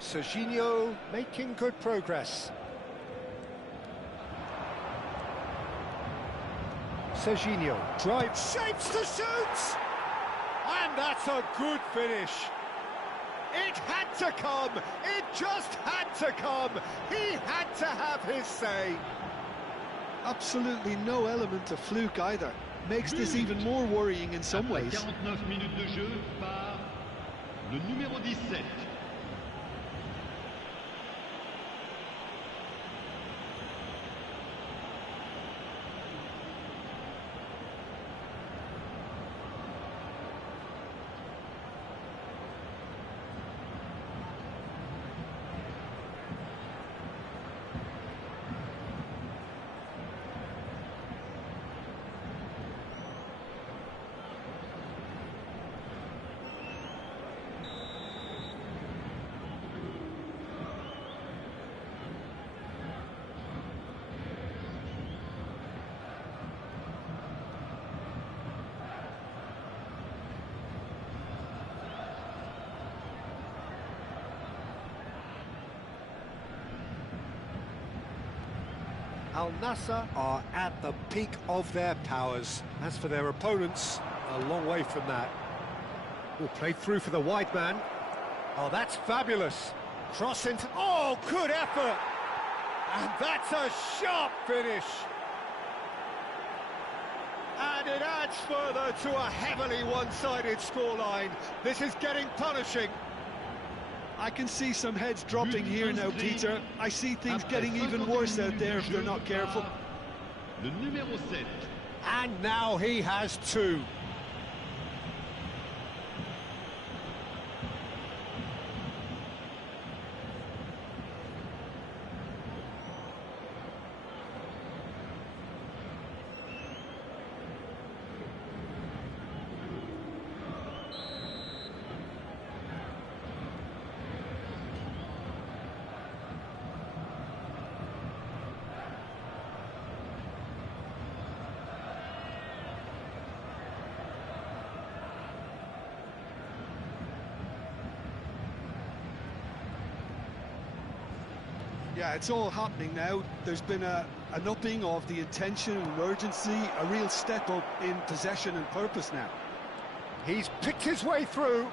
Serginho making good progress. Serginho drive, shapes to shoot! And that's a good finish. It had to come, it just had to come. He had to have his say. Absolutely no element of fluke either. Makes this even more worrying in some ways. 49 minutes de jeu par le numéro 17. Al Nassr are at the peak of their powers. As for their opponents, a long way from that. Oh, played through for the wide man. Oh, that's fabulous. Cross into... Oh, good effort! And that's a sharp finish. And it adds further to a heavily one-sided scoreline. This is getting punishing. I can see some heads dropping here now, Peter. I see things getting even worse out there if they're not careful. Le numéro 7. And now he has two. Yeah, it's all happening now. There's been an upping of the intention and urgency, a real step up in possession and purpose now. He's picked his way through.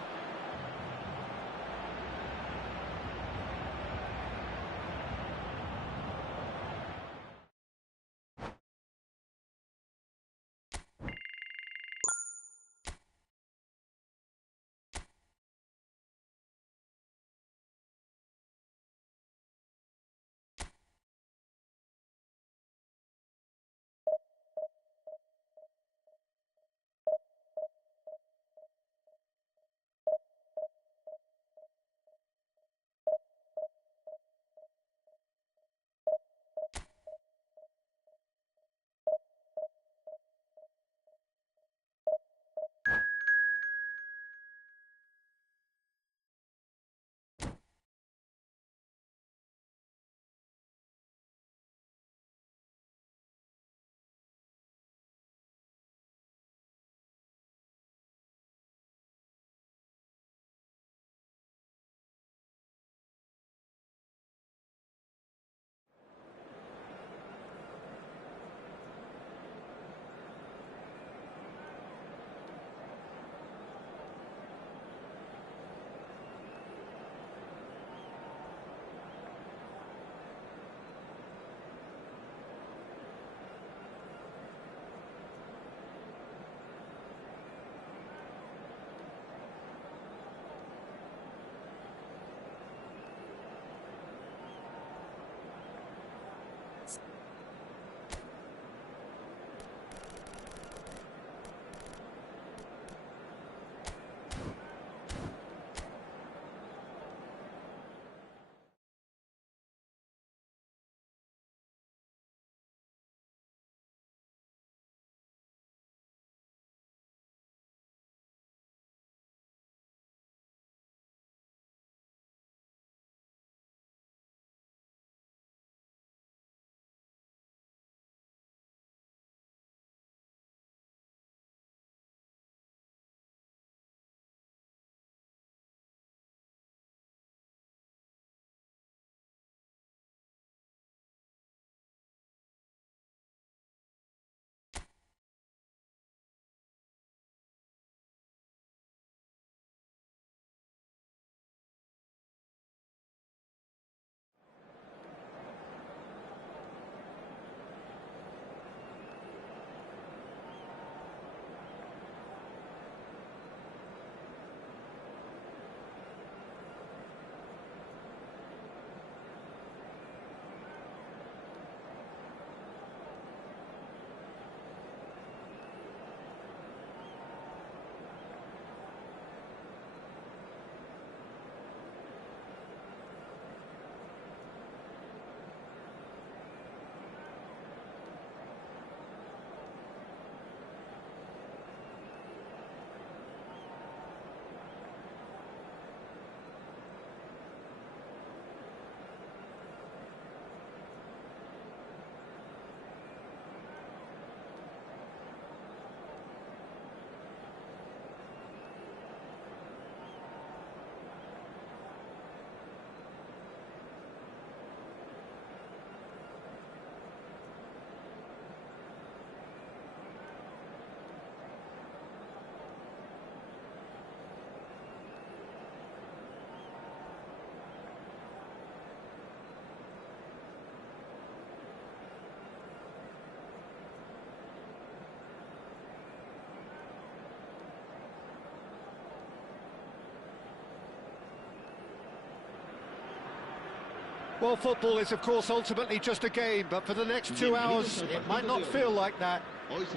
Well, football is, of course, ultimately just a game, but for the next 2 hours, it might not feel like that.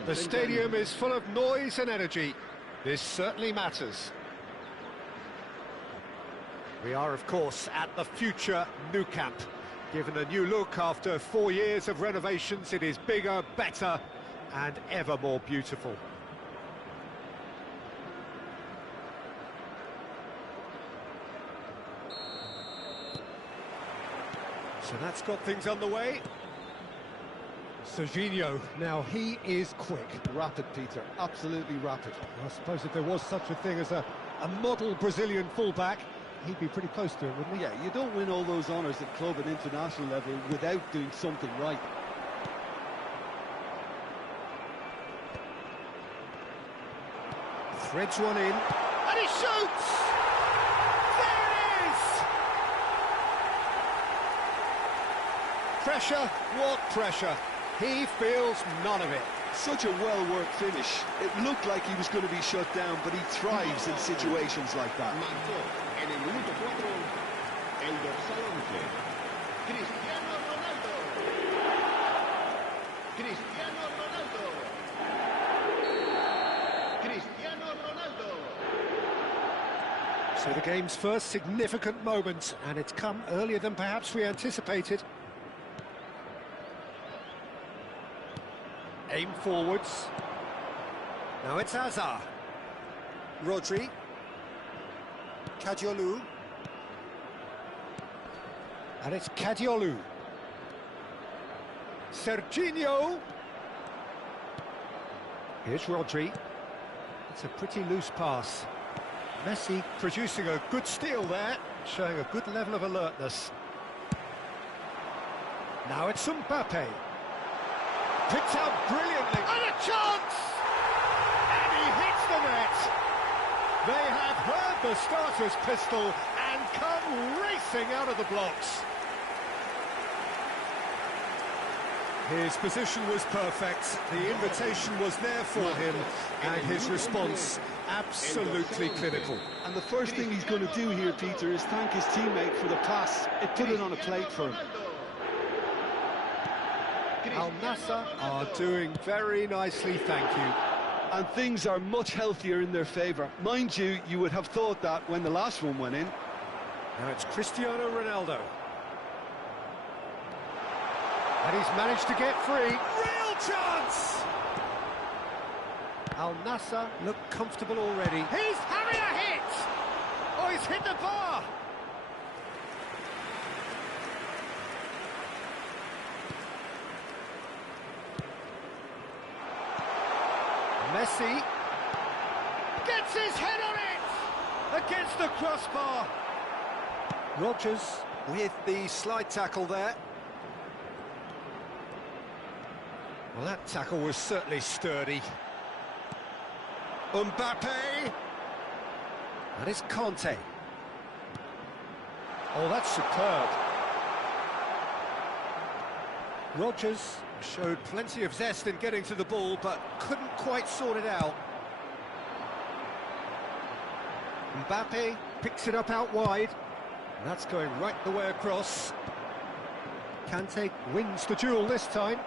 The stadium is full of noise and energy. This certainly matters. We are, of course, at the future Nou Camp. Given a new look after 4 years of renovations, it is bigger, better, and ever more beautiful. So that's got things underway. Serginho, now he is quick. Rapid, Peter, absolutely rapid. I suppose if there was such a thing as a model Brazilian fullback, he'd be pretty close to it, wouldn't he? Yeah, you don't win all those honours at club and international level without doing something right. Threads one in, and he shoots! There it is! Pressure, what pressure? He feels none of it. Such a well-worked finish. It looked like he was going to be shut down, but he thrives in situations like that. Marcó en el minuto 4 el dorsal 11, Cristiano Ronaldo. Cristiano Ronaldo. Cristiano Ronaldo. So the game's first significant moment, and it's come earlier than perhaps we anticipated. Aim forwards. Now it's Hazard. Rodri. Kadiolu. And it's Kadiolu. Serginho. Here's Rodri. It's a pretty loose pass. Messi producing a good steal there, showing a good level of alertness. Now it's Mbappe. Picked out brilliantly, and a chance! And he hits the net! They have heard the starter's pistol and come racing out of the blocks. His position was perfect, the invitation was there for him, and his response absolutely clinical. And the first thing he's going to do here, Peter, is thank his teammate for the pass. It put it on a plate for him. Al Nassr are doing very nicely, thank you. And things are much healthier in their favour. Mind you, you would have thought that when the last one went in. Now it's Cristiano Ronaldo. And he's managed to get free. Real chance! Al Nassr look comfortable already. He's having a hit! Oh, he's hit the bar! Messi gets his head on it against the crossbar. Rodgers with the slide tackle there. Well, that tackle was certainly sturdy. Mbappe. And it's Conte. Oh, that's superb. Rodgers showed plenty of zest in getting to the ball, but couldn't quite sort it out. Mbappe picks it up out wide, and that's going right the way across. Kante wins the duel this time.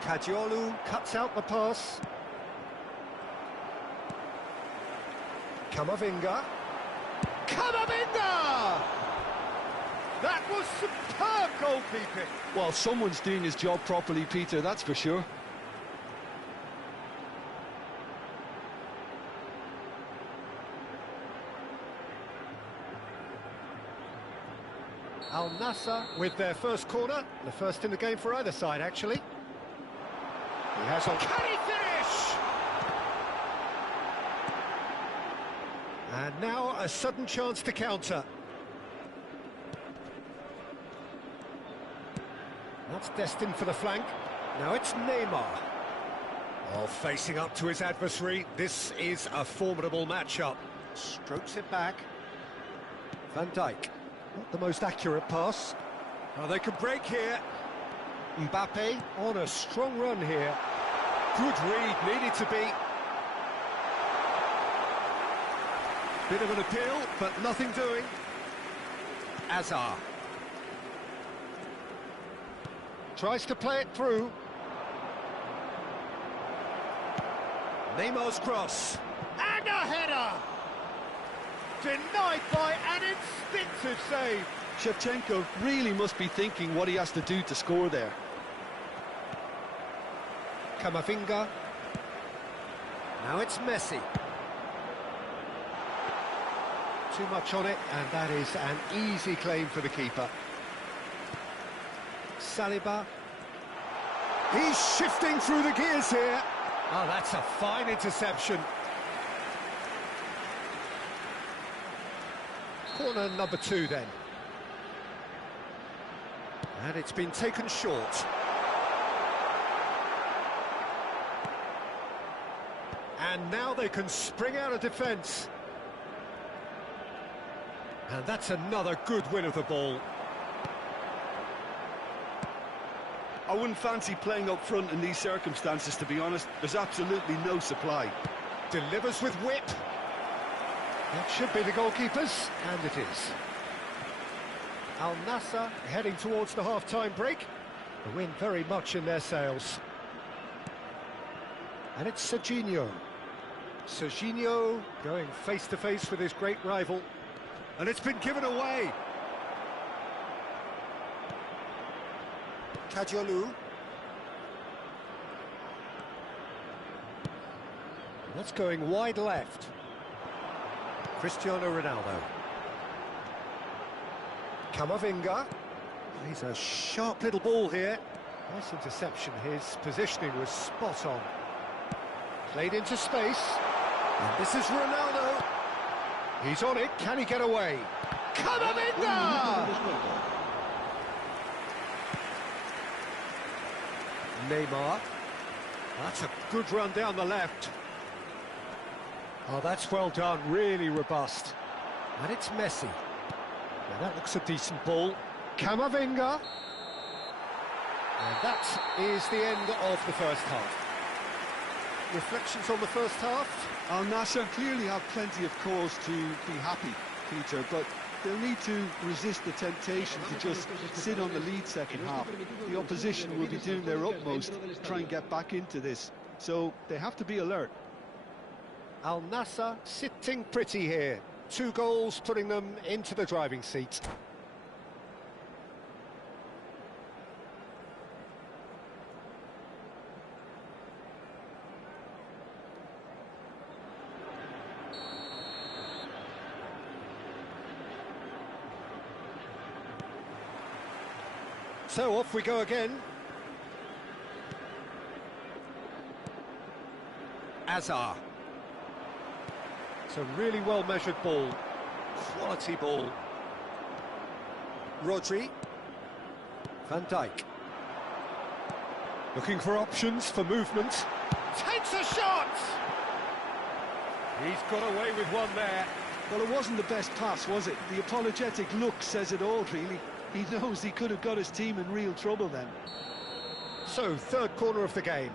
Kadiolu cuts out the pass. Camavinga. Camavinga! That was superb goalkeeping. Well, someone's doing his job properly, Peter, that's for sure. Al Nassr with their first corner, the first in the game for either side, actually. He has on. Can he finish? And now a sudden chance to counter. That's destined for the flank. Now it's Neymar. Oh, facing up to his adversary. This is a formidable matchup. Strokes it back. Van Dijk. Not the most accurate pass. Oh, they can break here. Mbappe on a strong run here. Good read, needed to be. Bit of an appeal, but nothing doing. Hazard. Tries to play it through. Neymar's cross. And a header! Denied by an instinctive save. Shevchenko really must be thinking what he has to do to score there. Camavinga. Now it's Messi. Too much on it, and that is an easy claim for the keeper. Saliba. He's shifting through the gears here. Oh, that's a fine interception. Corner number 2 then. And it's been taken short. And now they can spring out of defence. And that's another good win of the ball. I wouldn't fancy playing up front in these circumstances, to be honest. There's absolutely no supply. Delivers with whip. That should be the goalkeepers, and it is. Al Nassr heading towards the half-time break. The wind very much in their sails. And it's Serginho. Serginho going face-to-face with his great rival. And it's been given away. Kajolu. That's going wide left. Cristiano Ronaldo. Camavinga. He's a sharp little ball here. Nice interception. His positioning was spot on. Played into space. And this is Ronaldo. He's on it. Can he get away? Camavinga! Neymar. That's a good run down the left. Oh, that's well done. Really robust. And it's Messi. Now that looks a decent ball. Camavinga. And that is the end of the first half. Reflections on the first half? Al Nassr clearly have plenty of cause to be happy, Peter, but they'll need to resist the temptation to just sit on the lead second half. The opposition will be doing their utmost to try and get back into this, so they have to be alert. Al Nassr sitting pretty here. 2 goals putting them into the driving seat. So off we go again. Azar. It's a really well-measured ball. Quality ball. Rodri. Van Dijk. Looking for options for movement. Takes a shot! He's got away with one there. Well, it wasn't the best pass, was it? The apologetic look says it all, really. He knows he could have got his team in real trouble then. So, third corner of the game.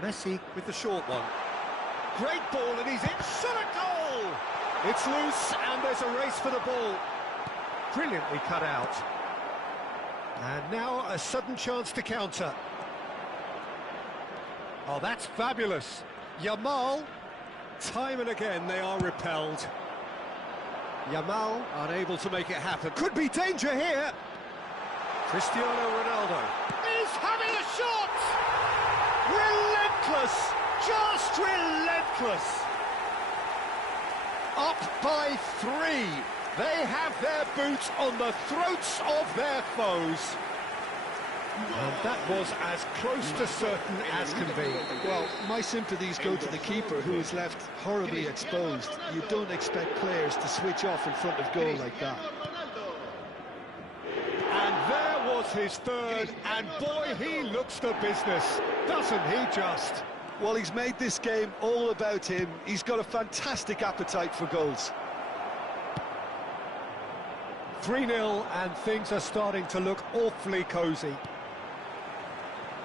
Messi with the short one. Great ball, and he's in. Shot a goal! It's loose, and there's a race for the ball. Brilliantly cut out. And now a sudden chance to counter. Oh, that's fabulous. Yamal. Time and again they are repelled. Yamal unable to make it happen. Could be danger here. Cristiano Ronaldo is having a shot! Relentless! Just relentless! Up by 3. They have their boots on the throats of their foes. And that was as close to certain as can be. Well, my sympathies go to the keeper, who is left horribly exposed. You don't expect players to switch off in front of goal like that. And there was his third, and boy, he looks the business, doesn't he just? Well, he's made this game all about him. He's got a fantastic appetite for goals. 3-0, and things are starting to look awfully cosy.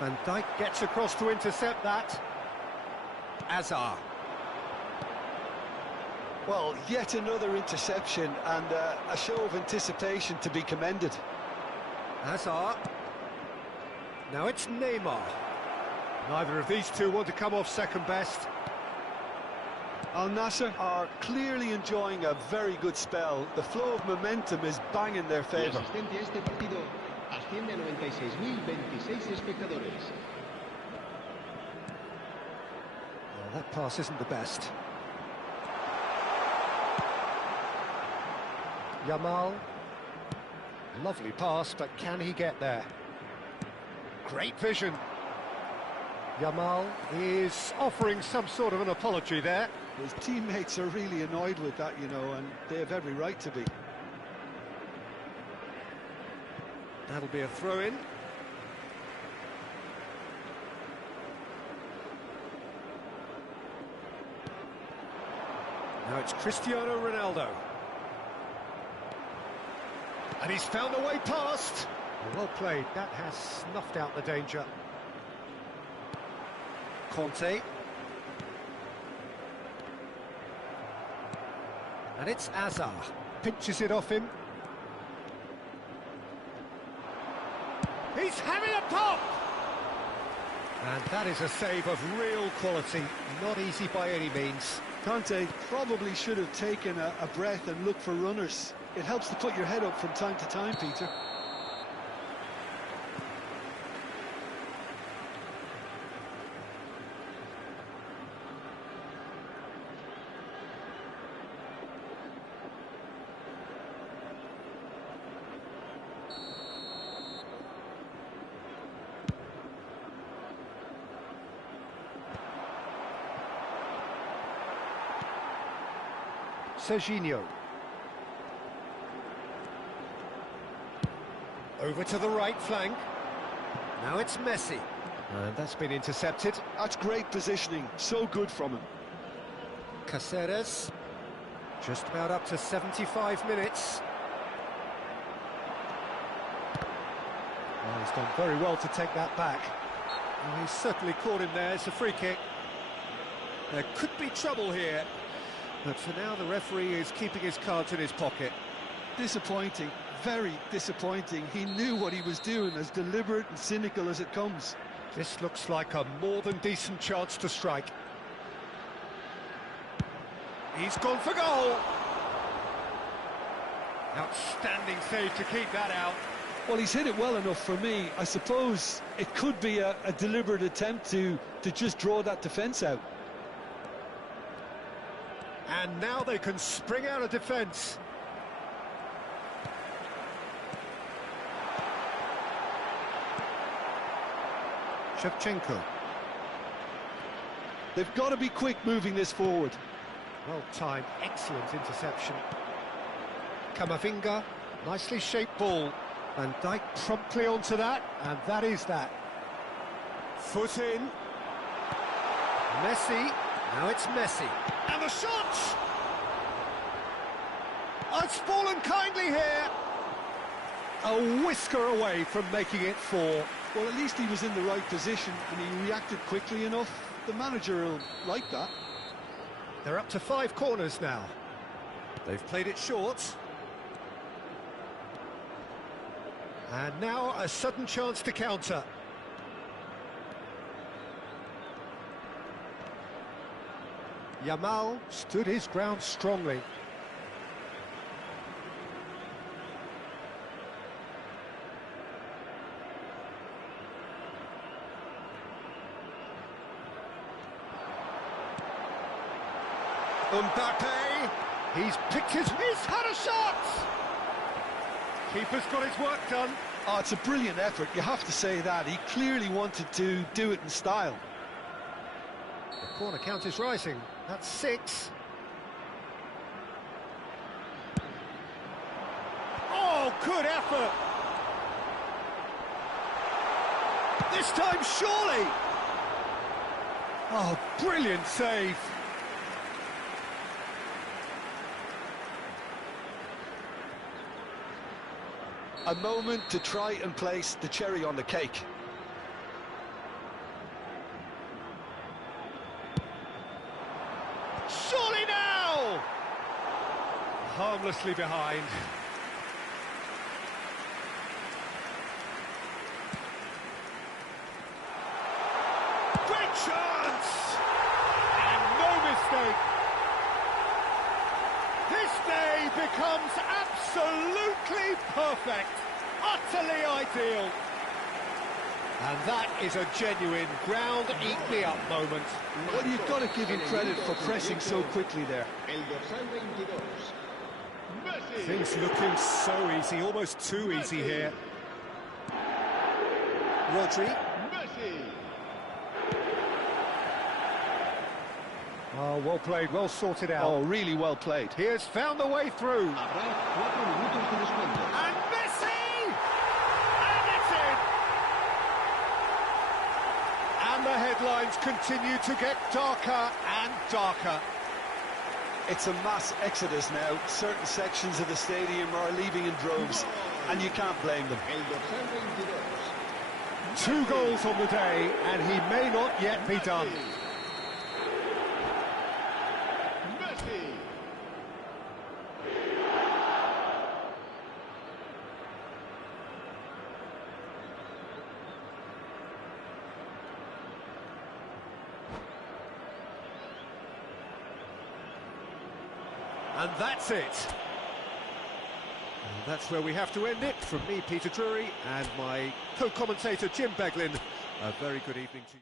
Van Dijk gets across to intercept that. Azar. Well, yet another interception and a show of anticipation to be commended. Hazard. Now it's Neymar. Neither of these two want to come off second best. Al Nassr are clearly enjoying a very good spell. The flow of momentum is bang in their La favour. asistencia a este partido asciende a 96.026 espectadores. Well, that pass isn't the best. Yamal. Lovely pass, but can he get there? Great vision. Yamal is offering some sort of an apology there. His teammates are really annoyed with that, you know, and they have every right to be. That'll be a throw-in. Now it's Cristiano Ronaldo. And he's found a way past. Well played, that has snuffed out the danger. Conte. And it's Hazard. Pinches it off him. He's having a pop! And that is a save of real quality. Not easy by any means. Conte probably should have taken a breath and looked for runners. It helps to put your head up from time to time, Peter. Serginho. Over to the right flank. Now it's Messi. And that's been intercepted. That's great positioning, so good from him. Caceres. Just about up to 75 minutes. Well, he's done very well to take that back. Well, he's certainly caught him there. It's a free kick. There could be trouble here. But for now, the referee is keeping his cards in his pocket. Disappointing, very disappointing. He knew what he was doing, as deliberate and cynical as it comes. This looks like a more than decent chance to strike. He's gone for goal! Outstanding save to keep that out. Well, he's hit it well enough for me. I suppose it could be a deliberate attempt to just draw that defence out. And now they can spring out of defence. Shevchenko. They've got to be quick moving this forward. Well timed, excellent interception. Camavinga, nicely shaped ball. Van Dijk promptly onto that, and that is that. Foot in. Messi. Now it's Messi. And the shot! Oh, it's fallen kindly here. A whisker away from making it 4. Well, at least he was in the right position and he reacted quickly enough. The manager will like that. They're up to 5 corners now. They've played it short. And now a sudden chance to counter. Yamal stood his ground strongly. Mbappe, he's picked he's had a shot! Keeper's got his work done. Oh, it's a brilliant effort, you have to say that. He clearly wanted to do it in style. The corner count is rising. That's 6. Oh, good effort! This time, surely! Oh, brilliant save! A moment to try and place the cherry on the cake. Surely now! harmlessly behind. Great chance! And no mistake. This day becomes absolutely perfect, utterly ideal. And that is a genuine ground-eat-me-up moment. Well, you've got to give him credit for pressing so quickly there. El dorsal 22. Messi. Things looking so easy, almost too easy here. Rodri. Messi. Oh, well played, well sorted out. Oh, really well played. He has found the way through. Habrá 4 minutos de descuento. And Messi! And it's in! And the headlines continue to get darker and darker. It's a mass exodus now. Certain sections of the stadium are leaving in droves, and you can't blame them. El dorsal 22. 2 goals on the day, and he may not yet be done. Messi. And that's it. And that's where we have to end it. From me, Peter Drury, and my co-commentator, Jim Beglin. A very good evening to you.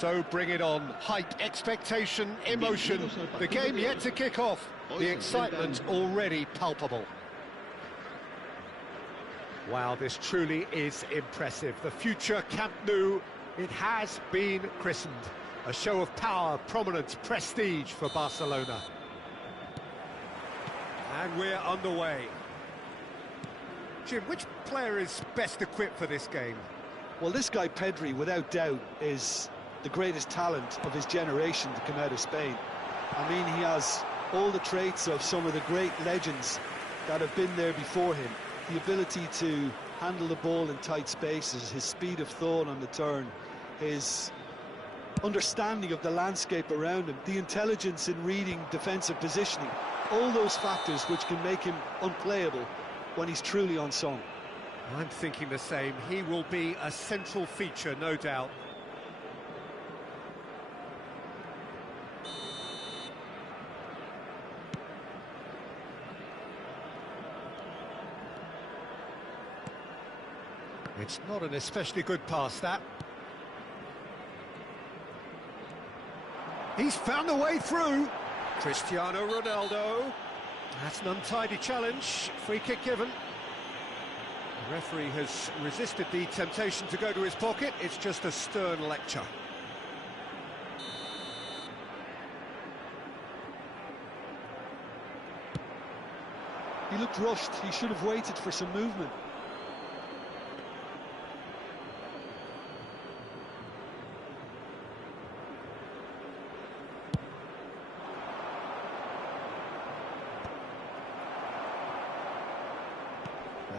So bring it on. Hype, expectation, emotion. The game yet to kick off. The excitement already palpable. Wow, this truly is impressive. The future Camp Nou, it has been christened. A show of power, prominence, prestige for Barcelona. And we're underway. Jim, which player is best equipped for this game? Well, this guy Pedri, without doubt, is the greatest talent of his generation to come out of Spain. I mean, he has all the traits of some of the great legends that have been there before him. The ability to handle the ball in tight spaces, his speed of thought on the turn, his understanding of the landscape around him, the intelligence in reading defensive positioning, all those factors which can make him unplayable when he's truly on song. I'm thinking the same. He will be a central feature, no doubt. It's not an especially good pass, that. He's found a way through. Cristiano Ronaldo. That's an untidy challenge. Free kick given. The referee has resisted the temptation to go to his pocket. It's just a stern lecture. He looked rushed. He should have waited for some movement.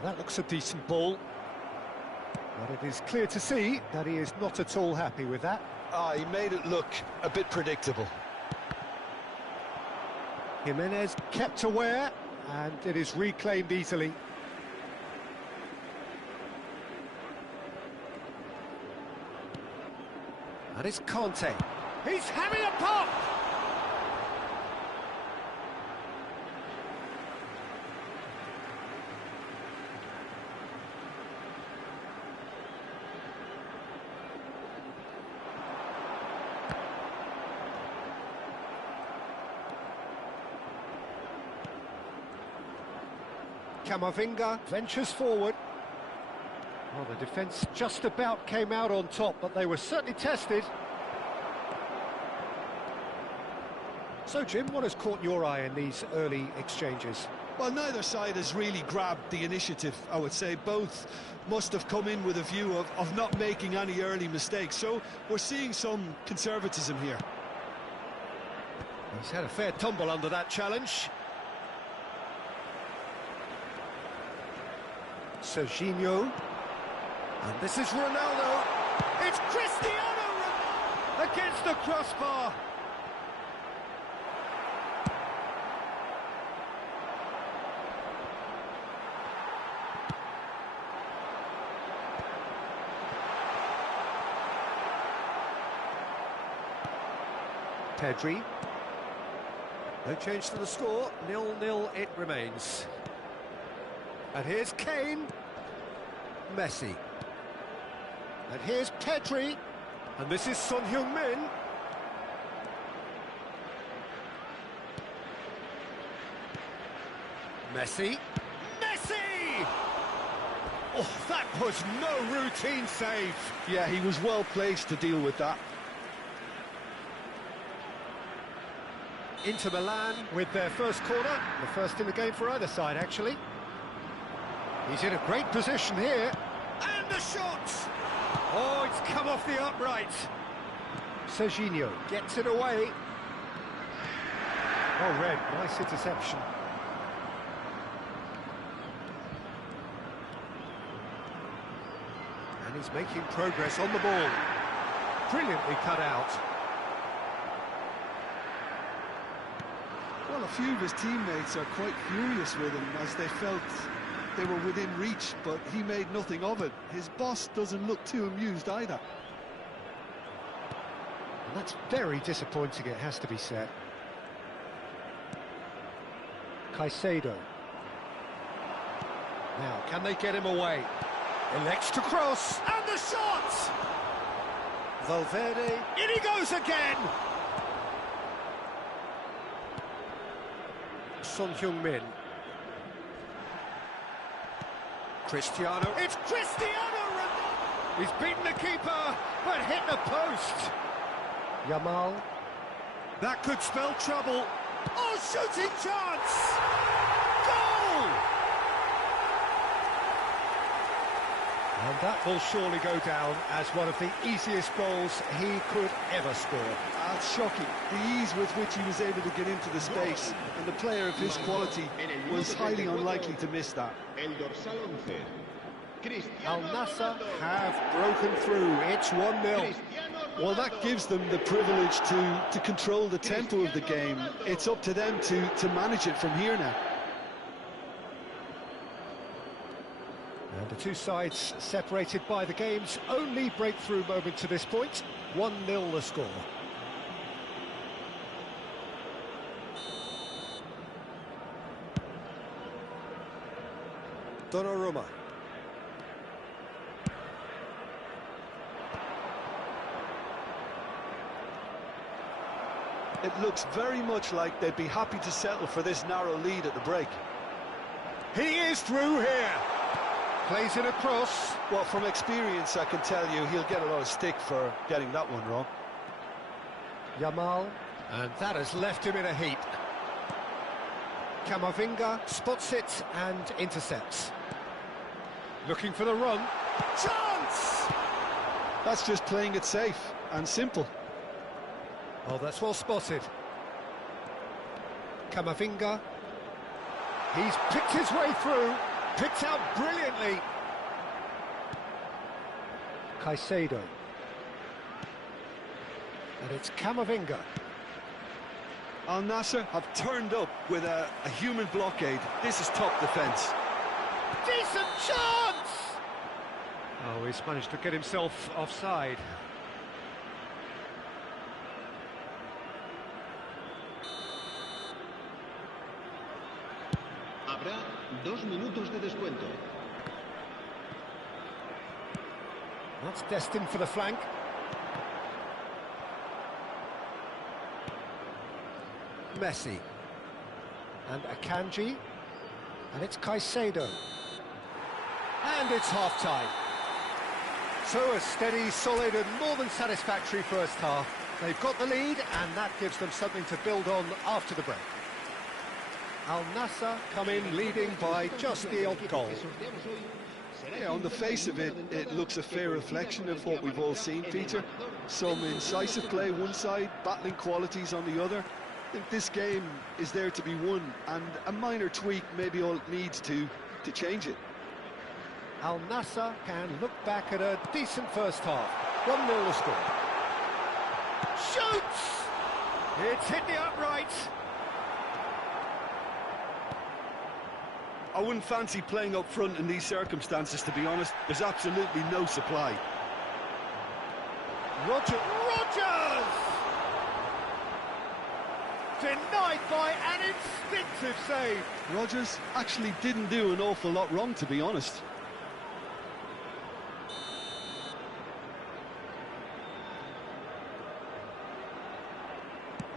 That looks a decent ball, but it is clear to see that he is not at all happy with that. He made it look a bit predictable. Jimenez kept aware, and it is reclaimed easily. That is Conte. He's having a pop! Camavinga ventures forward. Well, the defence just about came out on top, but they were certainly tested. So, Jim, what has caught your eye in these early exchanges? Well, neither side has really grabbed the initiative, I would say. Both must have come in with a view of not making any early mistakes. So we're seeing some conservatism here. He's had a fair tumble under that challenge. Serginho, and this is Ronaldo. It's Cristiano Ronaldo against the crossbar. Pedri. No change to the score. 0-0 it remains. And here's Kane. Messi. And here's Pedri. And this is Son Heung-min. Messi. Messi! Oh, that was no routine save. Yeah, he was well placed to deal with that. Inter Milan with their first corner. The first in the game for either side, actually. He's in a great position here. And the shot! Oh, it's come off the upright. Serginho gets it away. Oh, Red, nice interception. And he's making progress on the ball. Brilliantly cut out. Well, a few of his teammates are quite furious with him as they felt they were within reach, but he made nothing of it. His boss doesn't look too amused either. And that's very disappointing, it has to be said. Caicedo. Now, can they get him away? Elects to cross, and the shot! Valverde, in he goes again! Son Heung-min. Cristiano, it's Cristiano Ronaldo! He's beaten the keeper, but hit the post! Yamal. That could spell trouble. Oh, shooting chance! Goal! And that will surely go down as one of the easiest goals he could ever score. That's shocking. The ease with which he was able to get into the space, and the player of his quality was highly unlikely to miss that. El dorsal 11. Al Nassr have broken through. It's 1-0. Well, that gives them the privilege to control the tempo of the game. It's up to them to manage it from here now. And the two sides separated by the game's only breakthrough moment to this point. 1-0 the score. Donnarumma. It looks very much like they'd be happy to settle for this narrow lead at the break. He is through here. Plays it across. Well, from experience, I can tell you he'll get a lot of stick for getting that one wrong. Yamal. And that has left him in a heap. Camavinga spots it and intercepts. Looking for the run. Chance! That's just playing it safe and simple. Oh, that's well spotted. Camavinga. He's picked his way through. Picked out brilliantly. Caicedo. And it's Camavinga. Al Nassr have turned up with a human blockade. This is top defence. Decent chance! Oh, he's managed to get himself offside. Habrá 2 minutos de descuento. That's destined for the flank. Messi. And Akanji. And it's Caicedo. And it's half-time. So a steady, solid and more than satisfactory first half. They've got the lead and that gives them something to build on after the break. Al Nassr come in leading by just the odd goal. Yeah, on the face of it, it looks a fair reflection of what we've all seen, Peter. Some incisive play one side, battling qualities on the other. I think this game is there to be won, and a minor tweak may be all it needs to change it. Al Nassr can look back at a decent first half. 1-0 the score. Shoots! It's hit the upright. I wouldn't fancy playing up front in these circumstances, to be honest. There's absolutely no supply. Rogers! Denied by an instinctive save. Rogers actually didn't do an awful lot wrong, to be honest.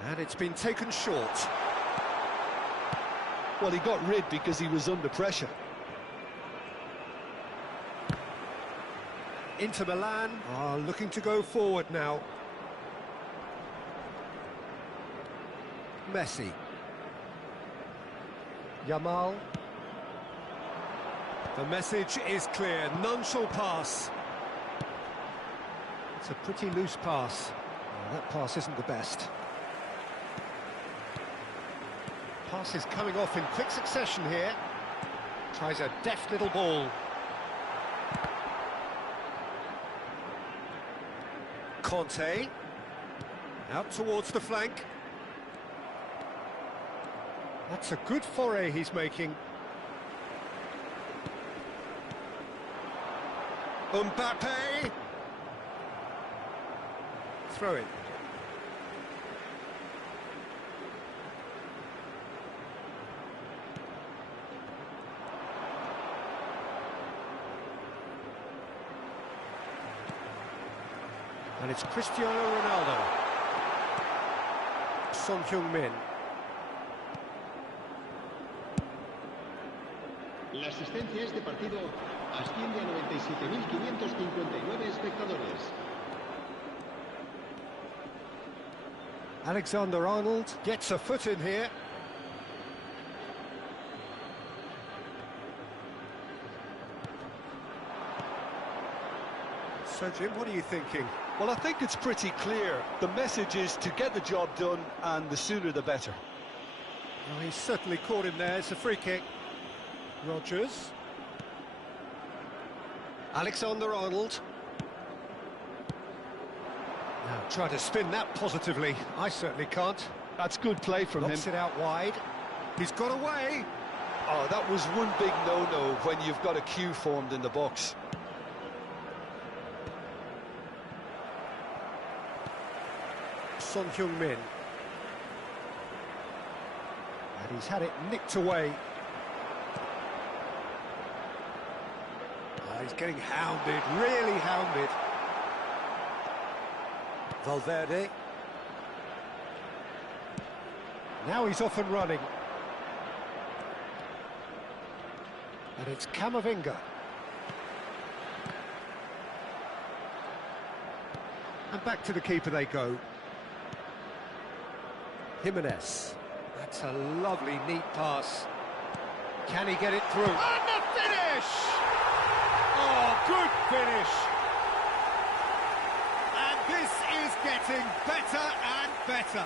And it's been taken short. Well, he got rid because he was under pressure. Inter Milan are looking to go forward now. Messi. Yamal. The message is clear, none shall pass. It's a pretty loose pass. Oh, that pass isn't the best. Pass is coming off in quick succession here. Tries a deft little ball. Conte. Out towards the flank. That's a good foray he's making. Mbappe. Throw it. And it's Cristiano Ronaldo. Son Heung-min. La asistencia a este partido asciende a 97.559 espectadores. Alexander-Arnold gets a foot in here. So, Jim, what are you thinking? Well, I think it's pretty clear. The message is to get the job done, and the sooner the better. Well, he's certainly caught him there. It's a free kick. Rodgers. Alexander-Arnold. Now, try to spin that positively. I certainly can't. That's good play from him. Knocks it out wide. He's got away. Oh, that was one big no-no when you've got a queue formed in the box. Son Heung-min. And he's had it nicked away. He's getting hounded, really hounded. Valverde. Now he's off and running. And it's Camavinga. And back to the keeper they go. Jimenez. That's a lovely, neat pass. Can he get it through? And the finish! Oh, good finish! And this is getting better and better.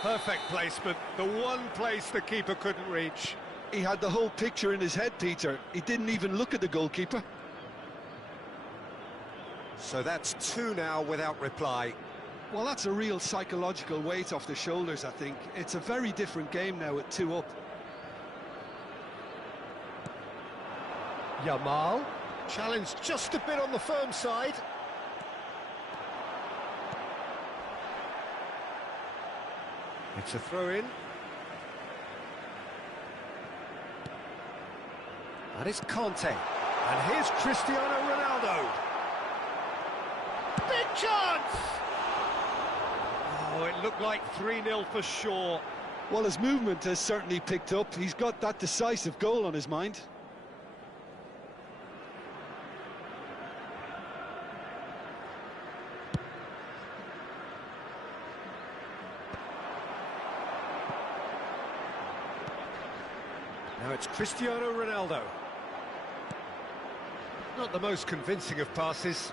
Perfect placement, the one place the keeper couldn't reach. He had the whole picture in his head, Peter. He didn't even look at the goalkeeper. So that's two now without reply. Well, that's a real psychological weight off the shoulders, I think. It's a very different game now at 2 up. Yamal, challenged just a bit on the firm side. It's a throw-in. And it's Conte. And here's Cristiano Ronaldo. Big chance! Oh, it looked like 3-0 for sure. Well, his movement has certainly picked up. He's got that decisive goal on his mind. Now it's Cristiano Ronaldo. Not the most convincing of passes.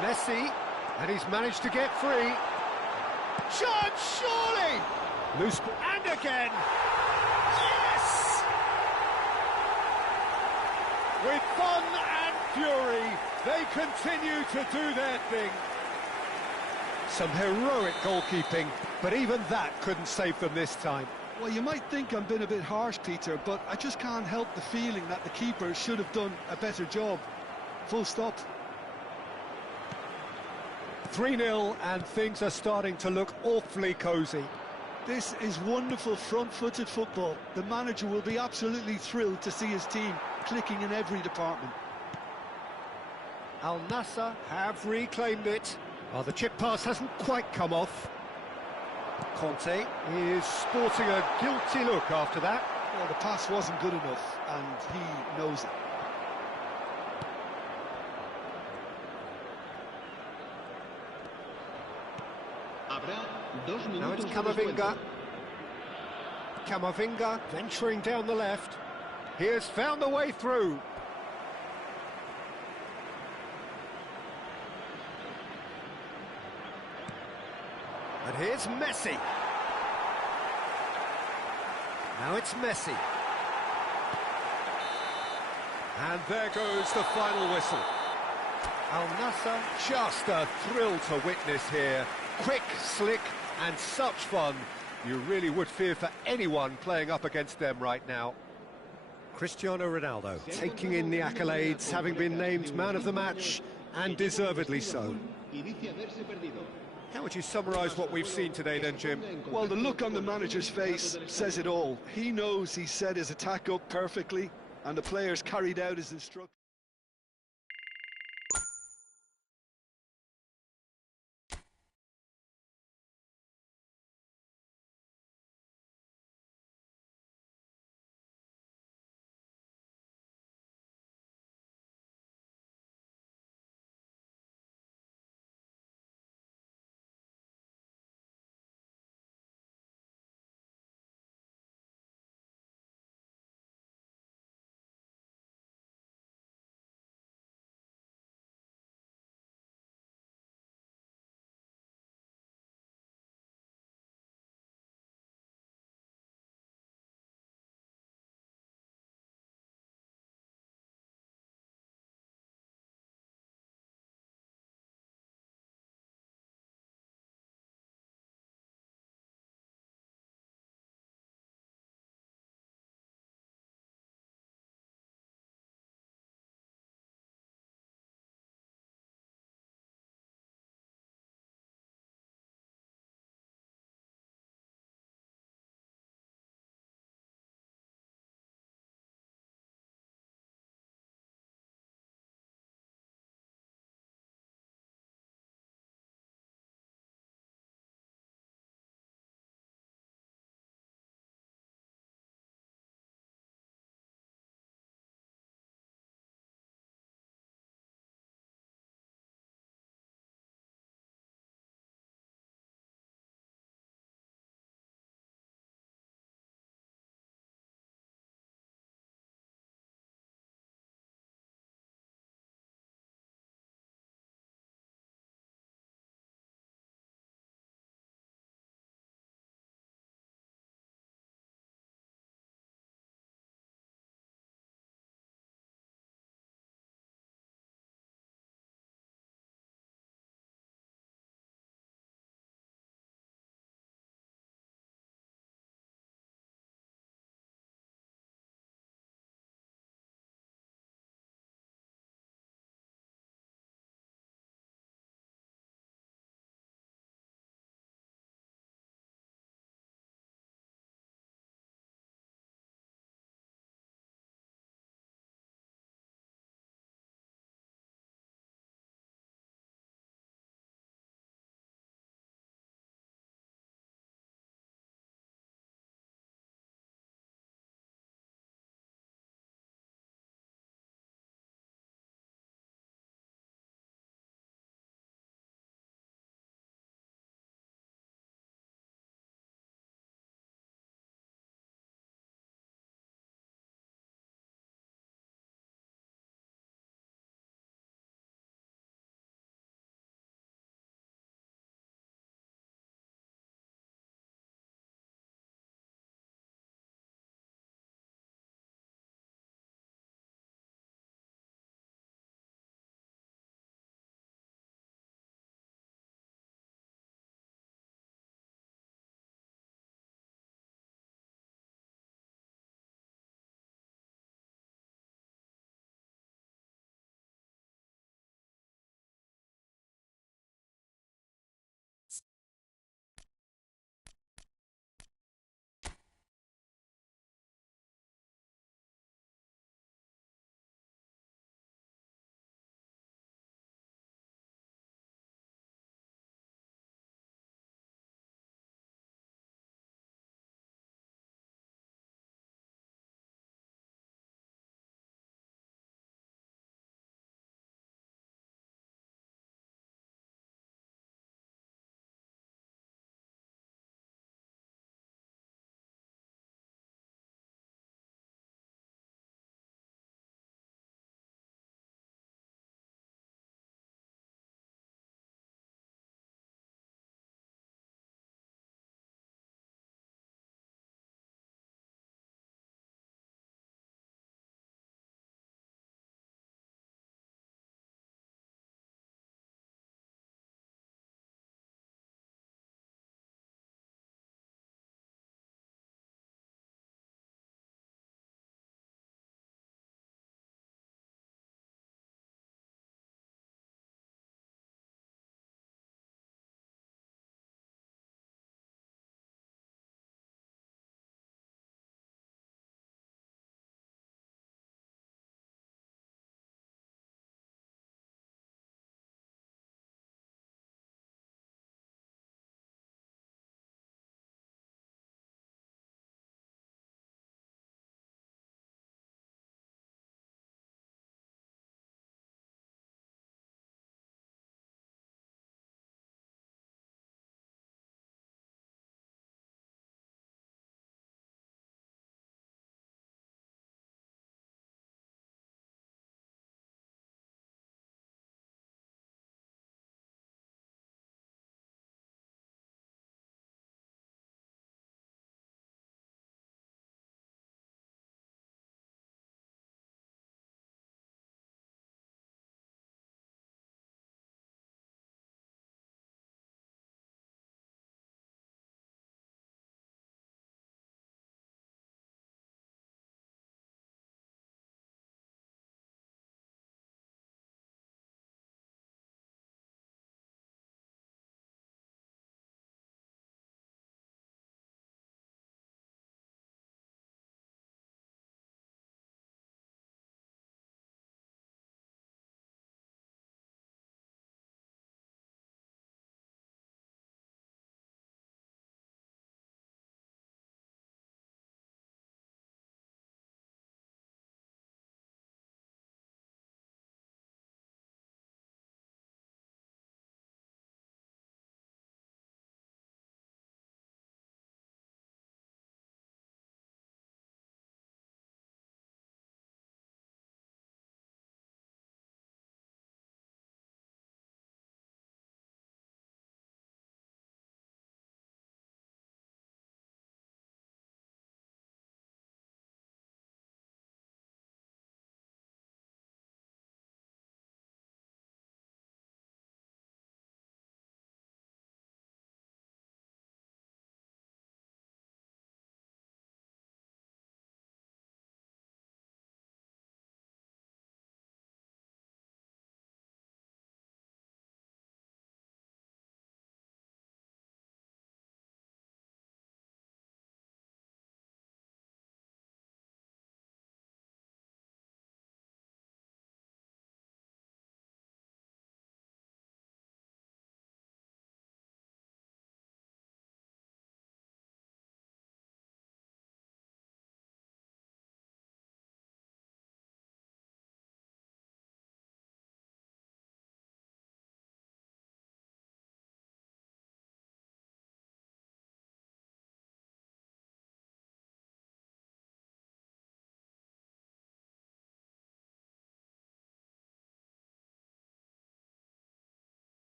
Messi, and he's managed to get free. Chance, surely! Loose, and again! Yes! With fun and fury, they continue to do their thing. Some heroic goalkeeping, but even that couldn't save them this time. Well, you might think I'm being a bit harsh, Peter, but I just can't help the feeling that the keeper should have done a better job. Full stop. 3-0, and things are starting to look awfully cosy. This is wonderful front-footed football. The manager will be absolutely thrilled to see his team clicking in every department. Al Nassr have reclaimed it. Oh, the chip pass hasn't quite come off. Conte is sporting a guilty look after that. Well, the pass wasn't good enough, and he knows it. Now it's Camavinga. Camavinga venturing down the left. He has found a way through. And here's Messi. Now it's Messi. And there goes the final whistle. Al Nassr, just a thrill to witness here. Quick, slick, and such fun. You really would fear for anyone playing up against them right now. Cristiano Ronaldo taking in the accolades, having been named man of the match, and deservedly so. How would you summarise what we've seen today then, Jim? Well, the look on the manager's face says it all. He knows he set his attack up perfectly, and the players carried out his instructions.